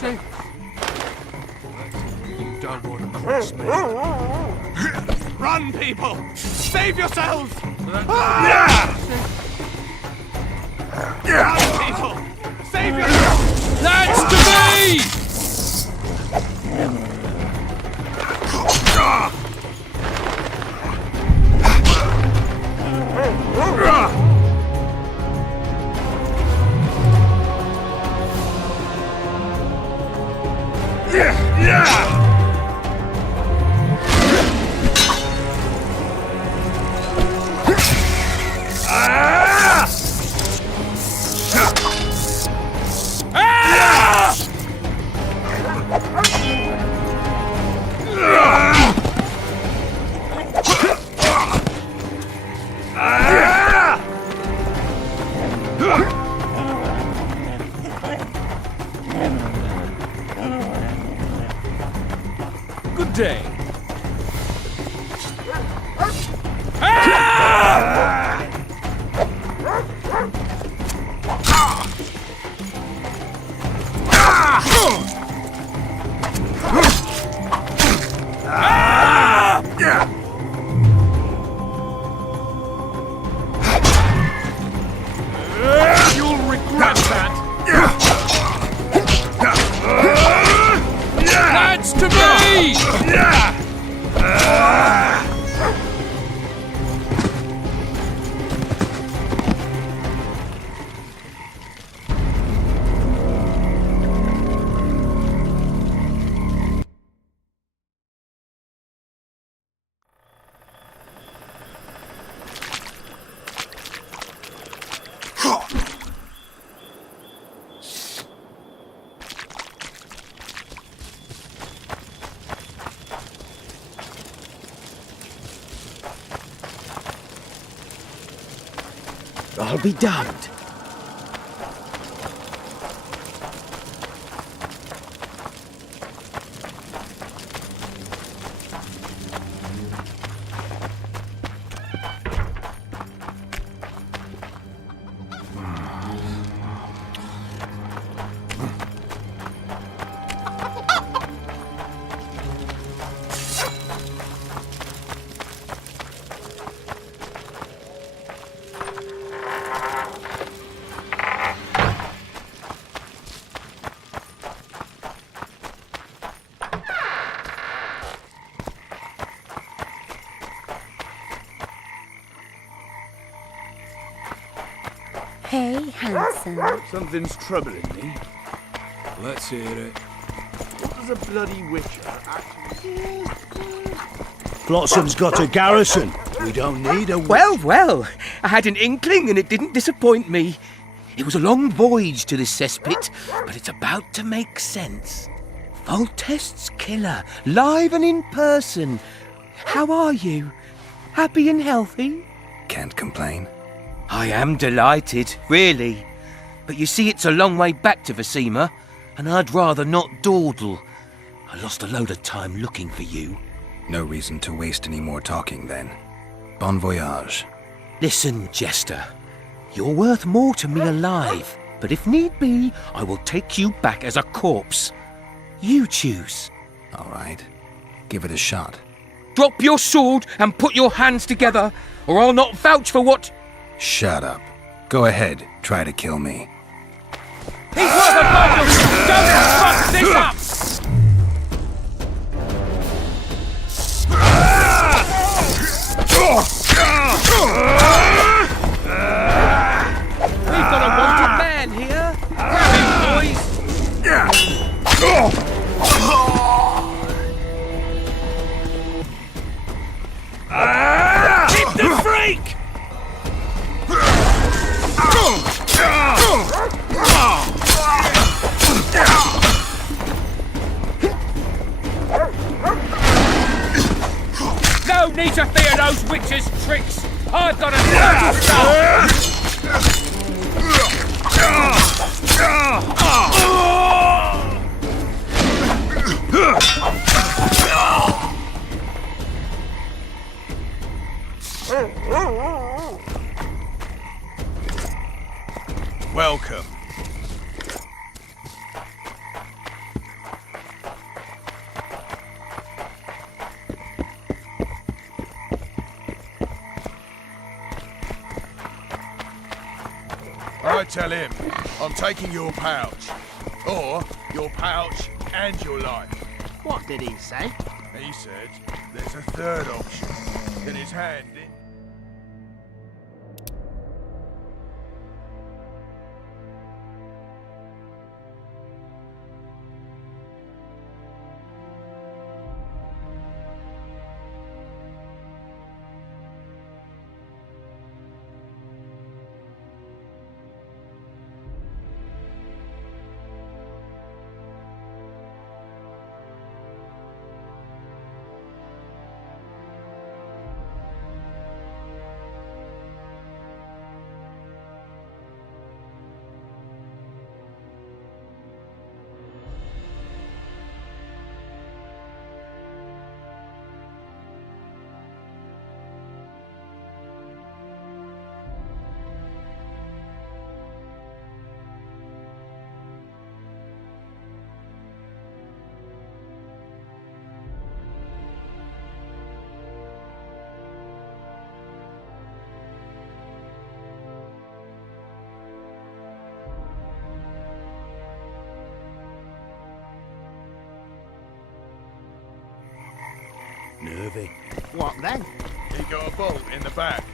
sense. You don't want to cross me. Run, people! Save yourselves! Run, people! Save yourselves! That's to me! Good day. You'll regret that. That's to me! I'll be damned. Hey, handsome. Something's troubling me. Let's hear it. What does a bloody witcher actually... Flotsam's got a garrison. We don't need a... Well, I had an inkling and it didn't disappoint me. It was a long voyage to this cesspit, but it's about to make sense. Voltest's killer, live and in person. How are you? Happy and healthy? Can't complain. I am delighted, really. But you see, it's a long way back to Vasima, and I'd rather not dawdle. I lost a load of time looking for you. No reason to waste any more talking, then. Bon voyage. Listen, Jester. You're worth more to me alive, but if need be, I will take you back as a corpse. You choose. All right. Give it a shot. Drop your sword and put your hands together, or I'll not vouch for what... Shut up. Go ahead. Try to kill me. He's worth a bundle! Don't fuck this up! We've got a wanted man here. Grab him, boys! Hit the freak! No need to fear those witches' tricks! I've got a dirty stuff! Welcome. I tell him I'm taking your pouch. Or your pouch and your life. What did he say? He said there's a third option. Get his hand in. Nervy. What then? He got a bolt in the back.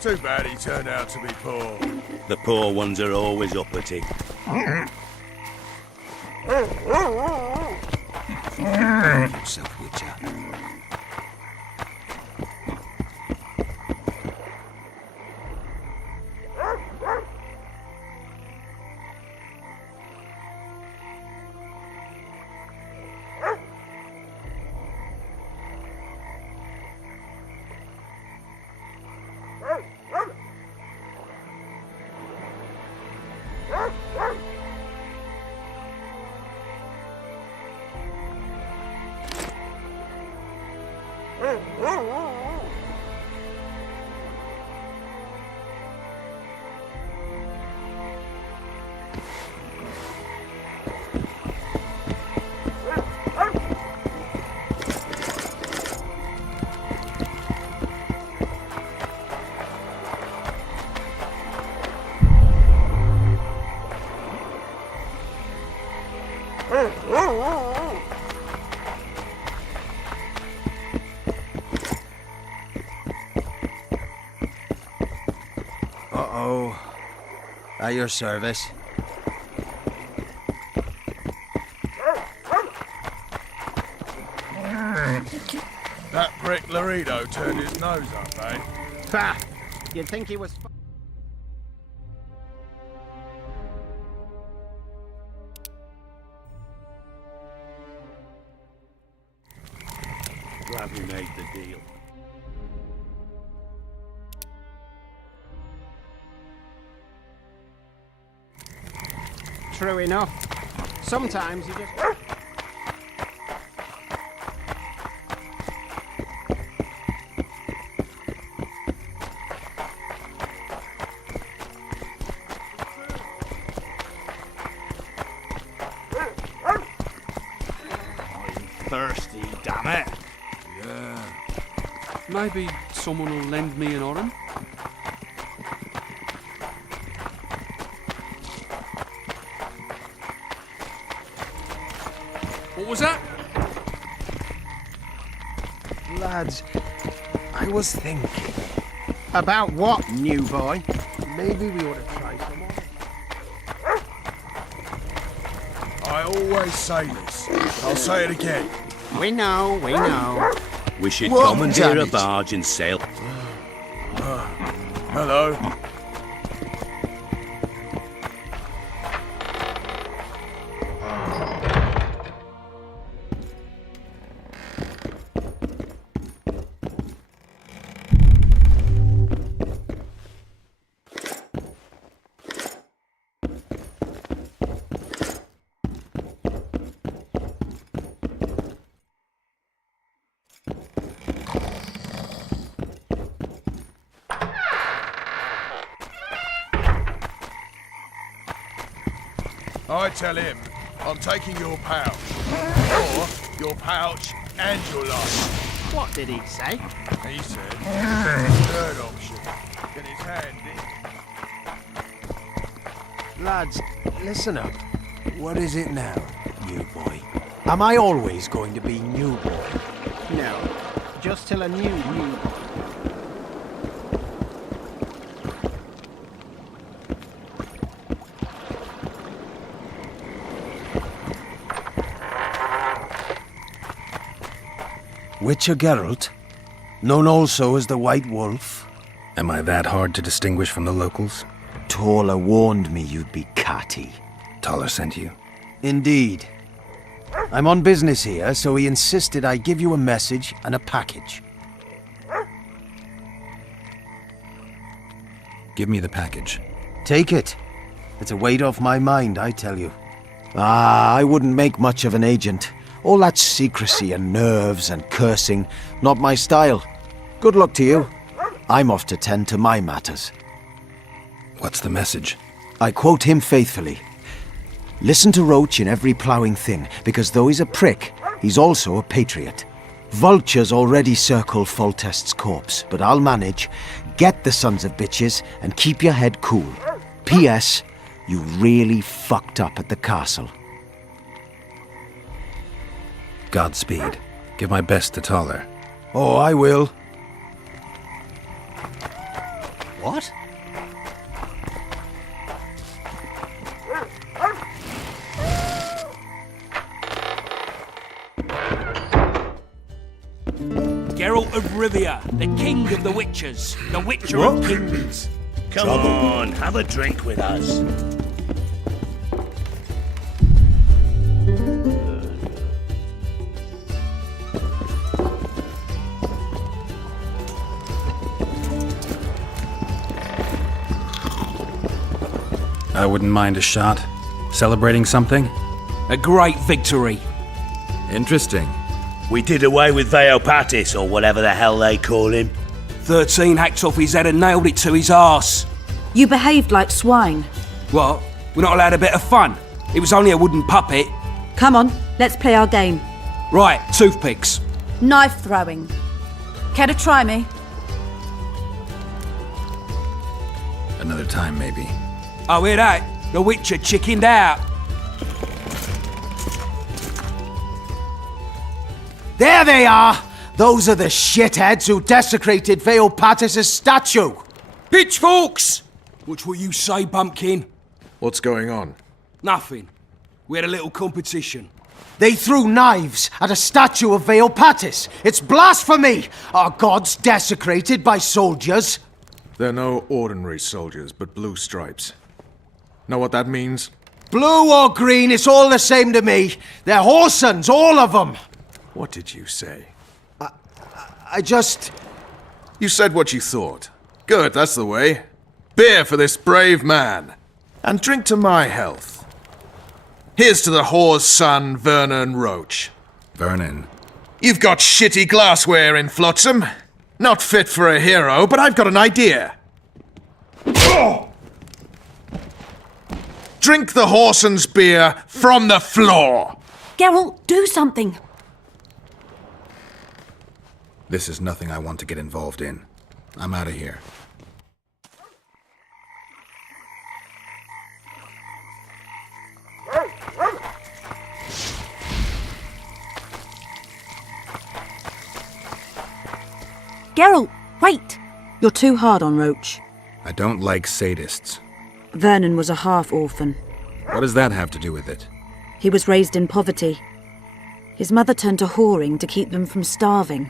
Too bad he turned out to be poor. The poor ones are always uppity. Yourself, Witcher. Uh-oh. At your service. That prick Laredo turned his nose up, eh? Ha! You'd think he was... Glad we made the deal. True enough. Sometimes you just... Thirsty, damn it. Yeah. Maybe someone will lend me an orange? What was that? Lads, I was thinking. About what, new boy? Maybe we ought to try some more. I always say this. I'll say it again. We know, we know. We should What commandeer a damage? barge and sail. Hello. I tell him I'm taking your pouch. Or your pouch and your life. What did he say? He said, third option. Get his hand in. Lads, listen up. What is it now, new boy? Am I always going to be new boy? No. Just till a new boy. Witcher Geralt? Known also as the White Wolf? Am I that hard to distinguish from the locals? Taller warned me you'd be catty. Taller sent you? Indeed. I'm on business here, so he insisted I give you a message and a package. Give me the package. Take it. It's a weight off my mind, I tell you. I wouldn't make much of an agent. All that secrecy and nerves and cursing, not my style. Good luck to you. I'm off to tend to my matters. What's the message? I quote him faithfully. Listen to Roach in every ploughing thing, because though he's a prick, he's also a patriot. Vultures already circle Foltest's corpse, but I'll manage. Get the sons of bitches and keep your head cool. P.S. You really fucked up at the castle. Godspeed. Give my best to Taller. Oh, I will. What? Geralt of Rivia, the king of the witchers, the witcher What? of kings. Come on, have a drink with us. I wouldn't mind a shot. Celebrating something? A great victory. Interesting. We did away with Veopatis, or whatever the hell they call him. 13 hacked off his head and nailed it to his arse. You behaved like swine. What? We're not allowed a bit of fun? It was only a wooden puppet. Come on, let's play our game. Right, toothpicks. Knife throwing. Care to try me? Another time, maybe. Oh, hear that? The witcher chickened out. There they are! Those are the shitheads who desecrated Veopatis' statue! Pitchforks! Which will you say, bumpkin? What's going on? Nothing. We had a little competition. They threw knives at a statue of Vale Patis. It's blasphemy! Our gods desecrated by soldiers. They're no ordinary soldiers, but blue stripes. Know what that means? Blue or green, it's all the same to me. They're horsens, all of them. What did you say? I just... You said what you thought. Good, that's the way. Beer for this brave man. And drink to my health. Here's to the whore's son, Vernon Roach. Vernon? You've got shitty glassware in Flotsam. Not fit for a hero, but I've got an idea. Drink the whoresen's beer from the floor. Geralt, do something. This is nothing I want to get involved in. I'm out of here. Geralt, wait! You're too hard on Roach. I don't like sadists. Vernon was a half-orphan. What does that have to do with it? He was raised in poverty. His mother turned to whoring to keep them from starving.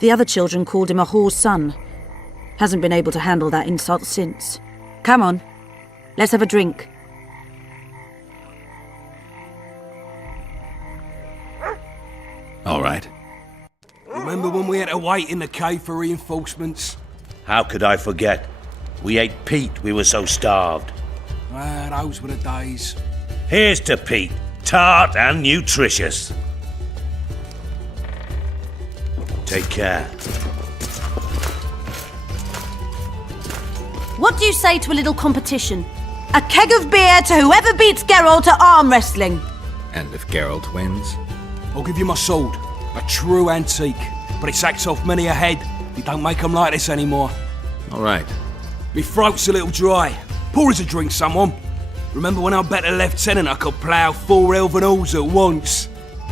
The other children called him a whore's son. Hasn't been able to handle that insult since. Come on, let's have a drink. All right. Remember when we had to wait in the cave for reinforcements? How could I forget? We ate Pete, we were so starved. Ah, those were the days. Here's to Pete, tart and nutritious. Take care. What do you say to a little competition? A keg of beer to whoever beats Geralt at arm wrestling. And if Geralt wins? I'll give you my sword. A true antique. But it sacks off many a head. You don't make them like this anymore. All right. Me throat's a little dry. Pour us a drink, someone. Remember when I bet a lieutenant I could plough 4 elven halls at once?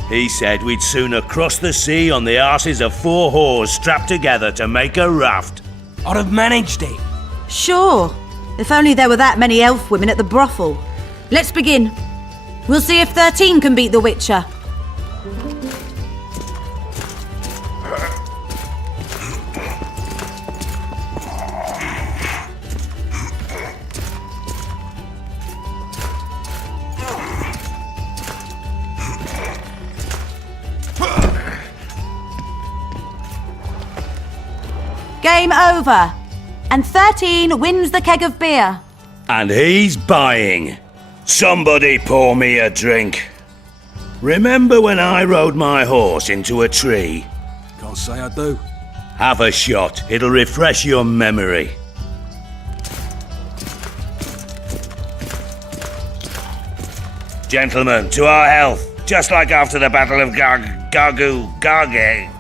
He said we'd sooner cross the sea on the arses of 4 whores strapped together to make a raft. I'd have managed it. Sure. If only there were that many elf women at the brothel. Let's begin. We'll see if 13 can beat the Witcher. Game over. And 13 wins the keg of beer. And he's buying. Somebody pour me a drink. Remember when I rode my horse into a tree? Can't say I do. Have a shot. It'll refresh your memory. Gentlemen, to our health. Just like after the Battle of Gargu.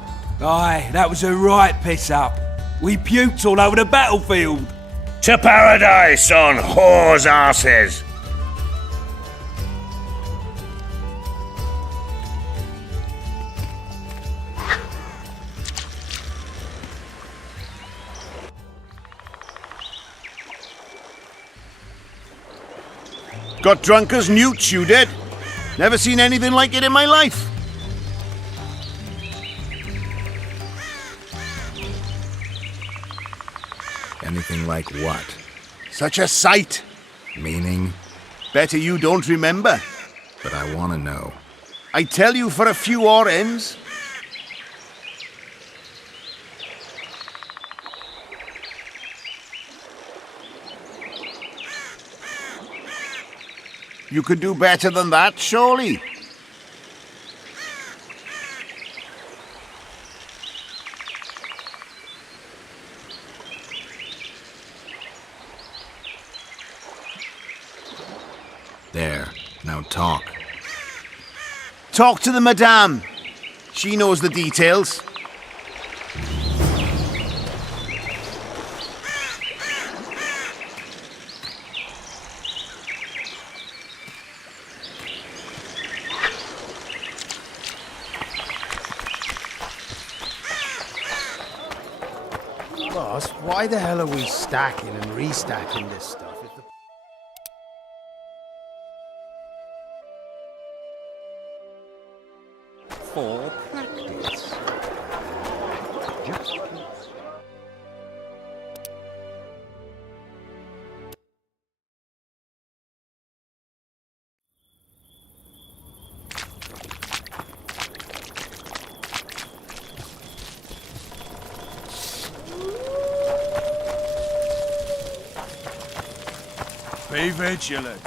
Aye, that was a right piss-up. We puked all over the battlefield. To paradise on whores' arses. Got drunk as newts, you did. Never seen anything like it in my life. Anything like what? Such a sight. Meaning? Better you don't remember. But I want to know. I tell you for a few odd ends. You could do better than that, surely. There. Now talk. Talk to the madame. She knows the details. Boss, why the hell are we stacking and restacking this stuff? for practice. Just Be vigilant.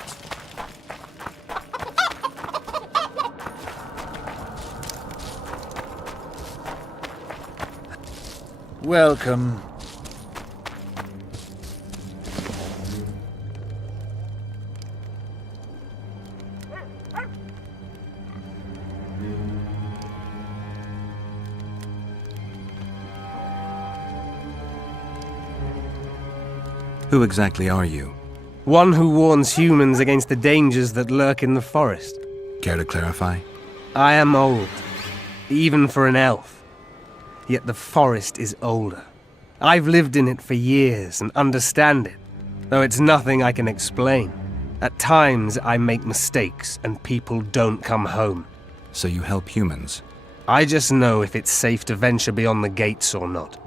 Welcome. Who exactly are you? One who warns humans against the dangers that lurk in the forest. Care to clarify? I am old, even for an elf. Yet the forest is older. I've lived in it for years and understand it, though it's nothing I can explain. At times I make mistakes and people don't come home. So you help humans? I just know if it's safe to venture beyond the gates or not.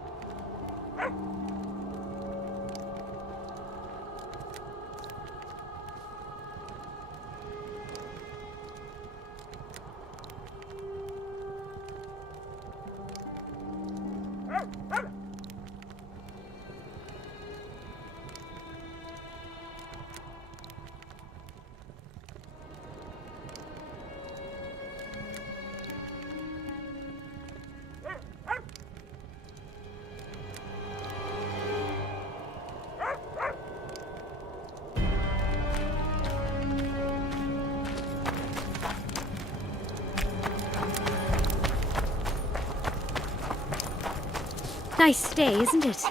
Nice day, isn't it?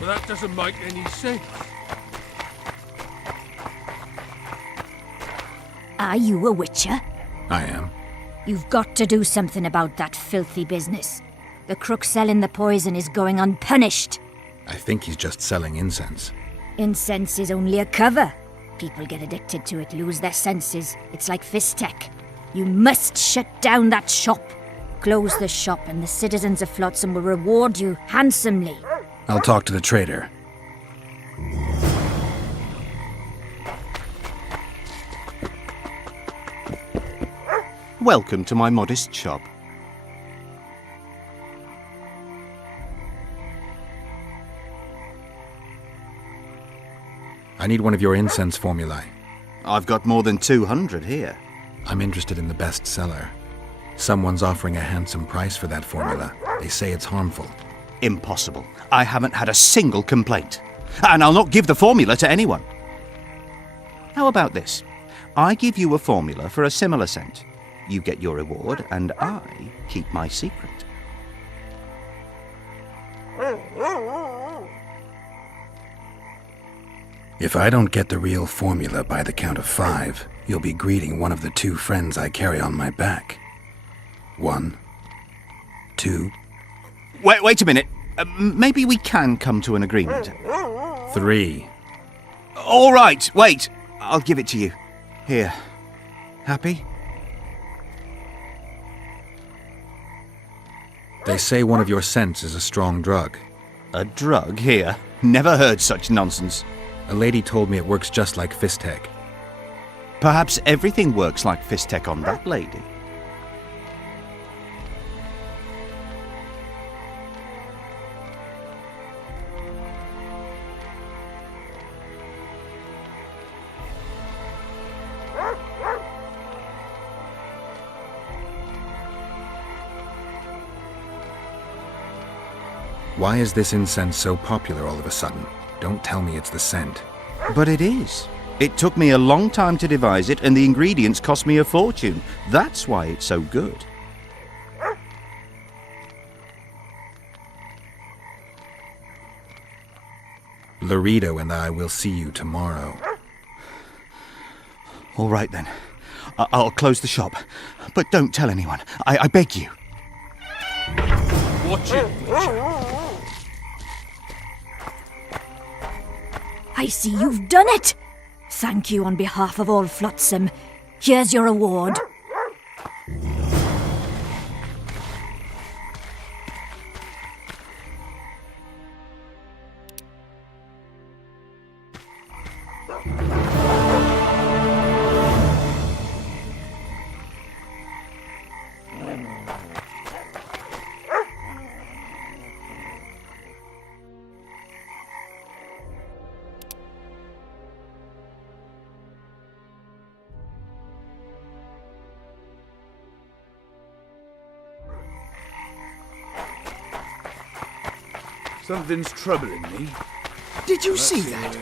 Well, that doesn't make any sense. Are you a witcher? I am. You've got to do something about that filthy business. The crook selling the poison is going unpunished. I think he's just selling incense. Incense is only a cover. People get addicted to it, lose their senses. It's like Fistech. You must shut down that shop. Close the shop and the citizens of Flotsam will reward you handsomely. I'll talk to the trader. Welcome to my modest shop. I need one of your incense formulae. I've got more than 200 here. I'm interested in the best seller. Someone's offering a handsome price for that formula. They say it's harmful. Impossible. I haven't had a single complaint. And I'll not give the formula to anyone. How about this? I give you a formula for a similar scent. You get your reward, and I keep my secret. If I don't get the real formula by the count of 5, you'll be greeting one of the 2 friends I carry on my back. 1, 2... Wait a minute. Maybe we can come to an agreement. 3. All right, wait. I'll give it to you. Here. Happy? They say one of your scents is a strong drug. A drug here? Never heard such nonsense. A lady told me it works just like Fistech. Perhaps everything works like Fistech on that lady. Why is this incense so popular all of a sudden? Don't tell me it's the scent. But it is. It took me a long time to devise it, and the ingredients cost me a fortune. That's why it's so good. Laredo and I will see you tomorrow. All right then. I'll close the shop. But don't tell anyone. I beg you. Watch it, Witcher. I see you've done it! Thank you on behalf of all Flotsam. Here's your reward. Something's troubling me. Did you see that?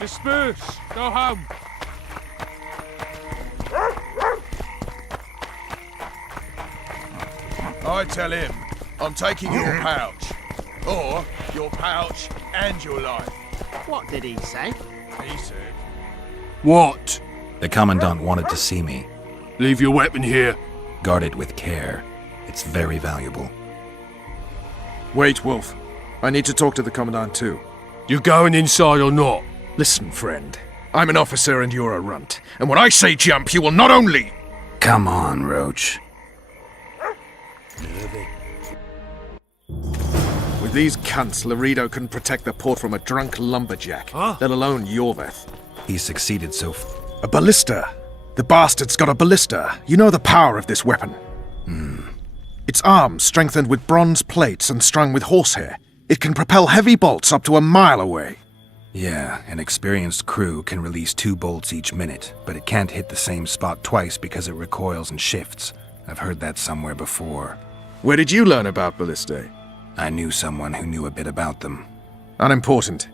Disperse! Go home! I tell him I'm taking your pouch. Or your pouch and your life. What did he say? He said... What? The Commandant wanted to see me. Leave your weapon here. Guard it with care. It's very valuable. Wait, Wolf. I need to talk to the Commandant too. You going inside or not? Listen, friend. I'm an officer and you're a runt. And when I say jump, you will not only... Come on, Roach. With these cunts, Laredo couldn't protect the port from a drunk lumberjack, let alone Yorveth. He succeeded so A ballista. The bastard's got a ballista. You know the power of this weapon. Its arms strengthened with bronze plates and strung with horsehair. It can propel heavy bolts up to a mile away. Yeah, an experienced crew can release 2 bolts each minute, but it can't hit the same spot twice because it recoils and shifts. I've heard that somewhere before. Where did you learn about ballistae? I knew someone who knew a bit about them. Unimportant.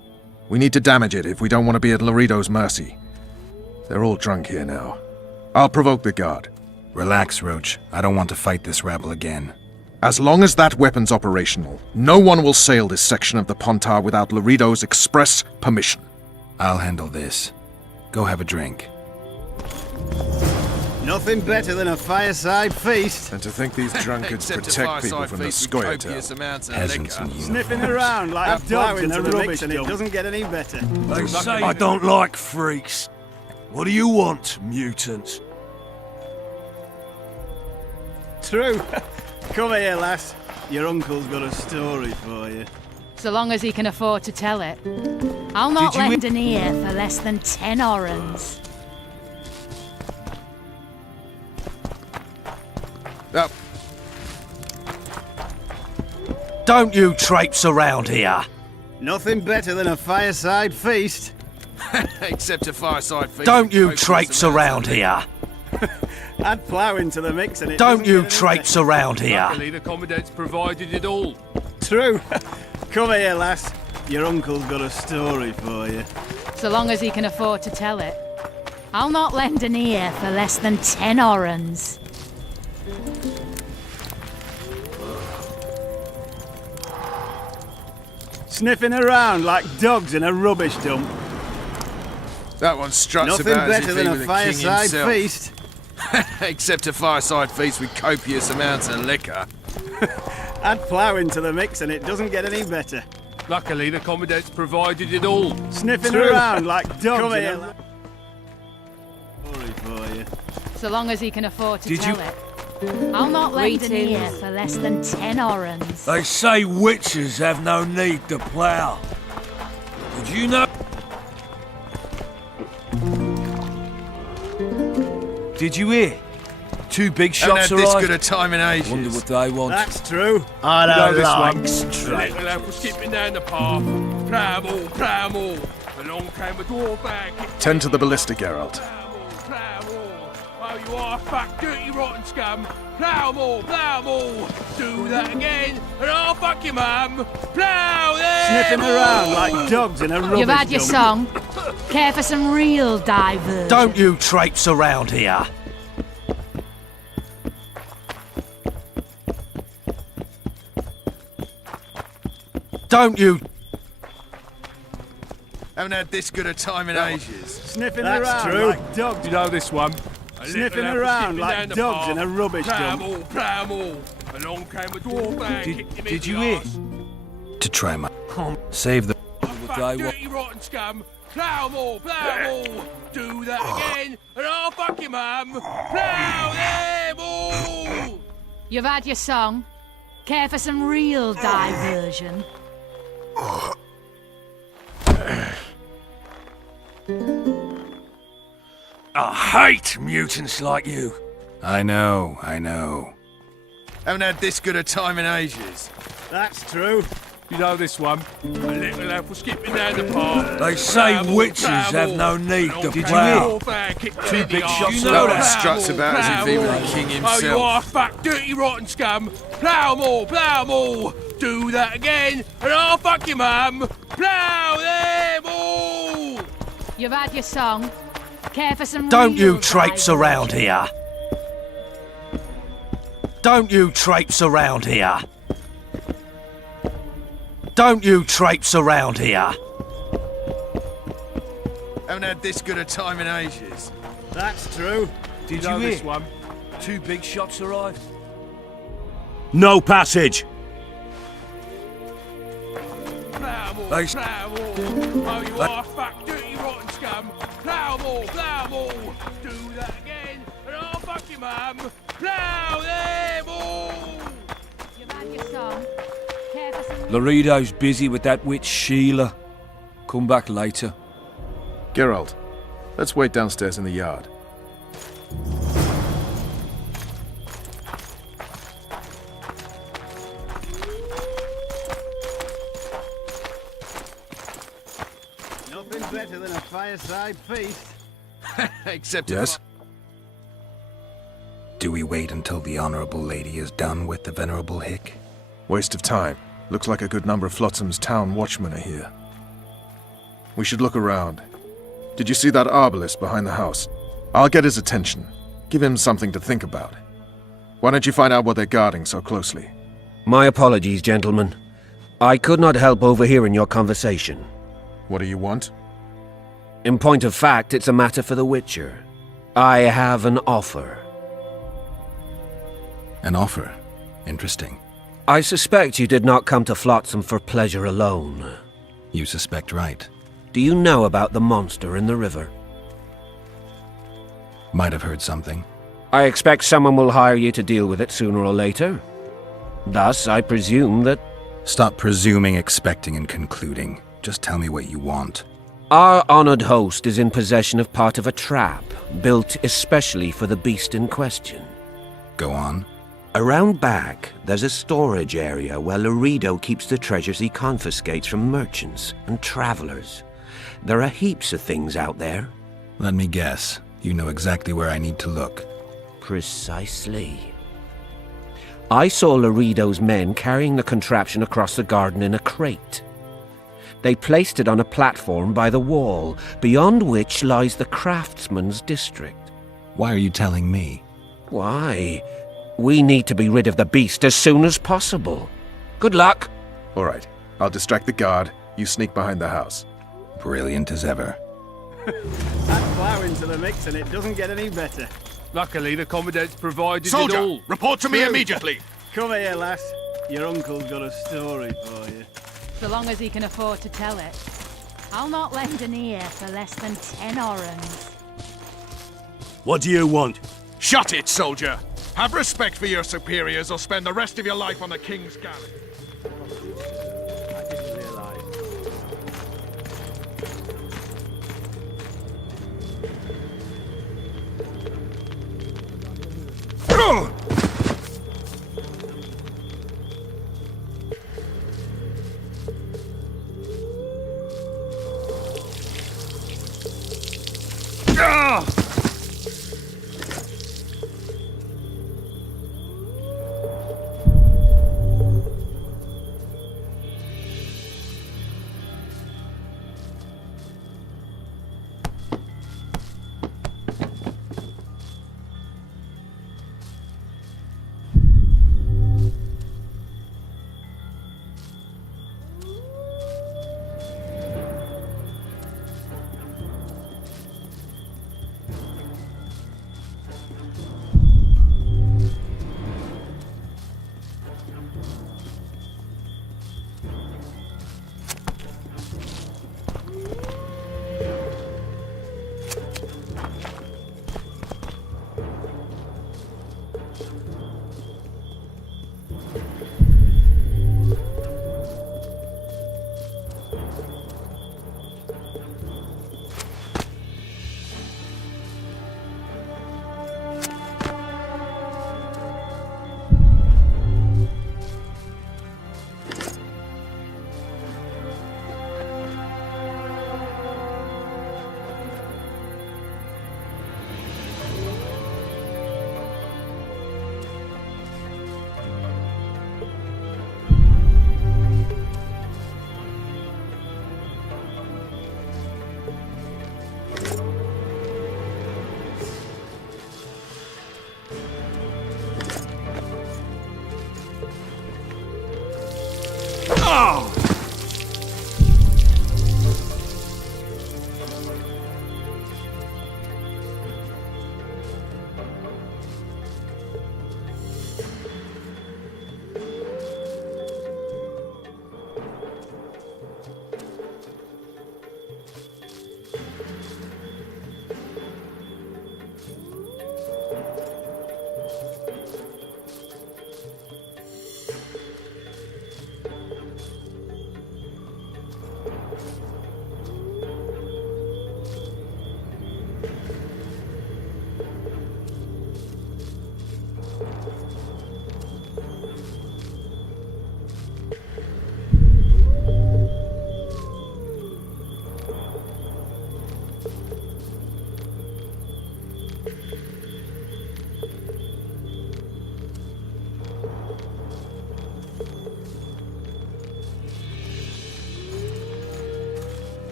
We need to damage it if we don't want to be at Laredo's mercy. They're all drunk here now. I'll provoke the guard. Relax, Roach. I don't want to fight this rabble again. As long as that weapon's operational, no one will sail this section of the Pontar without Laredo's express permission. I'll handle this. Go have a drink. Nothing better than a fireside feast. And to think these drunkards protect people from the Scoia'tael. Peasants and uniforms. Sniffing around like a dog into the mix and it doesn't get any better. I don't like freaks. What do you want, mutants? True. Come here, lass. Your uncle's got a story for you. So long as he can afford to tell it. I'll not lend an ear for less than 10 orens. Oh. Don't you traipse around here. Nothing better than a fireside feast. Except a fireside feast. Don't you traipse around here. Add plough into the mix and it Don't you traipse around here. Luckily, the Commandant's provided it all. True. Come here, lass. Your uncle's got a story for you. So long as he can afford to tell it. I'll not lend an ear for less than 10 orens. Sniffing around like dogs in a rubbish dump. That one struts Nothing about as better if than he a were the king fireside himself. feast. Except a fireside feast with copious amounts of liquor. Add plough into the mix and it doesn't get any better. Luckily, the Commandant's provided it all. Sniffing around like dogs in a... Sorry for you. So long as he can afford to Did tell you- it. I'll not lend an ear for less than 10 orens. They say witches have no need to plough. Did you know? Did you hear? 2 big Haven't shots had this arrived. good a time in ages. Wonder what they want. That's true. I don't like A little elf was skipping down the path. Plough-all. Along came a dwarf bag. Tend to the ballista, Geralt. Oh, you are fat, dirty, rotten scum. Plough 'em all. Do that again, and I'll fuck your mum. Plough them Sniffing around like dogs in a rubbish You've had your dump. song. Care for some real diversion? Don't you traipse around here. Don't you... Haven't had this good a time in ages. Sniffing That's around true. like dogs. You know this one. Sniffing around like dogs in a rubbish dump. Plough 'em all. Along came a dwarf bag. kicked him in Did you the hear? arse. To try my... Save the... Fat, dirty, rotten scum. Plough 'em all. Do that again, and I'll fuck your mum. Plough them all. You've had your song. Care for some real diversion? I hate mutants like you. I know. Haven't had this good a time in ages. That's true. You know this one. A little elf was skipping down the path. They say witches have no need to plough. 2 big shots You know that struts about as if he were the king Oh, you are himself. fat, dirty, rotten scum. Plough 'em all. Do that again, and I'll fuck your mum. Plough them all. You've had your song. Care for some Don't real you traipse diversion? around here. Don't you traipse around here. Don't you traipse around here. Haven't had this good a time in ages. That's true. Did You know you this hear? one. 2 big shots arrived. No passage. Plough 'em all. They- Oh, you are fat, dirty, rotten scum. Plough 'em all. Do that again, and I'll fuck your mum. Plough them all. You've had your song. Care for some Laredo's busy with that witch Sheila. Come back later. Geralt, let's wait downstairs in the yard. Nothing better than a fireside feast. Except Yes? Do we wait until the honorable lady is done with the venerable hick? Waste of time. Looks like a good number of Flotsam's town watchmen are here. We should look around. Did you see that arbalist behind the house? I'll get his attention. Give him something to think about. Why don't you find out what they're guarding so closely? My apologies, gentlemen. I could not help overhearing your conversation. What do you want? In point of fact, it's a matter for the Witcher. I have an offer. An offer? Interesting. I suspect you did not come to Flotsam for pleasure alone. You suspect right. Do you know about the monster in the river? Might have heard something. I expect someone will hire you to deal with it sooner or later. Thus, I presume that... Stop presuming, expecting, and concluding. Just tell me what you want. Our honored host is in possession of part of a trap, built especially for the beast in question. Go on. Around back, there's a storage area where Laredo keeps the treasures he confiscates from merchants and travelers. There are heaps of things out there. Let me guess. You know exactly where I need to look. Precisely. I saw Laredo's men carrying the contraption across the garden in a crate. They placed it on a platform by the wall, beyond which lies the craftsman's district. Why are you telling me? Why? We need to be rid of the beast as soon as possible. Good luck. All right. I'll distract the guard. You sneak behind the house. Brilliant as ever. Add plough into the mix and it doesn't get any better. Luckily, the Commandant's provided Soldier, it all. report to me True. immediately. Come here, lass. Your uncle's got a story for you. So long as he can afford to tell it. I'll not lend an ear for less than 10 orens. What do you want? Shut it, soldier! Have respect for your superiors or spend the rest of your life on the King's galleys. I didn't realise.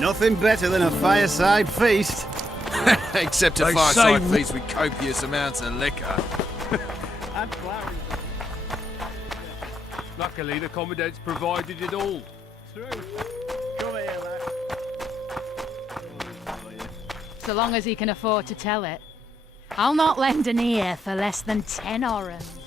Nothing better than a fireside feast. Except a They fireside say- feast with copious amounts of liquor. And flowers. Luckily, the Commandant's provided it all. True. Come here, lad. So long as he can afford to tell it. I'll not lend an ear for less than 10 orens.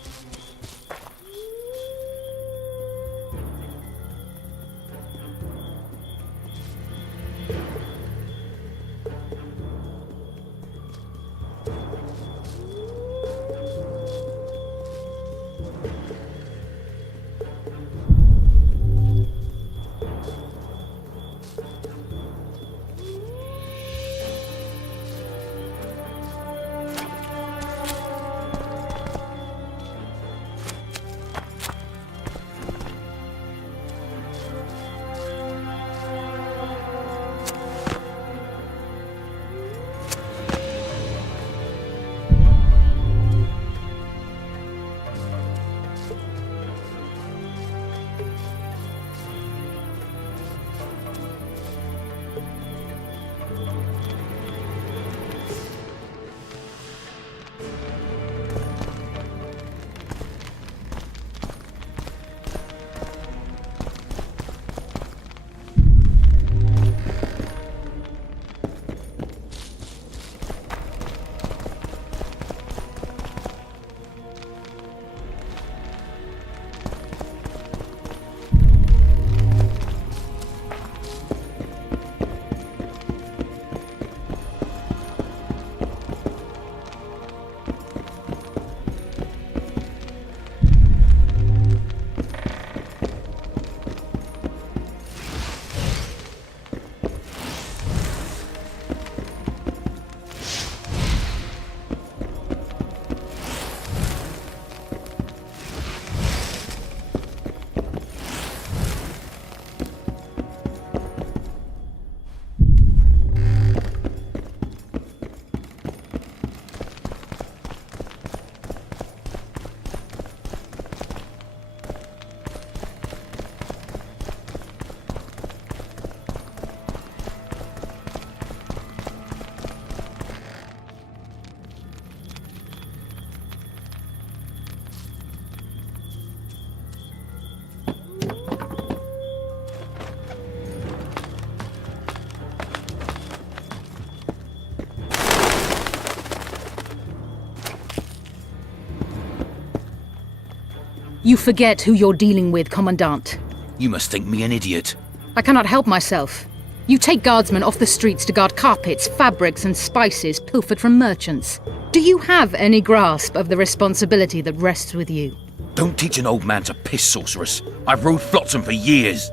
You forget who you're dealing with, Commandant. You must think me an idiot. I cannot help myself. You take guardsmen off the streets to guard carpets, fabrics, and spices pilfered from merchants. Do you have any grasp of the responsibility that rests with you? Don't teach an old man to piss, sorceress. I've ruled Flotsam for years.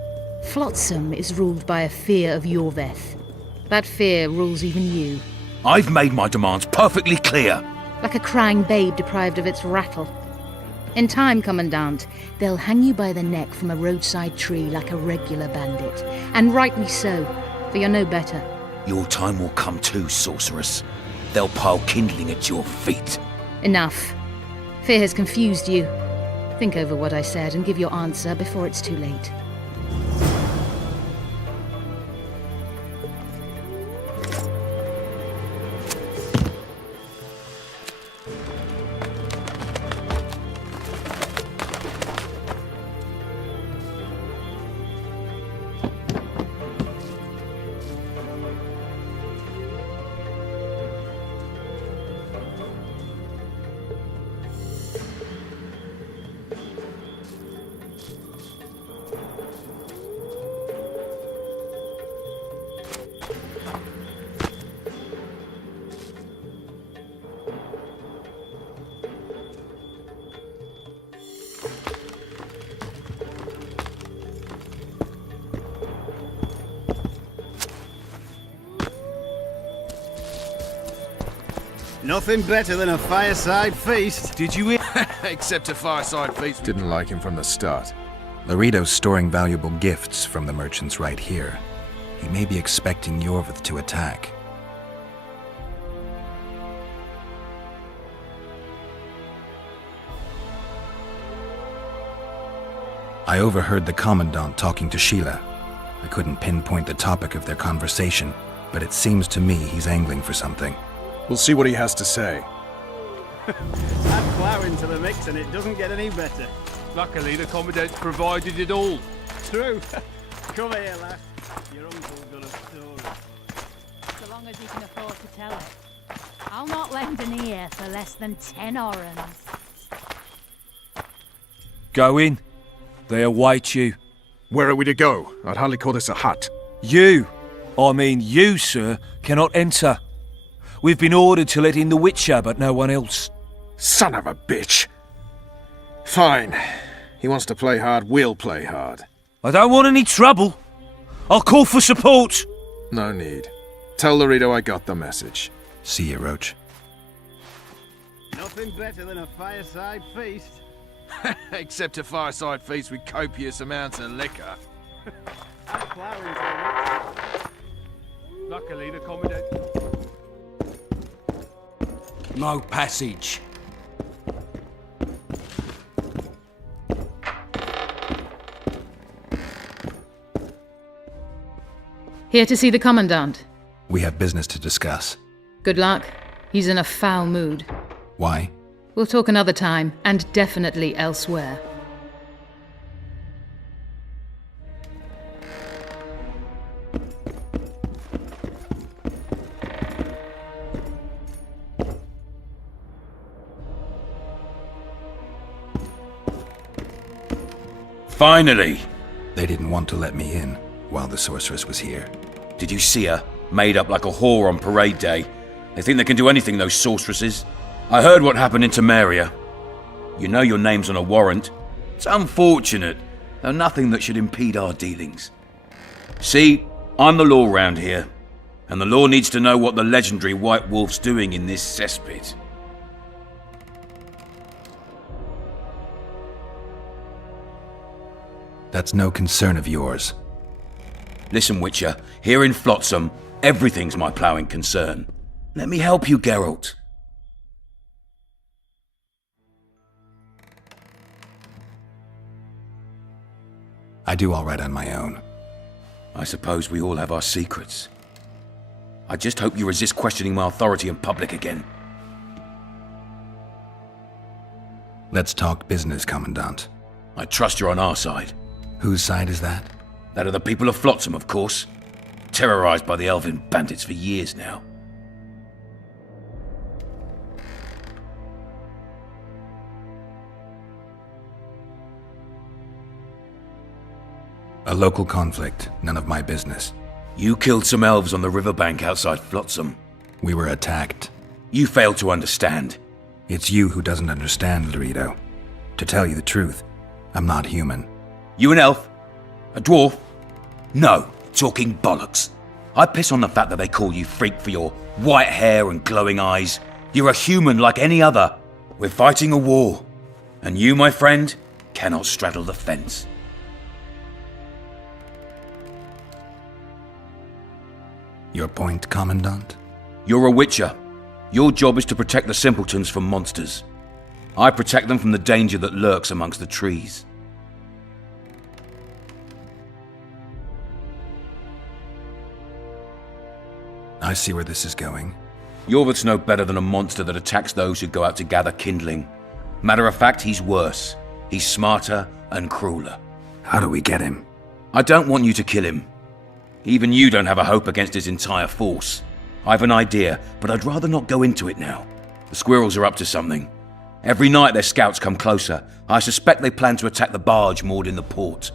Flotsam is ruled by a fear of Yorveth. That fear rules even you. I've made my demands perfectly clear. Like a crying babe deprived of its rattle. In time, Commandant, they'll hang you by the neck from a roadside tree like a regular bandit. And rightly so, for you're no better. Your time will come too, sorceress. They'll pile kindling at your feet. Enough. Fear has confused you. Think over what I said and give your answer before it's too late. Nothing better than a fireside feast. Did you eat? Except a fireside feast. Didn't like him from the start. Laredo's storing valuable gifts from the merchants right here. He may be expecting Yorvith to attack. I overheard the Commandant talking to Sheila. I couldn't pinpoint the topic of their conversation, but it seems to me he's angling for something. We'll see what he has to say. Add plough into the mix and it doesn't get any better. Luckily, the Commandant's provided it all. True. Come here, lass. Your uncle's got a story. So long as he can afford to tell it. I'll not lend an ear for less than 10 orens. Go in. They await you. Where are we to go? I'd hardly call this a hut. You, you, sir, cannot enter. We've been ordered to let in the Witcher, but no one else. Son of a bitch! Fine. He wants to play hard, we'll play hard. I don't want any trouble. I'll call for support. No need. Tell Laredo I got the message. See you, Roach. Nothing better than a fireside feast. Except a fireside feast with copious amounts of liquor. Add plough into the mix. Luckily, the Commandant... No passage. Here to see the Commandant. We have business to discuss. Good luck. He's in a foul mood. Why? We'll talk another time, and definitely elsewhere. Finally! They didn't want to let me in while the sorceress was here. Did you see her? Made up like a whore on parade day. They think they can do anything, those sorceresses. I heard what happened in Temeria. You know your name's on a warrant. It's unfortunate, though nothing that should impede our dealings. See, I'm the law round here, and the law needs to know what the legendary White Wolf's doing in this cesspit. That's no concern of yours. Listen, Witcher, here in Flotsam, everything's my ploughing concern. Let me help you, Geralt. I do all right on my own. I suppose we all have our secrets. I just hope you resist questioning my authority in public again. Let's talk business, Commandant. I trust you're on our side. Whose side is that? That of the people of Flotsam, of course. Terrorized by the elven bandits for years now. A local conflict, none of my business. You killed some elves on the riverbank outside Flotsam. We were attacked. You failed to understand. It's you who doesn't understand, Laredo. To tell you the truth, I'm not human. You an elf? A dwarf? No, talking bollocks. I piss on the fact that they call you freak for your white hair and glowing eyes. You're a human like any other. We're fighting a war. And you, my friend, cannot straddle the fence. Your point, Commandant? You're a witcher. Your job is to protect the simpletons from monsters. I protect them from the danger that lurks amongst the trees. I see where this is going. Yorvith's no better than a monster that attacks those who go out to gather kindling. Matter of fact, he's worse. He's smarter and crueler. How do we get him? I don't want you to kill him. Even you don't have a hope against his entire force. I've an idea, but I'd rather not go into it now. The squirrels are up to something. Every night their scouts come closer. I suspect they plan to attack the barge moored in the port.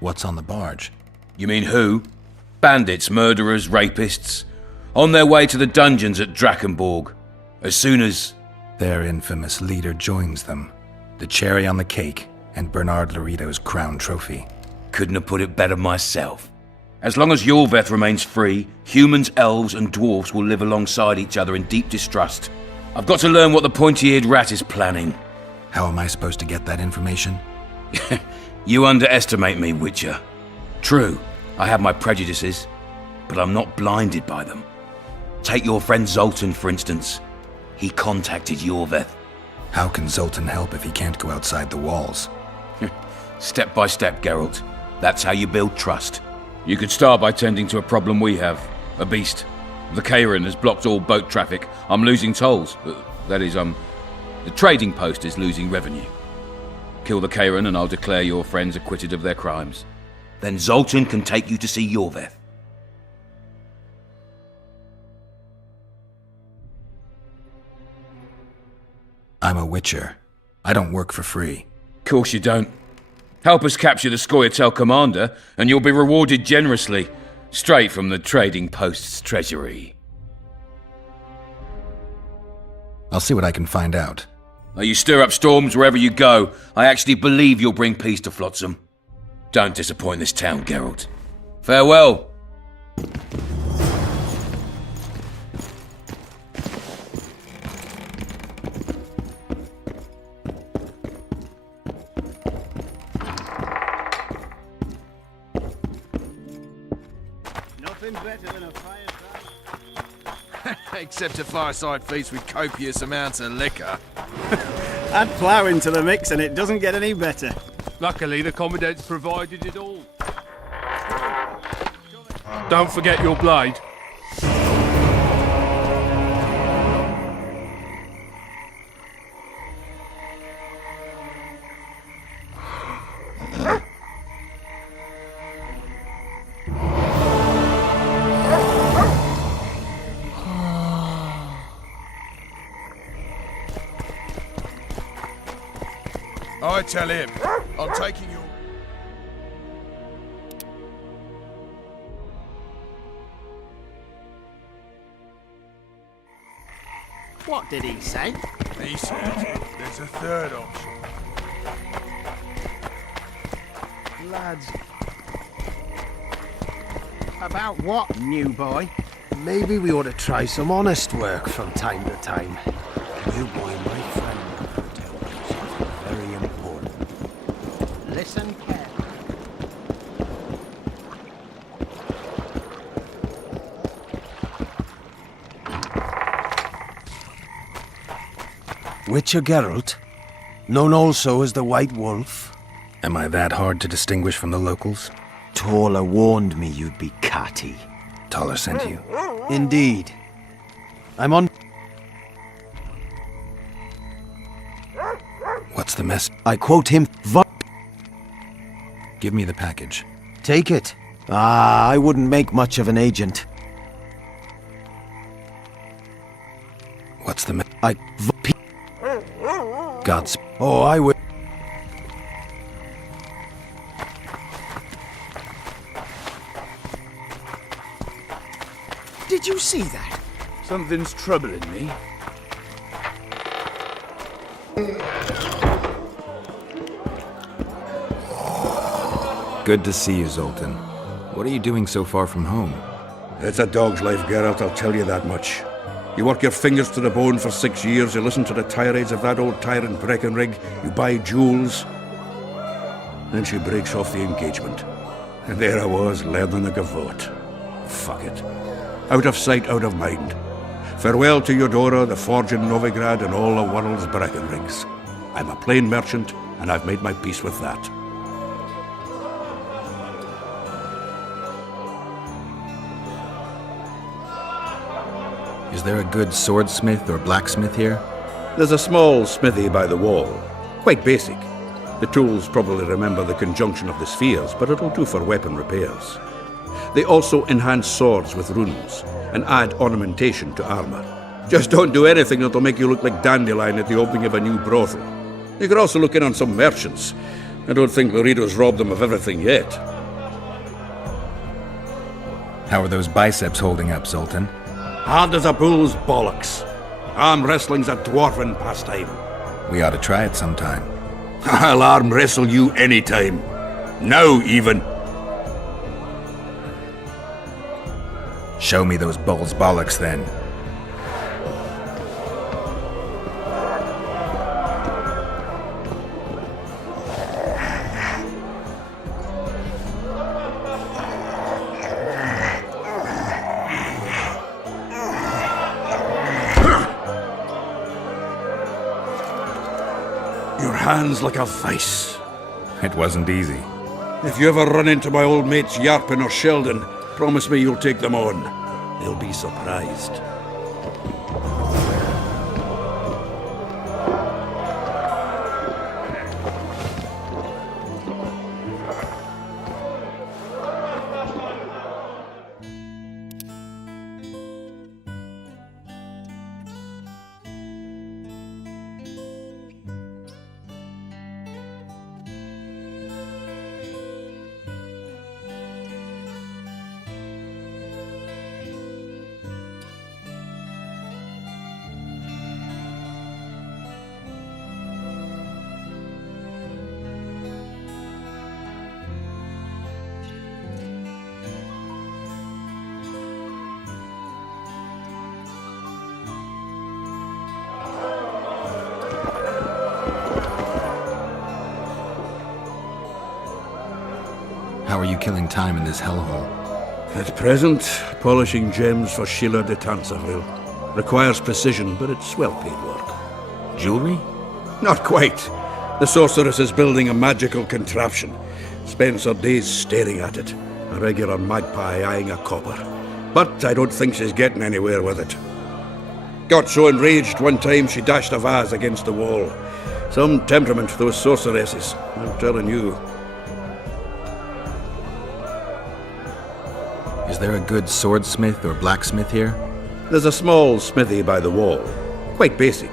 What's on the barge? You mean who? Bandits, murderers, rapists. On their way to the dungeons at Drakenborg. As soon as... Their infamous leader joins them. The cherry on the cake, and Bernard Laredo's crown trophy. Couldn't have put it better myself. As long as Yorveth remains free, humans, elves, and dwarfs will live alongside each other in deep distrust. I've got to learn what the pointy-eared rat is planning. How am I supposed to get that information? You underestimate me, Witcher. True, I have my prejudices, but I'm not blinded by them. Take your friend Zoltan, for instance. He contacted Yorveth. How can Zoltan help if he can't go outside the walls? Step by step, Geralt. That's how you build trust. You could start by tending to a problem we have. A beast. The Kairan has blocked all boat traffic. I'm losing tolls. That is, the trading post is losing revenue. Kill the Kairan and I'll declare your friends acquitted of their crimes. Then Zoltan can take you to see Yorveth. I'm a witcher. I don't work for free. Course you don't. Help us capture the Scoia'tael commander, and you'll be rewarded generously, straight from the trading post's treasury. I'll see what I can find out. You stir up storms wherever you go. I actually believe you'll bring peace to Flotsam. Don't disappoint this town, Geralt. Farewell. Nothing better than a fireside. Except a fireside feast with copious amounts of liquor. Add plough into the mix and it doesn't get any better. Luckily, the Commandant's provided it all. Don't forget your blade. I tell him, I'm taking your... What did he say? He said there's a third option. Lads. About what, new boy? Maybe we ought to try some honest work from time to time. New boy, my friend, will tell you something very important. Listen carefully. Witcher Geralt, known also as the White Wolf. Am I that hard to distinguish from the locals? Taller warned me you'd be catty. Taller sent you? Indeed. I'm on... What's the mess? I quote him... Give me the package. Take it. Ah, I wouldn't make much of an agent. What's the I... Gods. Oh, I will... Did you see that? Something's troubling me. Good to see you, Zoltan. What are you doing so far from home? It's a dog's life, Geralt, I'll tell you that much. You work your fingers to the bone for 6 years, you listen to the tirades of that old tyrant Breckenrig, you buy jewels. Then she breaks off the engagement. And there I was, learning the gavotte. Fuck it. Out of sight, out of mind. Farewell to Eudora, the forge in Novigrad, and all the world's Breckenrigs. I'm a plain merchant, and I've made my peace with that. Is there a good swordsmith or blacksmith here? There's a small smithy by the wall. Quite basic. The tools probably remember the conjunction of the spheres, but it'll do for weapon repairs. They also enhance swords with runes, and add ornamentation to armor. Just don't do anything that'll make you look like Dandelion at the opening of a new brothel. You could also look in on some merchants. I don't think Laredo's robbed them of everything yet. How are those biceps holding up, Zoltan? Hard as a bull's bollocks. Arm wrestling's a dwarven pastime. We ought to try it sometime. I'll arm wrestle you anytime. Now, even. Show me those bull's bollocks, then. Your hands like a vice. It wasn't easy. If you ever run into my old mates Yarpin or Sheldon, promise me you'll take them on. They'll be surprised. How are you killing time in this hellhole? At present, polishing gems for Sheila de Tanserville. Requires precision, but it's well-paid work. Jewelry? Not quite. The sorceress is building a magical contraption. Spends her days staring at it. A regular magpie eyeing a copper. But I don't think she's getting anywhere with it. Got so enraged one time she dashed a vase against the wall. Some temperament, those sorceresses, I'm telling you. Is there a good swordsmith or blacksmith here? There's a small smithy by the wall. Quite basic.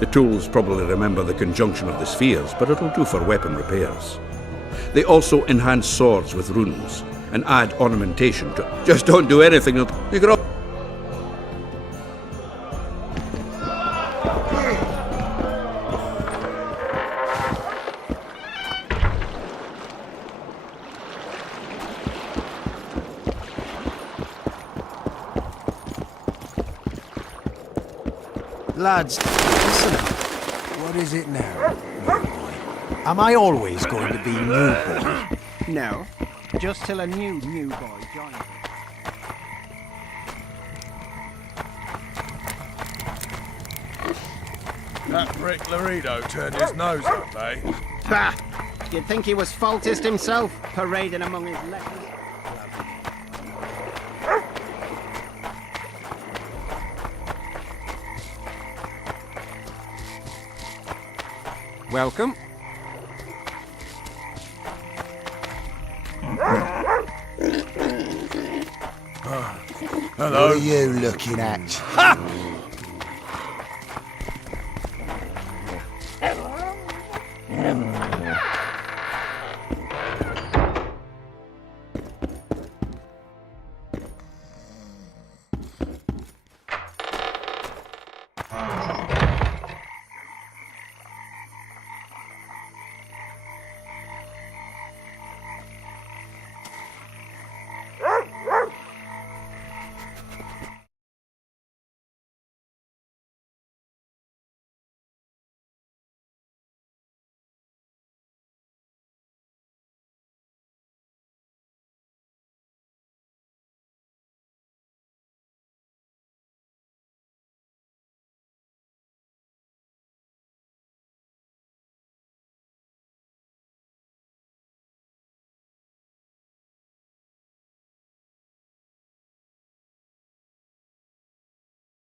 The tools probably remember the conjunction of the spheres, but it'll do for weapon repairs. They also enhance swords with runes and add ornamentation to. Just don't do anything. You can. Lads, listen up. What is it now, new boy? Am I always going to be new boy? No, just till a new boy joins us. That prick Laredo turned his nose up, eh? Bah! You'd think he was faultist himself, parading among his letters. Welcome. Hello. What are you looking at? Ha!